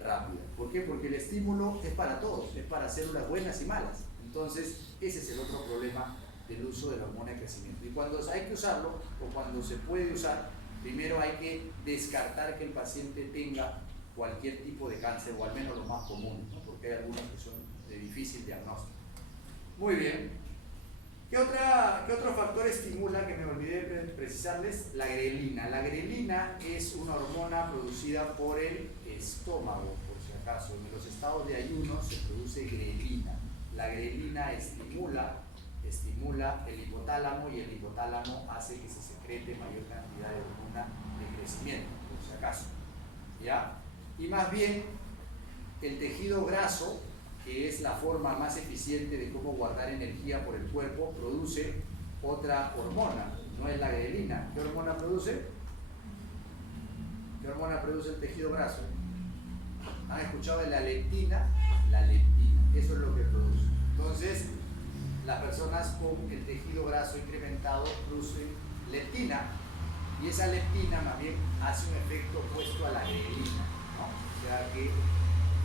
rápida. ¿Por qué? Porque el estímulo es para todos, es para células buenas y malas. Entonces, ese es el otro problema del uso de la hormona de crecimiento. Y cuando hay que usarlo, o cuando se puede usar, primero hay que descartar que el paciente tenga cualquier tipo de cáncer, o al menos lo más común, ¿no? Porque hay algunos que son de difícil diagnóstico. Muy bien. ¿Qué otro factor estimula, que me olvidé de precisarles? La grelina. La grelina es una hormona producida por el estómago, por si acaso. En los estados de ayuno se produce grelina. La grelina estimula el hipotálamo y el hipotálamo hace que se secrete mayor cantidad de hormona de crecimiento, por si acaso. ¿Ya? Y más bien, el tejido graso, que es la forma más eficiente de cómo guardar energía por el cuerpo, produce otra hormona, no es la grelina. ¿Qué hormona produce? ¿Qué hormona produce el tejido graso? ¿Han escuchado de la leptina? La leptina, eso es lo que produce. Entonces, las personas con el tejido graso incrementado producen leptina, y esa leptina más bien hace un efecto opuesto a la grelina, ¿no? O sea que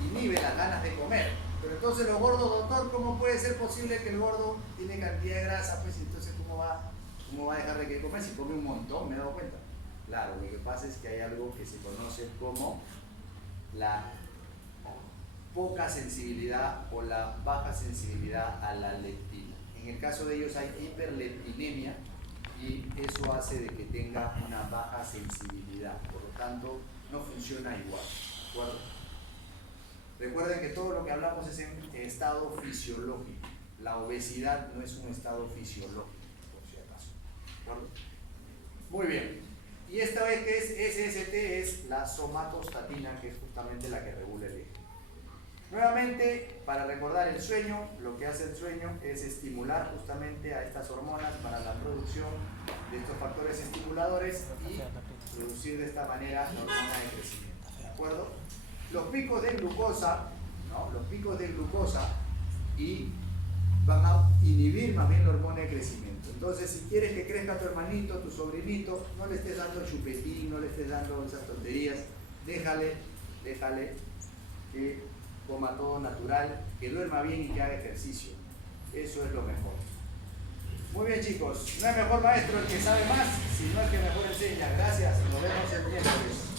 inhibe las ganas de comer. Pero entonces los gordos, doctor, ¿cómo puede ser posible que el gordo tiene cantidad de grasa? Pues entonces ¿cómo va a dejar de que comer si come un montón? ¿Me he dado cuenta? Claro, lo que pasa es que hay algo que se conoce como la poca sensibilidad o la baja sensibilidad a la leptina. En el caso de ellos hay hiperleptinemia y eso hace de que tenga una baja sensibilidad, por lo tanto no funciona igual, ¿de acuerdo? Recuerden que todo lo que hablamos es en estado fisiológico. La obesidad no es un estado fisiológico, por si acaso, ¿de acuerdo? Muy bien. Y esta vez que es SST es la somatostatina, que es justamente la que regula el eje. Nuevamente, para recordar el sueño, lo que hace el sueño es estimular justamente a estas hormonas para la producción de estos factores estimuladores y producir de esta manera la hormona de crecimiento, ¿de acuerdo? Los picos de glucosa, ¿no? Los picos de glucosa y van a inhibir más bien la hormona de crecimiento. Entonces, si quieres que crezca tu hermanito, tu sobrinito, no le estés dando chupetín, no le estés dando esas tonterías, déjale que coma todo natural, que duerma bien y que haga ejercicio. Eso es lo mejor. Muy bien, chicos, no es mejor maestro el que sabe más, sino el que mejor enseña. Gracias, nos vemos el miércoles.